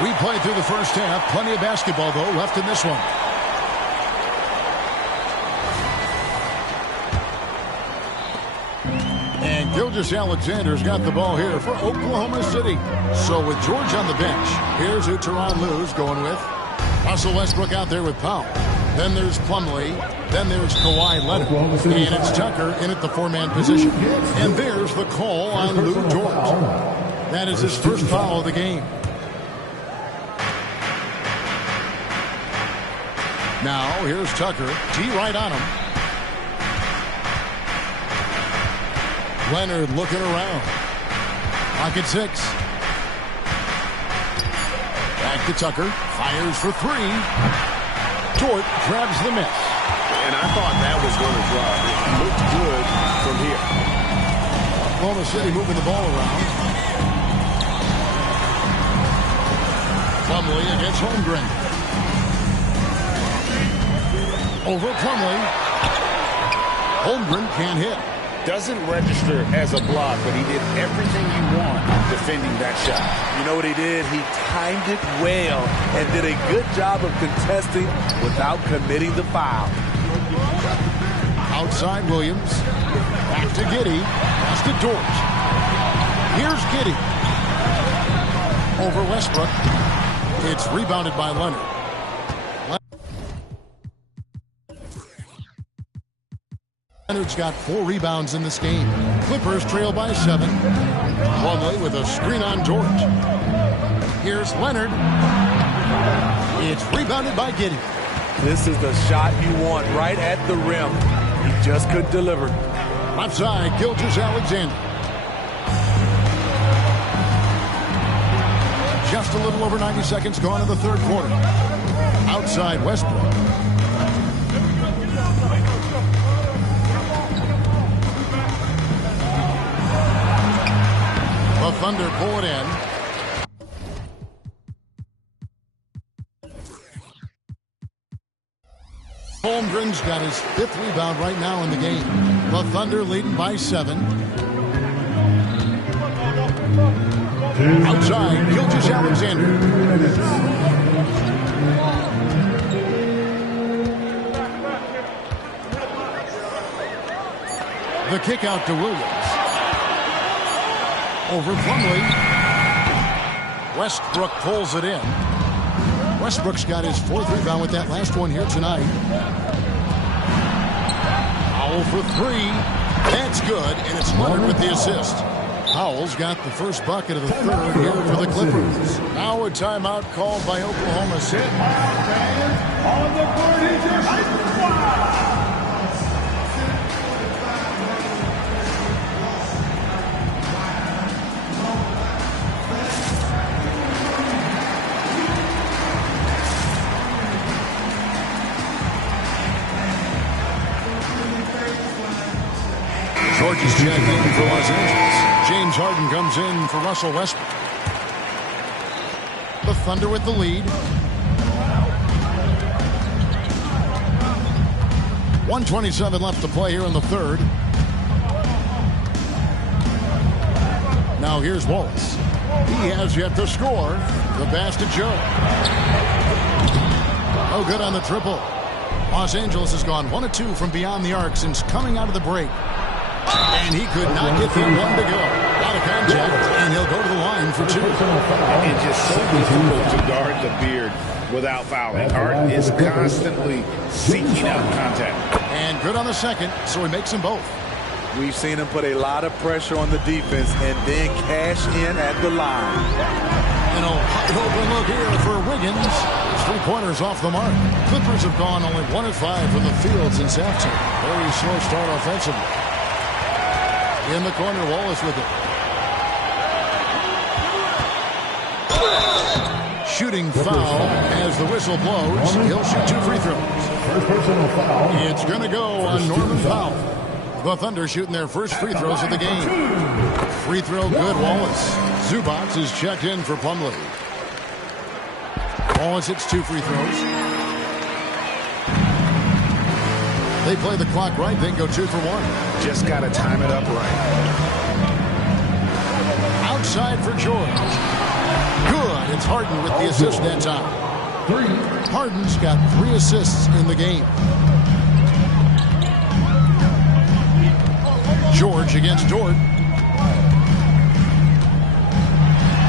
We played through the first half. Plenty of basketball, though, left in this one. And Gilgeous-Alexander's got the ball here for Oklahoma City. So with George on the bench, here's who Tyronn Lue's going with. Russell Westbrook out there with Powell. Then there's Plumlee. Then there's Kawhi Leonard. And it's Tucker in at the four-man position. And there's the call on Lou Dort. That is his first foul of the game. Now, here's Tucker. T right on him. Leonard looking around. Pocket 6. Back to Tucker. Fires for 3. Dort grabs the miss. And I thought that was going to drop. It looked good from here. Oklahoma City moving the ball around. Plumlee against Holmgren. Over Plumlee. Holmgren can't hit. Doesn't register as a block, but he did everything you want defending that shot. You know what he did? He timed it well and did a good job of contesting without committing the foul. Outside Williams. Back to Giddey. Pass to Dort. Here's Giddey. Over Westbrook. It's rebounded by Leonard. Leonard's got 4 rebounds in this game. Clippers trail by 7. Plumlee with a screen on Dort. Here's Leonard. It's rebounded by Giddey. This is the shot you want right at the rim. He just couldn't deliver. Left side, Gilgeous-Alexander. Just a little over 90 seconds gone in the third quarter. Outside Westbrook. The Thunder pull it in. Holmgren's got his 5th rebound right now in the game. The Thunder leading by 7. Outside, Gilgeous-Alexander. The kick out to Williams. Over Plumlee. Westbrook pulls it in. Westbrook's got his 4th rebound with that last one here tonight. Powell for 3. That's good, and it's Leonard with the assist. Powell's got the first bucket of the third here for the Clippers. Now a timeout called by Oklahoma City. On the court is your George is checking in for Los Angeles. James Harden comes in for Russell Westbrook. The Thunder with the lead. 1:27 left to play here in the third. Now here's Wallace. He has yet to score. The pass to Joe. Oh, good on the triple. Los Angeles has gone 1 of 2 from beyond the arc since coming out of the break. And he could not get the one to go. Out of contact, and he'll go to the line for 2. It's just so difficult to guard the beard without fouling. Harden is constantly seeking out contact. And good on the second, so he makes them both. We've seen him put a lot of pressure on the defense and then cash in at the line. And a wide open look here for Wiggins. 3-pointers off the mark. Clippers have gone only 1 of 5 from the field since halftime. Very slow start offensively. In the corner, Wallace with it. Shooting foul as the whistle blows. He'll shoot 2 free throws. It's going to go on Norman Powell. The Thunder shooting their first free throws of the game. Free throw good, Wallace. Zubac is checked in for Plumlee. Wallace hits 2 free throws. They play the clock right, then go 2 for 1. Just got to time it up right. Outside for George. Good. It's Harden with the assist that time. Harden's got 3 assists in the game. George against Dort.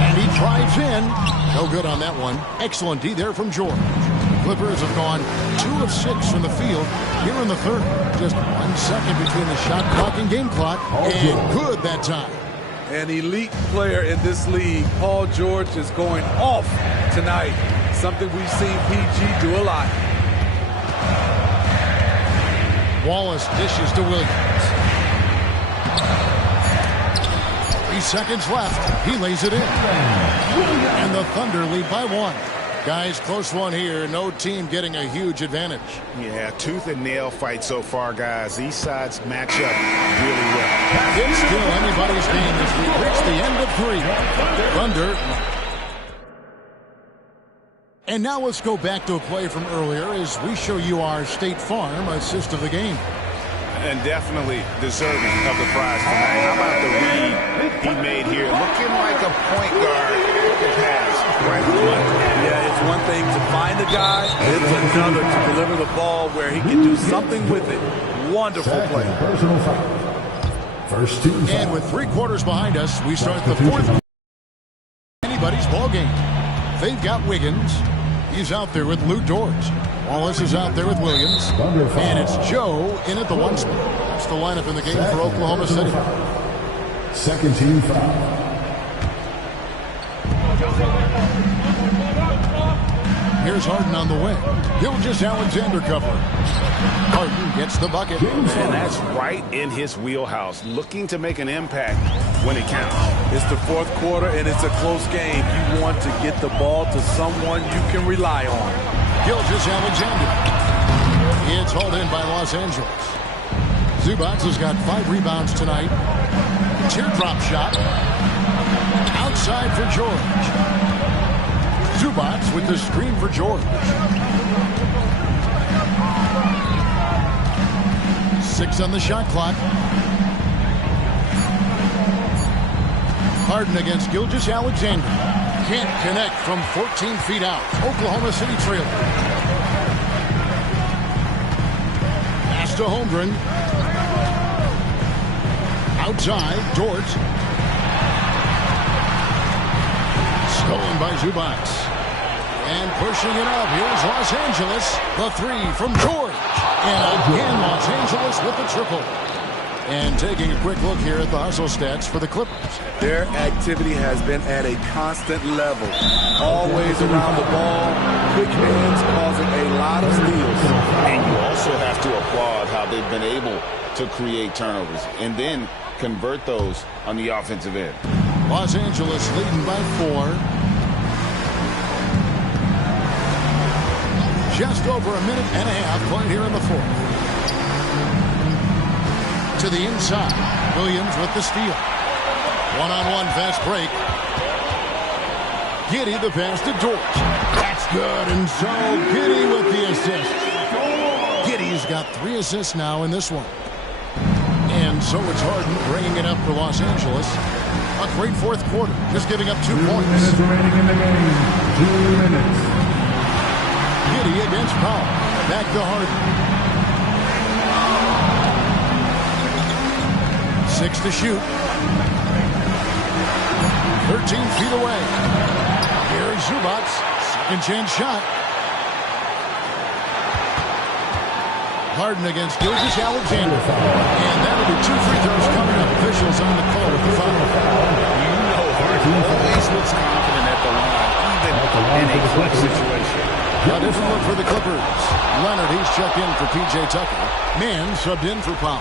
And he drives in. No good on that one. Excellent D there from George. Clippers have gone 2 of 6 from the field here in the third. Just 1 second between the shot clock and game clock. And good that time. An elite player in this league, Paul George, is going off tonight. Something we've seen PG do a lot. Wallace dishes to Williams. 3 seconds left. He lays it in. And the Thunder lead by 1. Guys, close one here. No team getting a huge advantage. Yeah, tooth and nail fight so far, guys. These sides match up really well. It's still anybody's game as we reach the end of 3. Thunder. And now let's go back to a play from earlier as we show you our State Farm assist of the game. And definitely deserving of the prize tonight. How about the read he made here? Looking like a point guard. Pass right on the money. Yeah, it's one thing to find the guy. It's another to deliver the ball where he can do something with it. Wonderful play. First team. And with 3 quarters behind us, we start the 4th. Anybody's ball game. They've got Wiggins. He's out there with Lou Dort. Wallace is out there with Williams. And it's Joe in at the 1 spot. That's the lineup in the game for Oklahoma City. Second team foul. Here's Harden on the wing. Gilgeous-Alexander covering. Harden gets the bucket. And that's right in his wheelhouse. Looking to make an impact when it counts. It's the 4th quarter, and it's a close game. You want to get the ball to someone you can rely on. Gilgeous-Alexander. It's hauled in by Los Angeles. Zubac has got 5 rebounds tonight. Teardrop shot. Outside for George. Zubac with the screen for George. 6 on the shot clock. Harden against Gilgeous-Alexander. Can't connect from 14 feet out. Oklahoma City trailer. Pass to Holmgren. Outside, Dort. Stolen by Zubac. And pushing it up, here's Los Angeles. The 3 from George. And again, Los Angeles with the triple. And taking a quick look here at the hustle stats for the Clippers. Their activity has been at a constant level. Always around the ball. Quick hands causing a lot of steals. And you also have to applaud how they've been able to create turnovers and then convert those on the offensive end. Los Angeles leading by 4. Just over a minute and a half played here in the 4th. To the inside. Williams with the steal. One-on-one fast break. Giddey the pass to George. That's good, and so Giddey with the assist. Giddey's got 3 assists now in this one. And so it's Harden bringing it up for Los Angeles. A great fourth quarter, just giving up 2 points. Minutes remaining in the game. 2 minutes. Giddey against Powell. Back to Harden. 6 to shoot. 13 feet away. Here's Zubac. Second chance shot. Harden against Gilgeous-Alexander. And that'll be 2 free throws coming up. Officials on the call with the foul. You know Harden always looks confident at the line, even in a clutch situation. A different look for the Clippers. Leonard, he's checked in for P.J. Tucker. Man subbed in for Powell.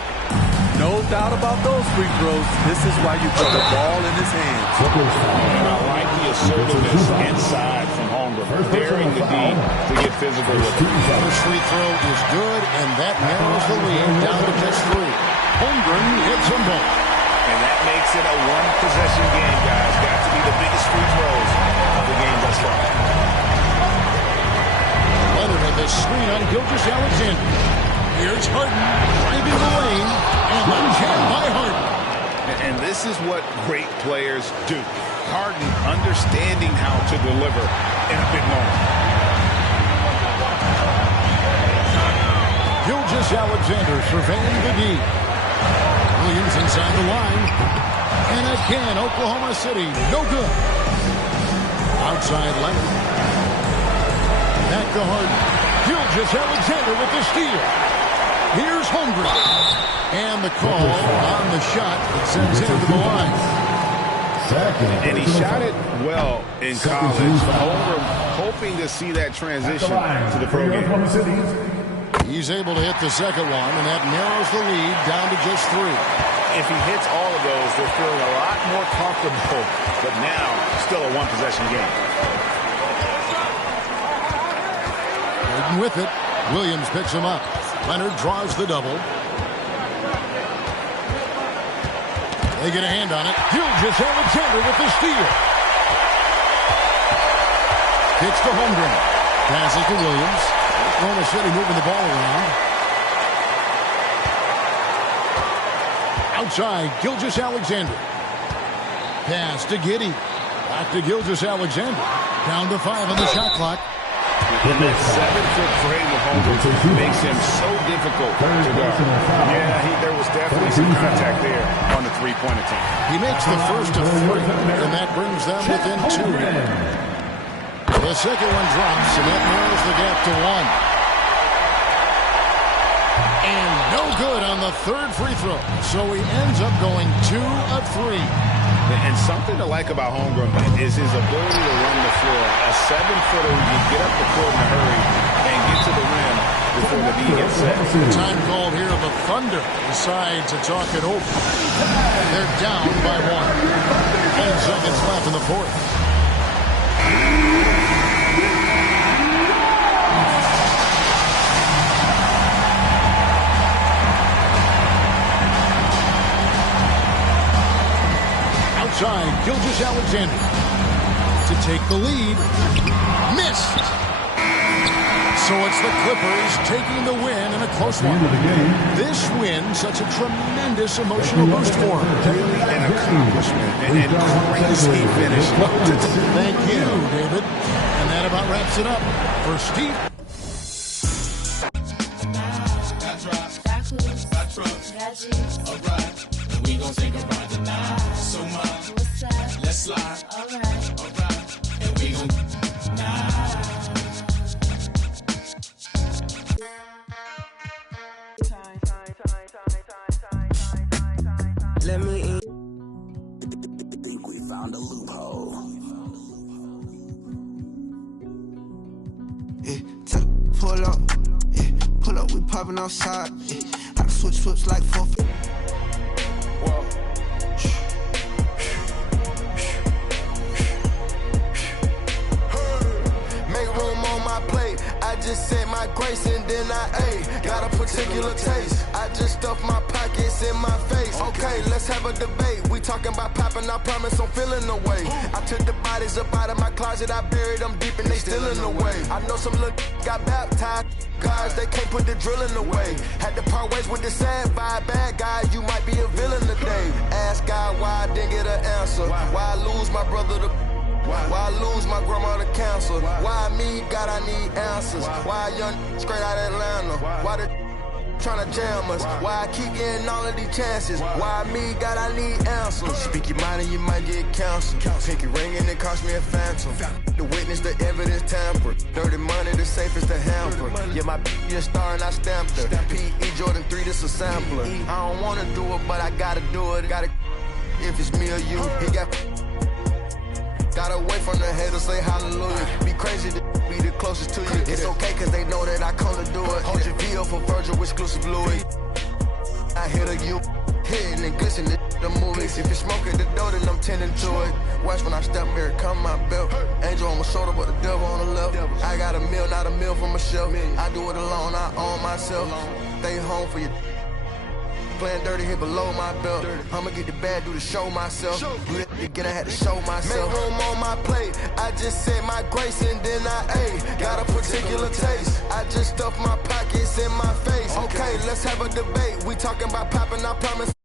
No doubt about those free throws. This is why you put the ball in his hands. And I like the assertiveness inside from Holmgren, daring the D to get physical with him. First free throw is good, and that narrows the lead down to just 3. Holmgren hits them both. And that makes it a one-possession game, guys. Got to be the biggest free throws of the game thus far. Leonard with a screen on Gilgeous-Alexander. Here's Harden driving the lane, and the jam by Harden. And this is what great players do. Harden understanding how to deliver in a big moment. Gilgeous-Alexander surveying the D. Williams inside the line. And again, Oklahoma City, no good. Outside Leonard. Back to Harden. Gilgeous-Alexander with the steal. Here's Holmgren. And the call on the shot that sends him to the line. And he shot it well in college. Holmgren hoping to see that transition to the pro game. He's able to hit the second one, and that narrows the lead down to just 3. If he hits all of those, they're feeling a lot more comfortable. But now, still a one-possession game. Harden with it. Williams picks him up. Leonard draws the double. They get a hand on it. Gilgeous-Alexander with the steal. Kicks to Holmgren. Passes to Williams. Oklahoma City moving the ball around. Outside, Gilgeous-Alexander. Pass to Giddey. Back to Gilgeous-Alexander. Down to 5 on the shot clock. And that 7-foot frame of Holmgren makes him so difficult to guard. Yeah, there was definitely some contact there on the three-point attempt. He makes the first of 3, and that brings them within 2. The second one drops, and that narrows the gap to 1. And no good on the third free throw. So he ends up going 2 of 3. And something to like about Holmgren is his ability to run the floor. A 7-footer, you get up the court in a hurry and get to the rim before the D gets set. Time called here. The Thunder decide to talk it over. They're down by 1. 10 seconds left in the fourth. Outside, Gilgeous-Alexander to take the lead. Missed. So it's the Clippers taking the win in a close one. This win, such a tremendous emotional boost for them. Really an accomplishment and crazy finish. Thank you, David. And that about wraps it up for Steve. All right, and we gon' take a ride tonight. So much, let's slide. All right, and we gon' Let me in. think we found a loophole. Yeah, pull up, we poppin' outside. Yeah, I switch flips like 4. just said my grace and then I got a particular taste. I just stuffed my pockets in my face. Okay, let's have a debate. We talking about popping, I promise I'm feeling the way. I took the bodies up out of my closet, I buried them deep and they still in the way. I know some little got baptized, guys, they can't put the drilling away. Had to part ways with the sad vibe, bad guy, you might be a villain today. Ask God why I didn't get an answer. Why I lose my brother to why I lose my grandma to cancer? Why me, God, I need answers. Why young straight out of Atlanta? Why the trying to jam us? Why I keep getting all of these chances? Why me, God, I need answers. Speak your mind and you might get canceled. Pinky ring and it cost me a phantom. The witness, the evidence tampered. Dirty money, the safest to hamper. Yeah, my a star and I stamped her. P.E. Jordan 3, this a sampler. I don't wanna do it, but I gotta do it. Gotta, if it's me or you, he got. Gotta wait from the haters, say hallelujah. Be crazy to be the closest to you. It's okay cause they know that I come to do it. Hold your VO for Virgil, exclusive Louis. I hit a you, hitting and glisten the movies. If you're smoking the dough, then I'm tending to it. Watch when I step here, come my belt. Angel on my shoulder, but the devil on the left. I got a meal, not a meal from a shelf. I do it alone, I own myself. Stay home for your playing dirty here below my belt. I'ma get the bad, do the show myself. Do that again, I had to show myself. Make room on my plate. I just said my grace and then I got a particular taste. I just stuffed my pockets in my face. Okay, let's have a debate. We talking about popping, I promise.